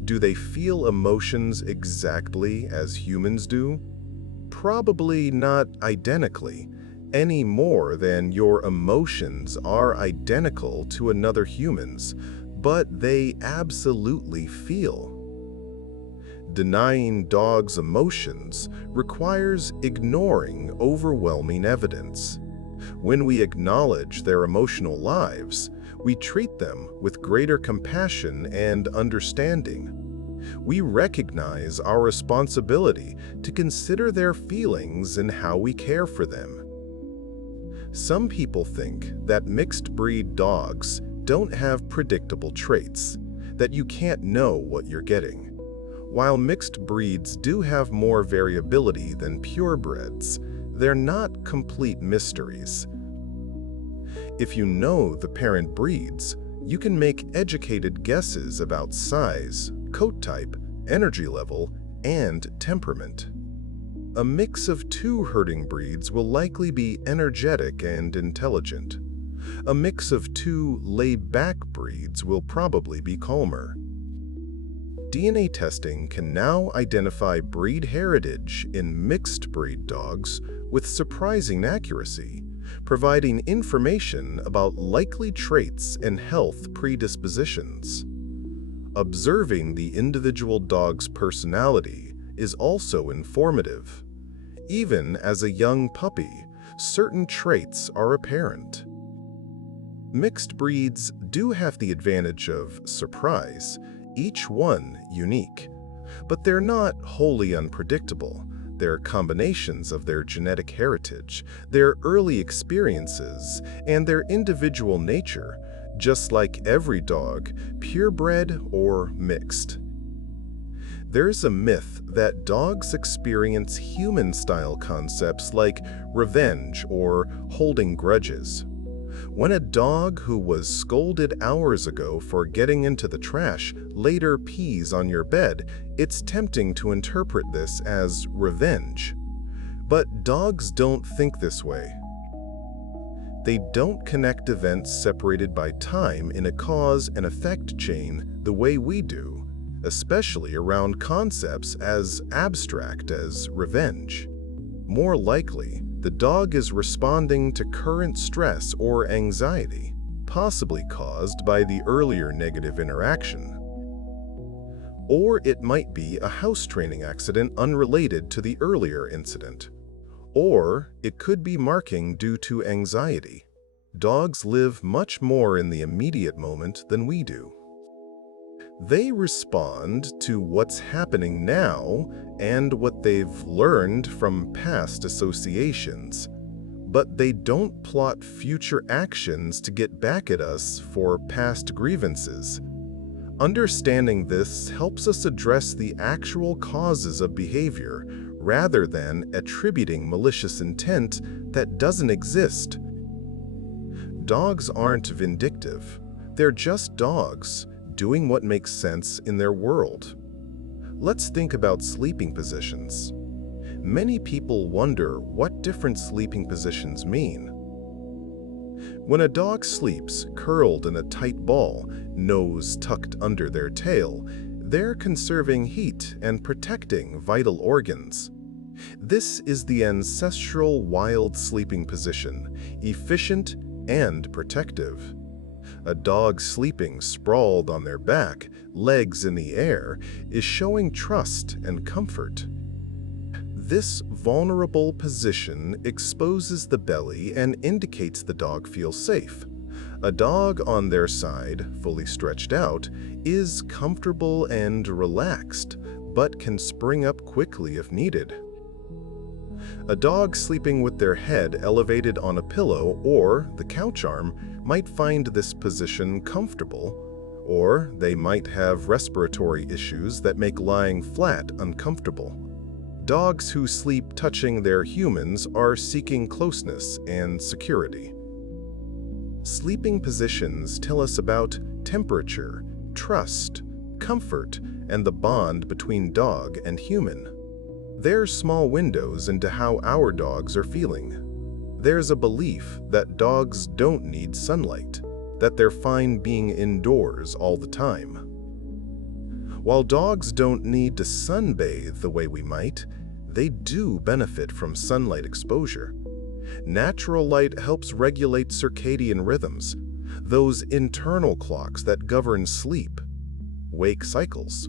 Do they feel emotions exactly as humans do? Probably not identically, any more than your emotions are identical to another human's, but they absolutely feel. Denying dogs' emotions requires ignoring overwhelming evidence. When we acknowledge their emotional lives, we treat them with greater compassion and understanding. We recognize our responsibility to consider their feelings and how we care for them. Some people think that mixed-breed dogs don't have predictable traits, that you can't know what you're getting. While mixed breeds do have more variability than purebreds, they're not complete mysteries. If you know the parent breeds, you can make educated guesses about size, coat type, energy level, and temperament. A mix of two herding breeds will likely be energetic and intelligent. A mix of two laid-back breeds will probably be calmer. DNA testing can now identify breed heritage in mixed-breed dogs with surprising accuracy, providing information about likely traits and health predispositions. Observing the individual dog's personality is also informative. Even as a young puppy, certain traits are apparent. Mixed breeds do have the advantage of surprise, each one unique, but they're not wholly unpredictable. They're combinations of their genetic heritage, their early experiences, and their individual nature, just like every dog, purebred or mixed. There's a myth that dogs experience human-style concepts like revenge or holding grudges. When a dog who was scolded hours ago for getting into the trash later pees on your bed, it's tempting to interpret this as revenge. But dogs don't think this way. They don't connect events separated by time in a cause and effect chain the way we do, especially around concepts as abstract as revenge. More likely, the dog is responding to current stress or anxiety, possibly caused by the earlier negative interaction. Or it might be a house training accident unrelated to the earlier incident. Or it could be marking due to anxiety. Dogs live much more in the immediate moment than we do. They respond to what's happening now and what they've learned from past associations, but they don't plot future actions to get back at us for past grievances. Understanding this helps us address the actual causes of behavior rather than attributing malicious intent that doesn't exist. Dogs aren't vindictive. They're just dogs, doing what makes sense in their world. Let's think about sleeping positions. Many people wonder what different sleeping positions mean. When a dog sleeps curled in a tight ball, nose tucked under their tail, they're conserving heat and protecting vital organs. This is the ancestral wild sleeping position, efficient and protective. A dog sleeping sprawled on their back, legs in the air, is showing trust and comfort. This vulnerable position exposes the belly and indicates the dog feels safe. A dog on their side, fully stretched out, is comfortable and relaxed, but can spring up quickly if needed. A dog sleeping with their head elevated on a pillow or the couch arm might find this position comfortable, or they might have respiratory issues that make lying flat uncomfortable. Dogs who sleep touching their humans are seeking closeness and security. Sleeping positions tell us about temperature, trust, comfort, and the bond between dog and human. They're small windows into how our dogs are feeling. There's a belief that dogs don't need sunlight, that they're fine being indoors all the time. While dogs don't need to sunbathe the way we might, they do benefit from sunlight exposure. Natural light helps regulate circadian rhythms, those internal clocks that govern sleep, wake cycles.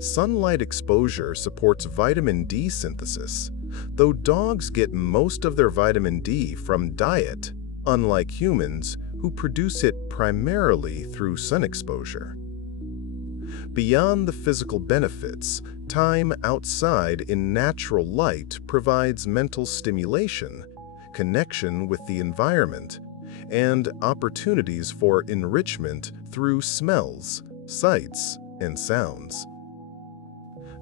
Sunlight exposure supports vitamin D synthesis, though dogs get most of their vitamin D from diet, unlike humans who produce it primarily through sun exposure. Beyond the physical benefits, time outside in natural light provides mental stimulation, connection with the environment, and opportunities for enrichment through smells, sights, and sounds.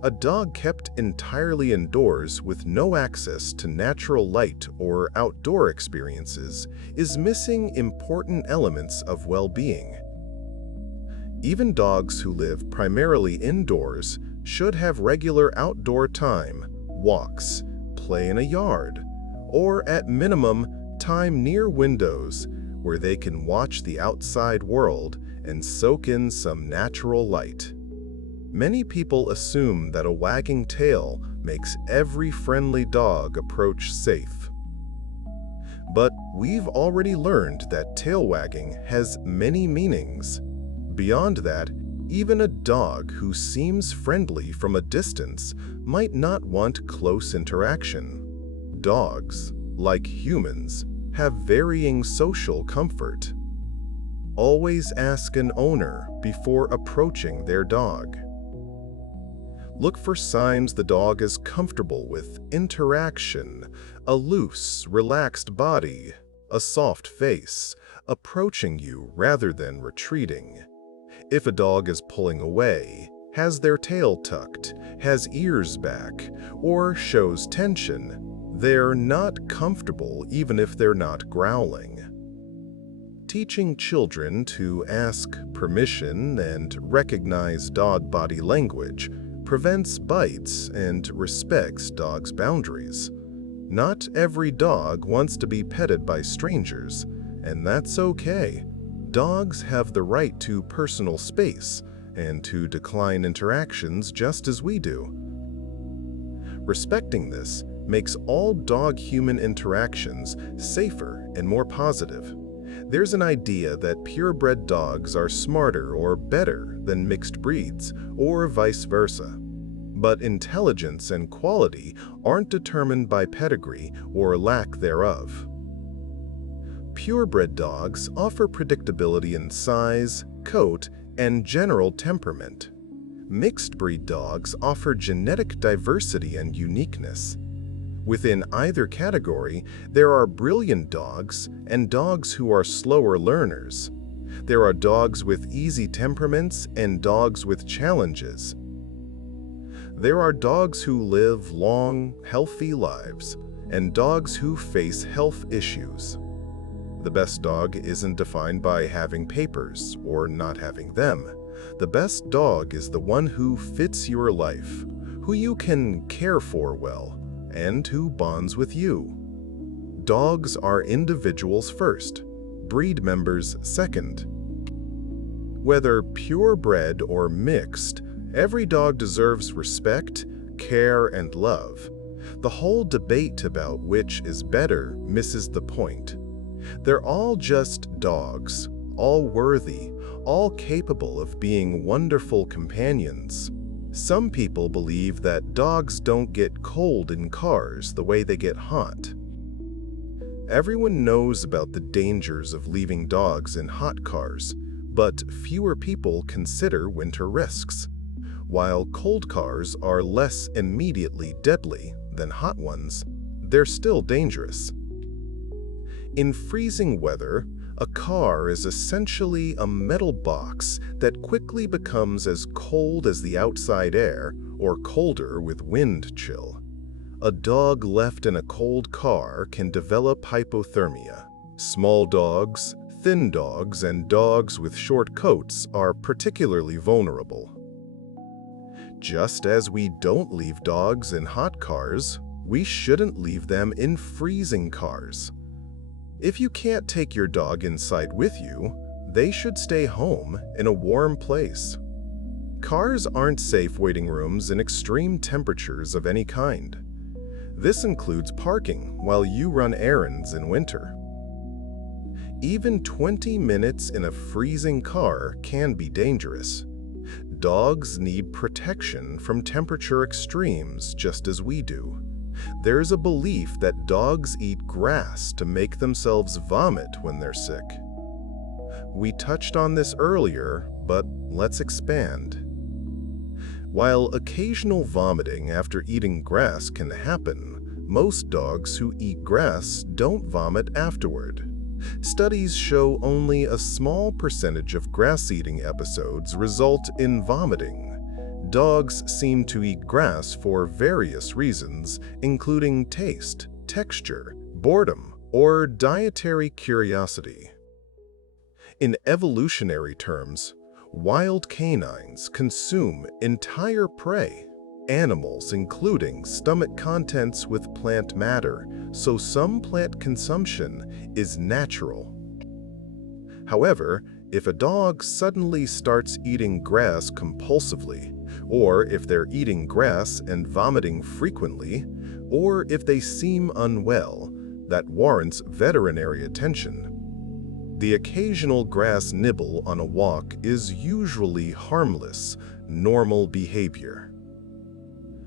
A dog kept entirely indoors with no access to natural light or outdoor experiences is missing important elements of well-being. Even dogs who live primarily indoors should have regular outdoor time, walks, play in a yard, or at minimum, time near windows where they can watch the outside world and soak in some natural light. Many people assume that a wagging tail makes every friendly dog approach safe. But we've already learned that tail wagging has many meanings. Beyond that, even a dog who seems friendly from a distance might not want close interaction. Dogs, like humans, have varying social comfort. Always ask an owner before approaching their dog. Look for signs the dog is comfortable with interaction, a loose, relaxed body, a soft face, approaching you rather than retreating. If a dog is pulling away, has their tail tucked, has ears back, or shows tension, they're not comfortable even if they're not growling. Teaching children to ask permission and recognize dog body language prevents bites and respects dogs' boundaries. Not every dog wants to be petted by strangers, and that's okay. Dogs have the right to personal space and to decline interactions just as we do. Respecting this makes all dog-human interactions safer and more positive. There's an idea that purebred dogs are smarter or better than mixed breeds, or vice versa. But intelligence and quality aren't determined by pedigree or lack thereof. Purebred dogs offer predictability in size, coat, and general temperament. Mixed-breed dogs offer genetic diversity and uniqueness. Within either category, there are brilliant dogs and dogs who are slower learners. There are dogs with easy temperaments and dogs with challenges. There are dogs who live long, healthy lives, and dogs who face health issues. The best dog isn't defined by having papers or not having them. The best dog is the one who fits your life, who you can care for well, and who bonds with you. Dogs are individuals first, breed members second. Whether purebred or mixed, every dog deserves respect, care, and love. The whole debate about which is better misses the point. They're all just dogs, all worthy, all capable of being wonderful companions. Some people believe that dogs don't get cold in cars the way they get hot. Everyone knows about the dangers of leaving dogs in hot cars, but fewer people consider winter risks. While cold cars are less immediately deadly than hot ones, they're still dangerous. In freezing weather, a car is essentially a metal box that quickly becomes as cold as the outside air or colder with wind chill. A dog left in a cold car can develop hypothermia. Small dogs, thin dogs, and dogs with short coats are particularly vulnerable. Just as we don't leave dogs in hot cars, we shouldn't leave them in freezing cars. If you can't take your dog inside with you, they should stay home in a warm place. Cars aren't safe waiting rooms in extreme temperatures of any kind. This includes parking while you run errands in winter. Even 20 minutes in a freezing car can be dangerous. Dogs need protection from temperature extremes just as we do. There's a belief that dogs eat grass to make themselves vomit when they're sick. We touched on this earlier, but let's expand. While occasional vomiting after eating grass can happen, most dogs who eat grass don't vomit afterward. Studies show only a small percentage of grass-eating episodes result in vomiting. Dogs seem to eat grass for various reasons, including taste, texture, boredom, or dietary curiosity. In evolutionary terms, wild canines consume entire prey, animals including stomach contents with plant matter, so some plant consumption is natural. However, if a dog suddenly starts eating grass compulsively, or if they're eating grass and vomiting frequently, or if they seem unwell, that warrants veterinary attention. The occasional grass nibble on a walk is usually harmless, normal behavior.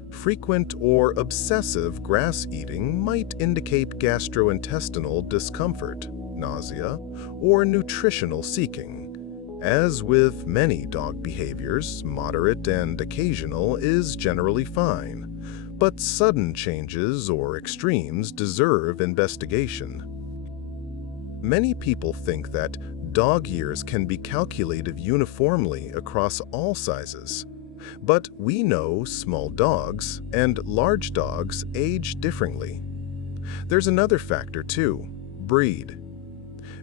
Frequent or obsessive grass eating might indicate gastrointestinal discomfort, nausea, or nutritional seeking. As with many dog behaviors, moderate and occasional is generally fine, but sudden changes or extremes deserve investigation. Many people think that dog years can be calculated uniformly across all sizes, but we know small dogs and large dogs age differently. There's another factor too: breed.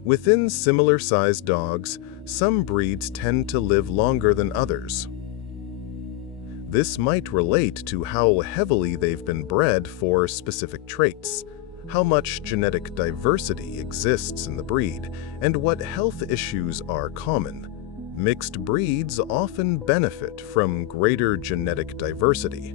Within similar-sized dogs, some breeds tend to live longer than others. This might relate to how heavily they've been bred for specific traits, how much genetic diversity exists in the breed, and what health issues are common. Mixed breeds often benefit from greater genetic diversity.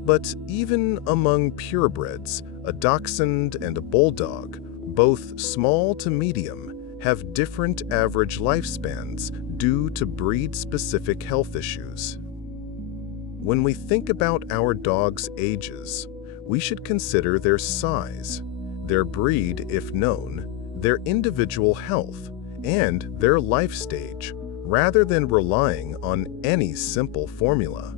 But even among purebreds, a dachshund and a bulldog, both small to medium, have different average lifespans due to breed-specific health issues. When we think about our dogs' ages, we should consider their size, their breed if known, their individual health, and their life stage, rather than relying on any simple formula.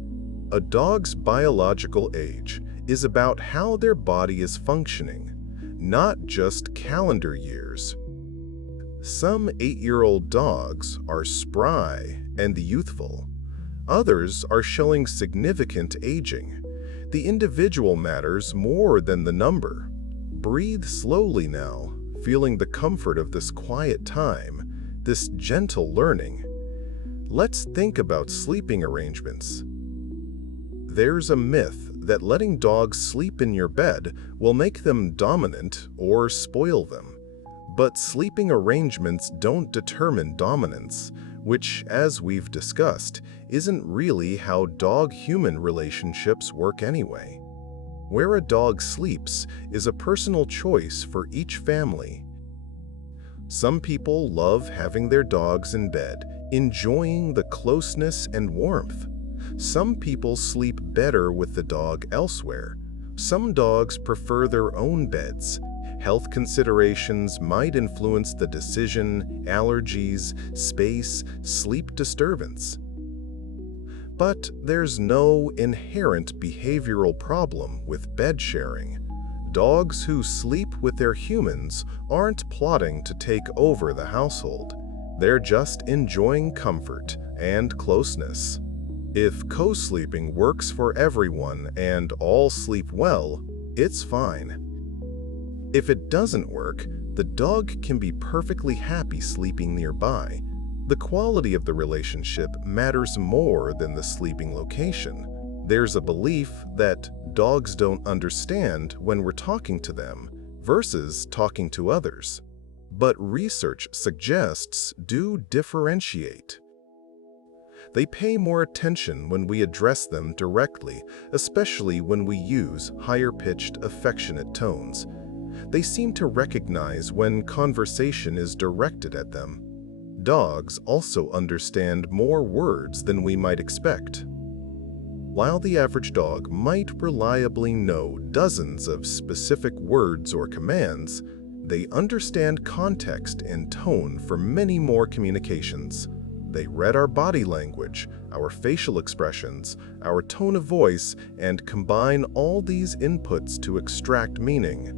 A dog's biological age is about how their body is functioning, not just calendar years. Some 8-year-old dogs are spry and youthful. Others are showing significant aging. The individual matters more than the number. Breathe slowly now, feeling the comfort of this quiet time, this gentle learning. Let's think about sleeping arrangements. There's a myth that letting dogs sleep in your bed will make them dominant or spoil them. But sleeping arrangements don't determine dominance, which, as we've discussed, isn't really how dog-human relationships work anyway. Where a dog sleeps is a personal choice for each family. Some people love having their dogs in bed, enjoying the closeness and warmth. Some people sleep better with the dog elsewhere. Some dogs prefer their own beds. Health considerations might influence the decision, allergies, space, sleep disturbance. But there's no inherent behavioral problem with bed sharing. Dogs who sleep with their humans aren't plotting to take over the household. They're just enjoying comfort and closeness. If co-sleeping works for everyone and all sleep well, it's fine. If it doesn't work, the dog can be perfectly happy sleeping nearby. The quality of the relationship matters more than the sleeping location. There's a belief that dogs don't understand when we're talking to them versus talking to others. But research suggests do differentiate. They pay more attention when we address them directly, especially when we use higher-pitched, affectionate tones. They seem to recognize when conversation is directed at them. Dogs also understand more words than we might expect. While the average dog might reliably know dozens of specific words or commands, they understand context and tone for many more communications. They read our body language, our facial expressions, our tone of voice, and combine all these inputs to extract meaning.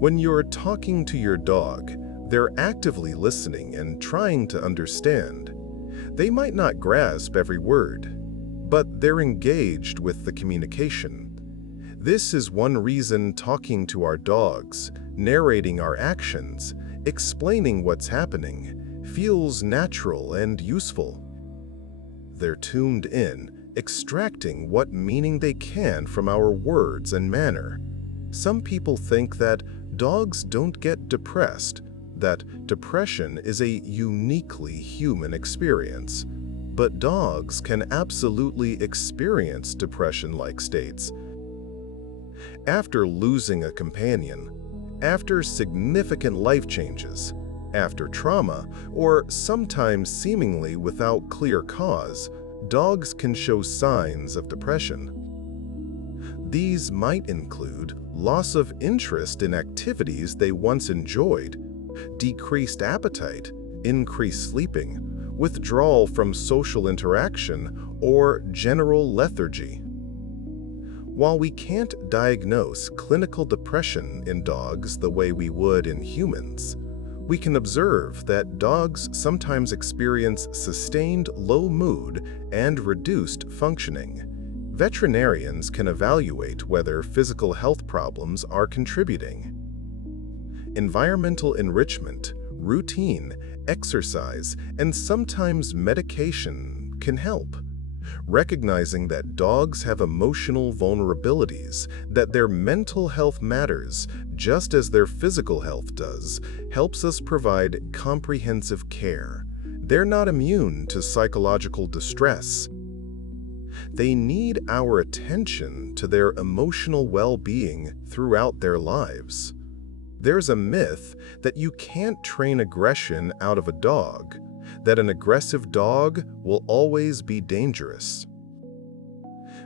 When you're talking to your dog, they're actively listening and trying to understand. They might not grasp every word, but they're engaged with the communication. This is one reason talking to our dogs, narrating our actions, explaining what's happening, feels natural and useful. They're tuned in, extracting what meaning they can from our words and manner. Some people think that dogs don't get depressed, that depression is a uniquely human experience. But dogs can absolutely experience depression-like states. After losing a companion, after significant life changes, after trauma, or sometimes seemingly without clear cause, dogs can show signs of depression. These might include loss of interest in activities they once enjoyed, decreased appetite, increased sleeping, withdrawal from social interaction, or general lethargy. While we can't diagnose clinical depression in dogs the way we would in humans, we can observe that dogs sometimes experience sustained low mood and reduced functioning. Veterinarians can evaluate whether physical health problems are contributing. Environmental enrichment, routine, exercise, and sometimes medication can help. Recognizing that dogs have emotional vulnerabilities, that their mental health matters just as their physical health does, helps us provide comprehensive care. They're not immune to psychological distress. They need our attention to their emotional well-being throughout their lives. There's a myth that you can't train aggression out of a dog, that an aggressive dog will always be dangerous.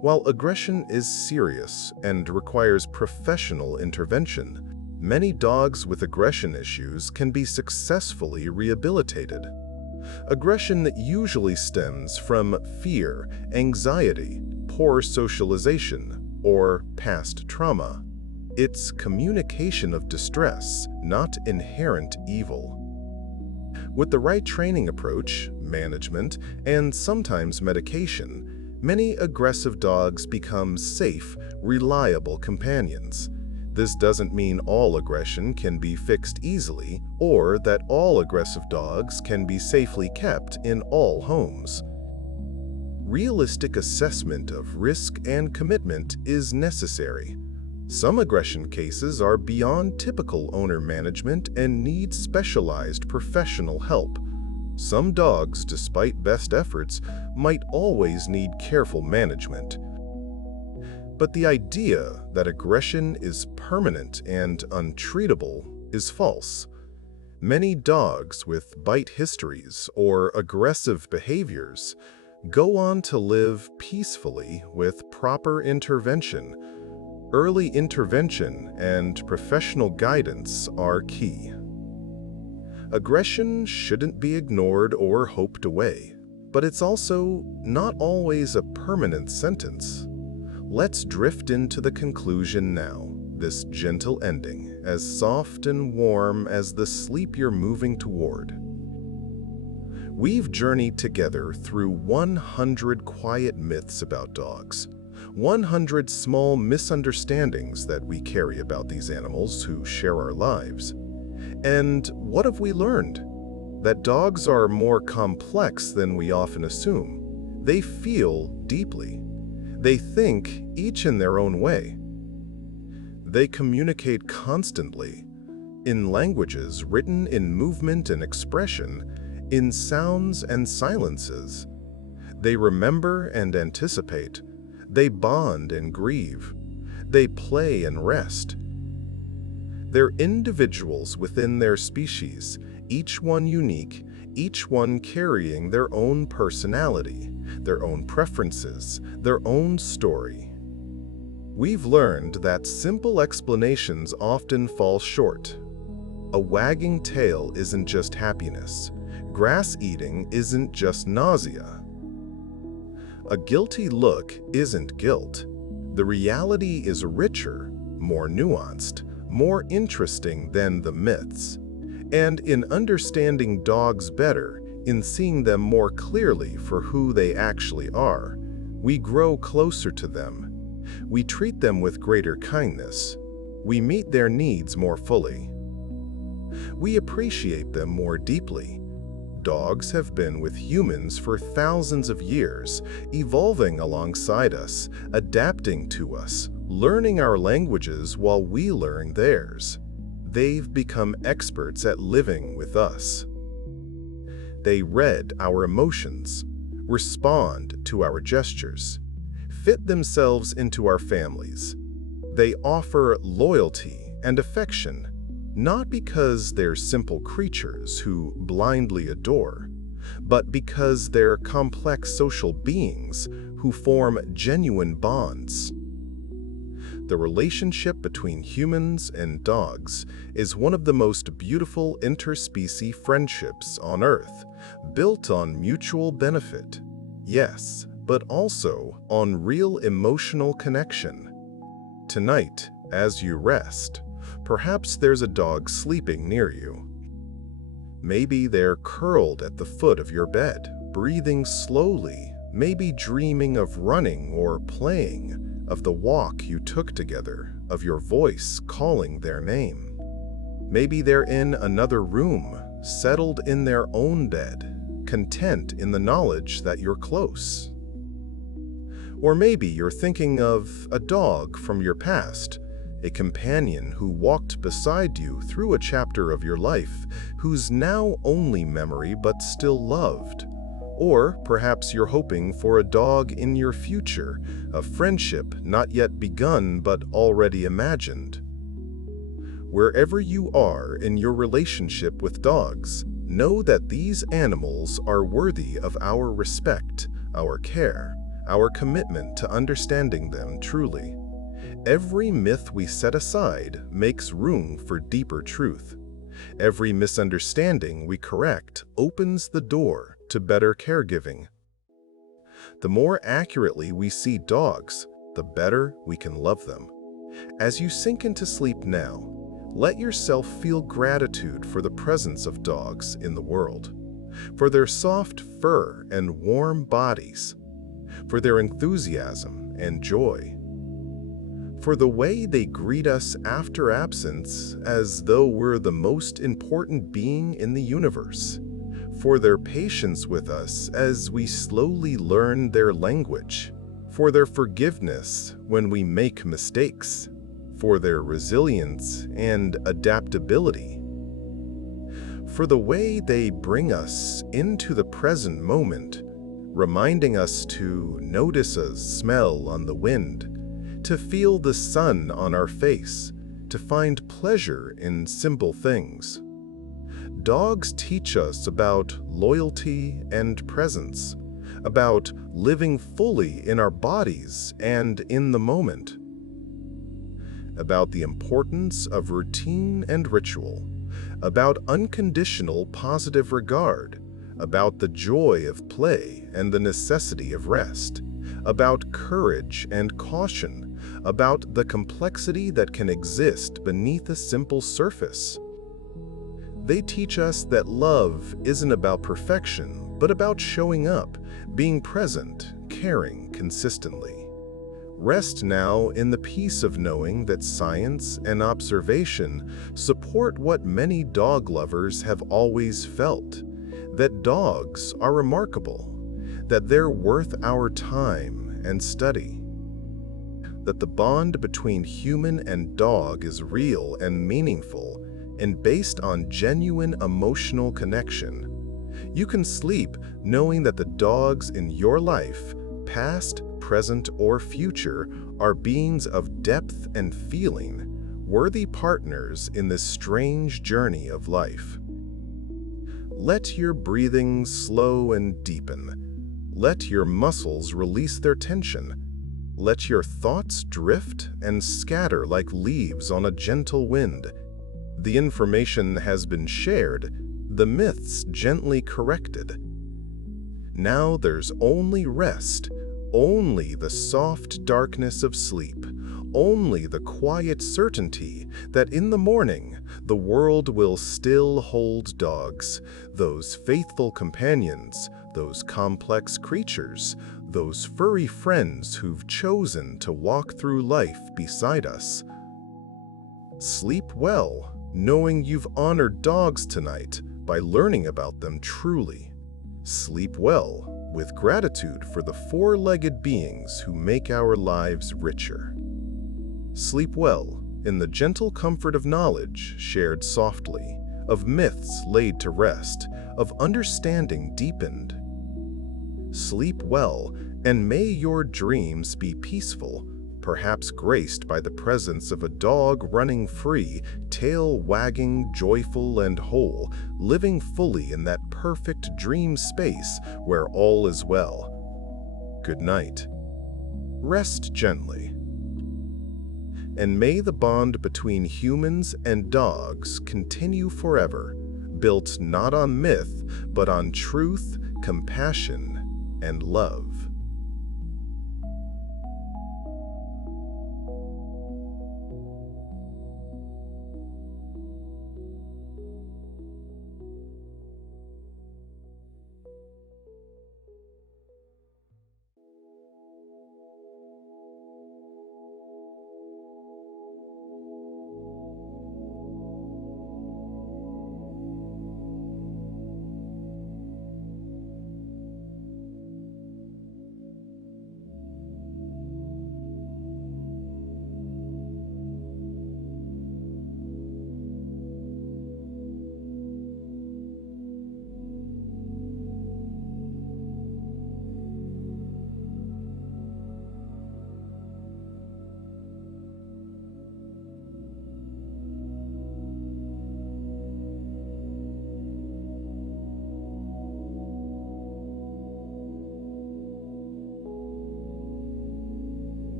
While aggression is serious and requires professional intervention, many dogs with aggression issues can be successfully rehabilitated. Aggression usually stems from fear, anxiety, poor socialization, or past trauma. It's communication of distress, not inherent evil. With the right training approach, management, and sometimes medication, many aggressive dogs become safe, reliable companions. This doesn't mean all aggression can be fixed easily, or that all aggressive dogs can be safely kept in all homes. Realistic assessment of risk and commitment is necessary. Some aggression cases are beyond typical owner management and need specialized professional help. Some dogs, despite best efforts, might always need careful management. But the idea that aggression is permanent and untreatable is false. Many dogs with bite histories or aggressive behaviors go on to live peacefully with proper intervention. Early intervention and professional guidance are key. Aggression shouldn't be ignored or hoped away, but it's also not always a permanent sentence. Let's drift into the conclusion now, this gentle ending, as soft and warm as the sleep you're moving toward. We've journeyed together through 100 quiet myths about dogs. 100 small misunderstandings that we carry about these animals who share our lives. And what have we learned? That dogs are more complex than we often assume. They feel deeply. They think, each in their own way. They communicate constantly, in languages written in movement and expression, in sounds and silences. They remember and anticipate. They bond and grieve. They play and rest. They're individuals within their species, each one unique, each one carrying their own personality, their own preferences, their own story. We've learned that simple explanations often fall short. A wagging tail isn't just happiness. Grass eating isn't just nausea. A guilty look isn't guilt. The reality is richer, more nuanced, more interesting than the myths. And in understanding dogs better, in seeing them more clearly for who they actually are, we grow closer to them. We treat them with greater kindness. We meet their needs more fully. We appreciate them more deeply. Dogs have been with humans for thousands of years, evolving alongside us, adapting to us, learning our languages while we learn theirs. They've become experts at living with us. They read our emotions, respond to our gestures, fit themselves into our families. They offer loyalty and affection, not because they're simple creatures who blindly adore, but because they're complex social beings who form genuine bonds. The relationship between humans and dogs is one of the most beautiful interspecies friendships on Earth, built on mutual benefit, yes, but also on real emotional connection. Tonight, as you rest, perhaps there's a dog sleeping near you. Maybe they're curled at the foot of your bed, breathing slowly, maybe dreaming of running or playing, of the walk you took together, of your voice calling their name. Maybe they're in another room, settled in their own bed, content in the knowledge that you're close. Or maybe you're thinking of a dog from your past, a companion who walked beside you through a chapter of your life, who's now only memory but still loved. Or perhaps you're hoping for a dog in your future, a friendship not yet begun but already imagined. Wherever you are in your relationship with dogs, know that these animals are worthy of our respect, our care, our commitment to understanding them truly. Every myth we set aside makes room for deeper truth. Every misunderstanding we correct opens the door to better caregiving. The more accurately we see dogs, the better we can love them. As you sink into sleep now, let yourself feel gratitude for the presence of dogs in the world, for their soft fur and warm bodies, for their enthusiasm and joy, for the way they greet us after absence as though we're the most important being in the universe, for their patience with us as we slowly learn their language, for their forgiveness when we make mistakes, for their resilience and adaptability, for the way they bring us into the present moment, reminding us to notice a smell on the wind, to feel the sun on our face, to find pleasure in simple things. Dogs teach us about loyalty and presence, about living fully in our bodies and in the moment, about the importance of routine and ritual, about unconditional positive regard, about the joy of play and the necessity of rest, about courage and caution, about the complexity that can exist beneath a simple surface. They teach us that love isn't about perfection, but about showing up, being present, caring consistently. Rest now in the peace of knowing that science and observation support what many dog lovers have always felt, that dogs are remarkable, that they're worth our time and study, that the bond between human and dog is real and meaningful and based on genuine emotional connection. You can sleep knowing that the dogs in your life, past, present, or future, are beings of depth and feeling, worthy partners in this strange journey of life. Let your breathing slow and deepen. Let your muscles release their tension. Let your thoughts drift and scatter like leaves on a gentle wind. The information has been shared, the myths gently corrected. Now there's only rest, only the soft darkness of sleep, only the quiet certainty that in the morning the world will still hold dogs, those faithful companions, those complex creatures, those furry friends who've chosen to walk through life beside us. Sleep well, knowing you've honored dogs tonight by learning about them truly. Sleep well, with gratitude for the four-legged beings who make our lives richer. Sleep well in the gentle comfort of knowledge shared softly, of myths laid to rest, of understanding deepened. Sleep well, and may your dreams be peaceful, perhaps graced by the presence of a dog running free, tail wagging, joyful and whole, living fully in that perfect dream space where all is well. Good night. Rest gently. And may the bond between humans and dogs continue forever, built not on myth, but on truth, compassion, and love.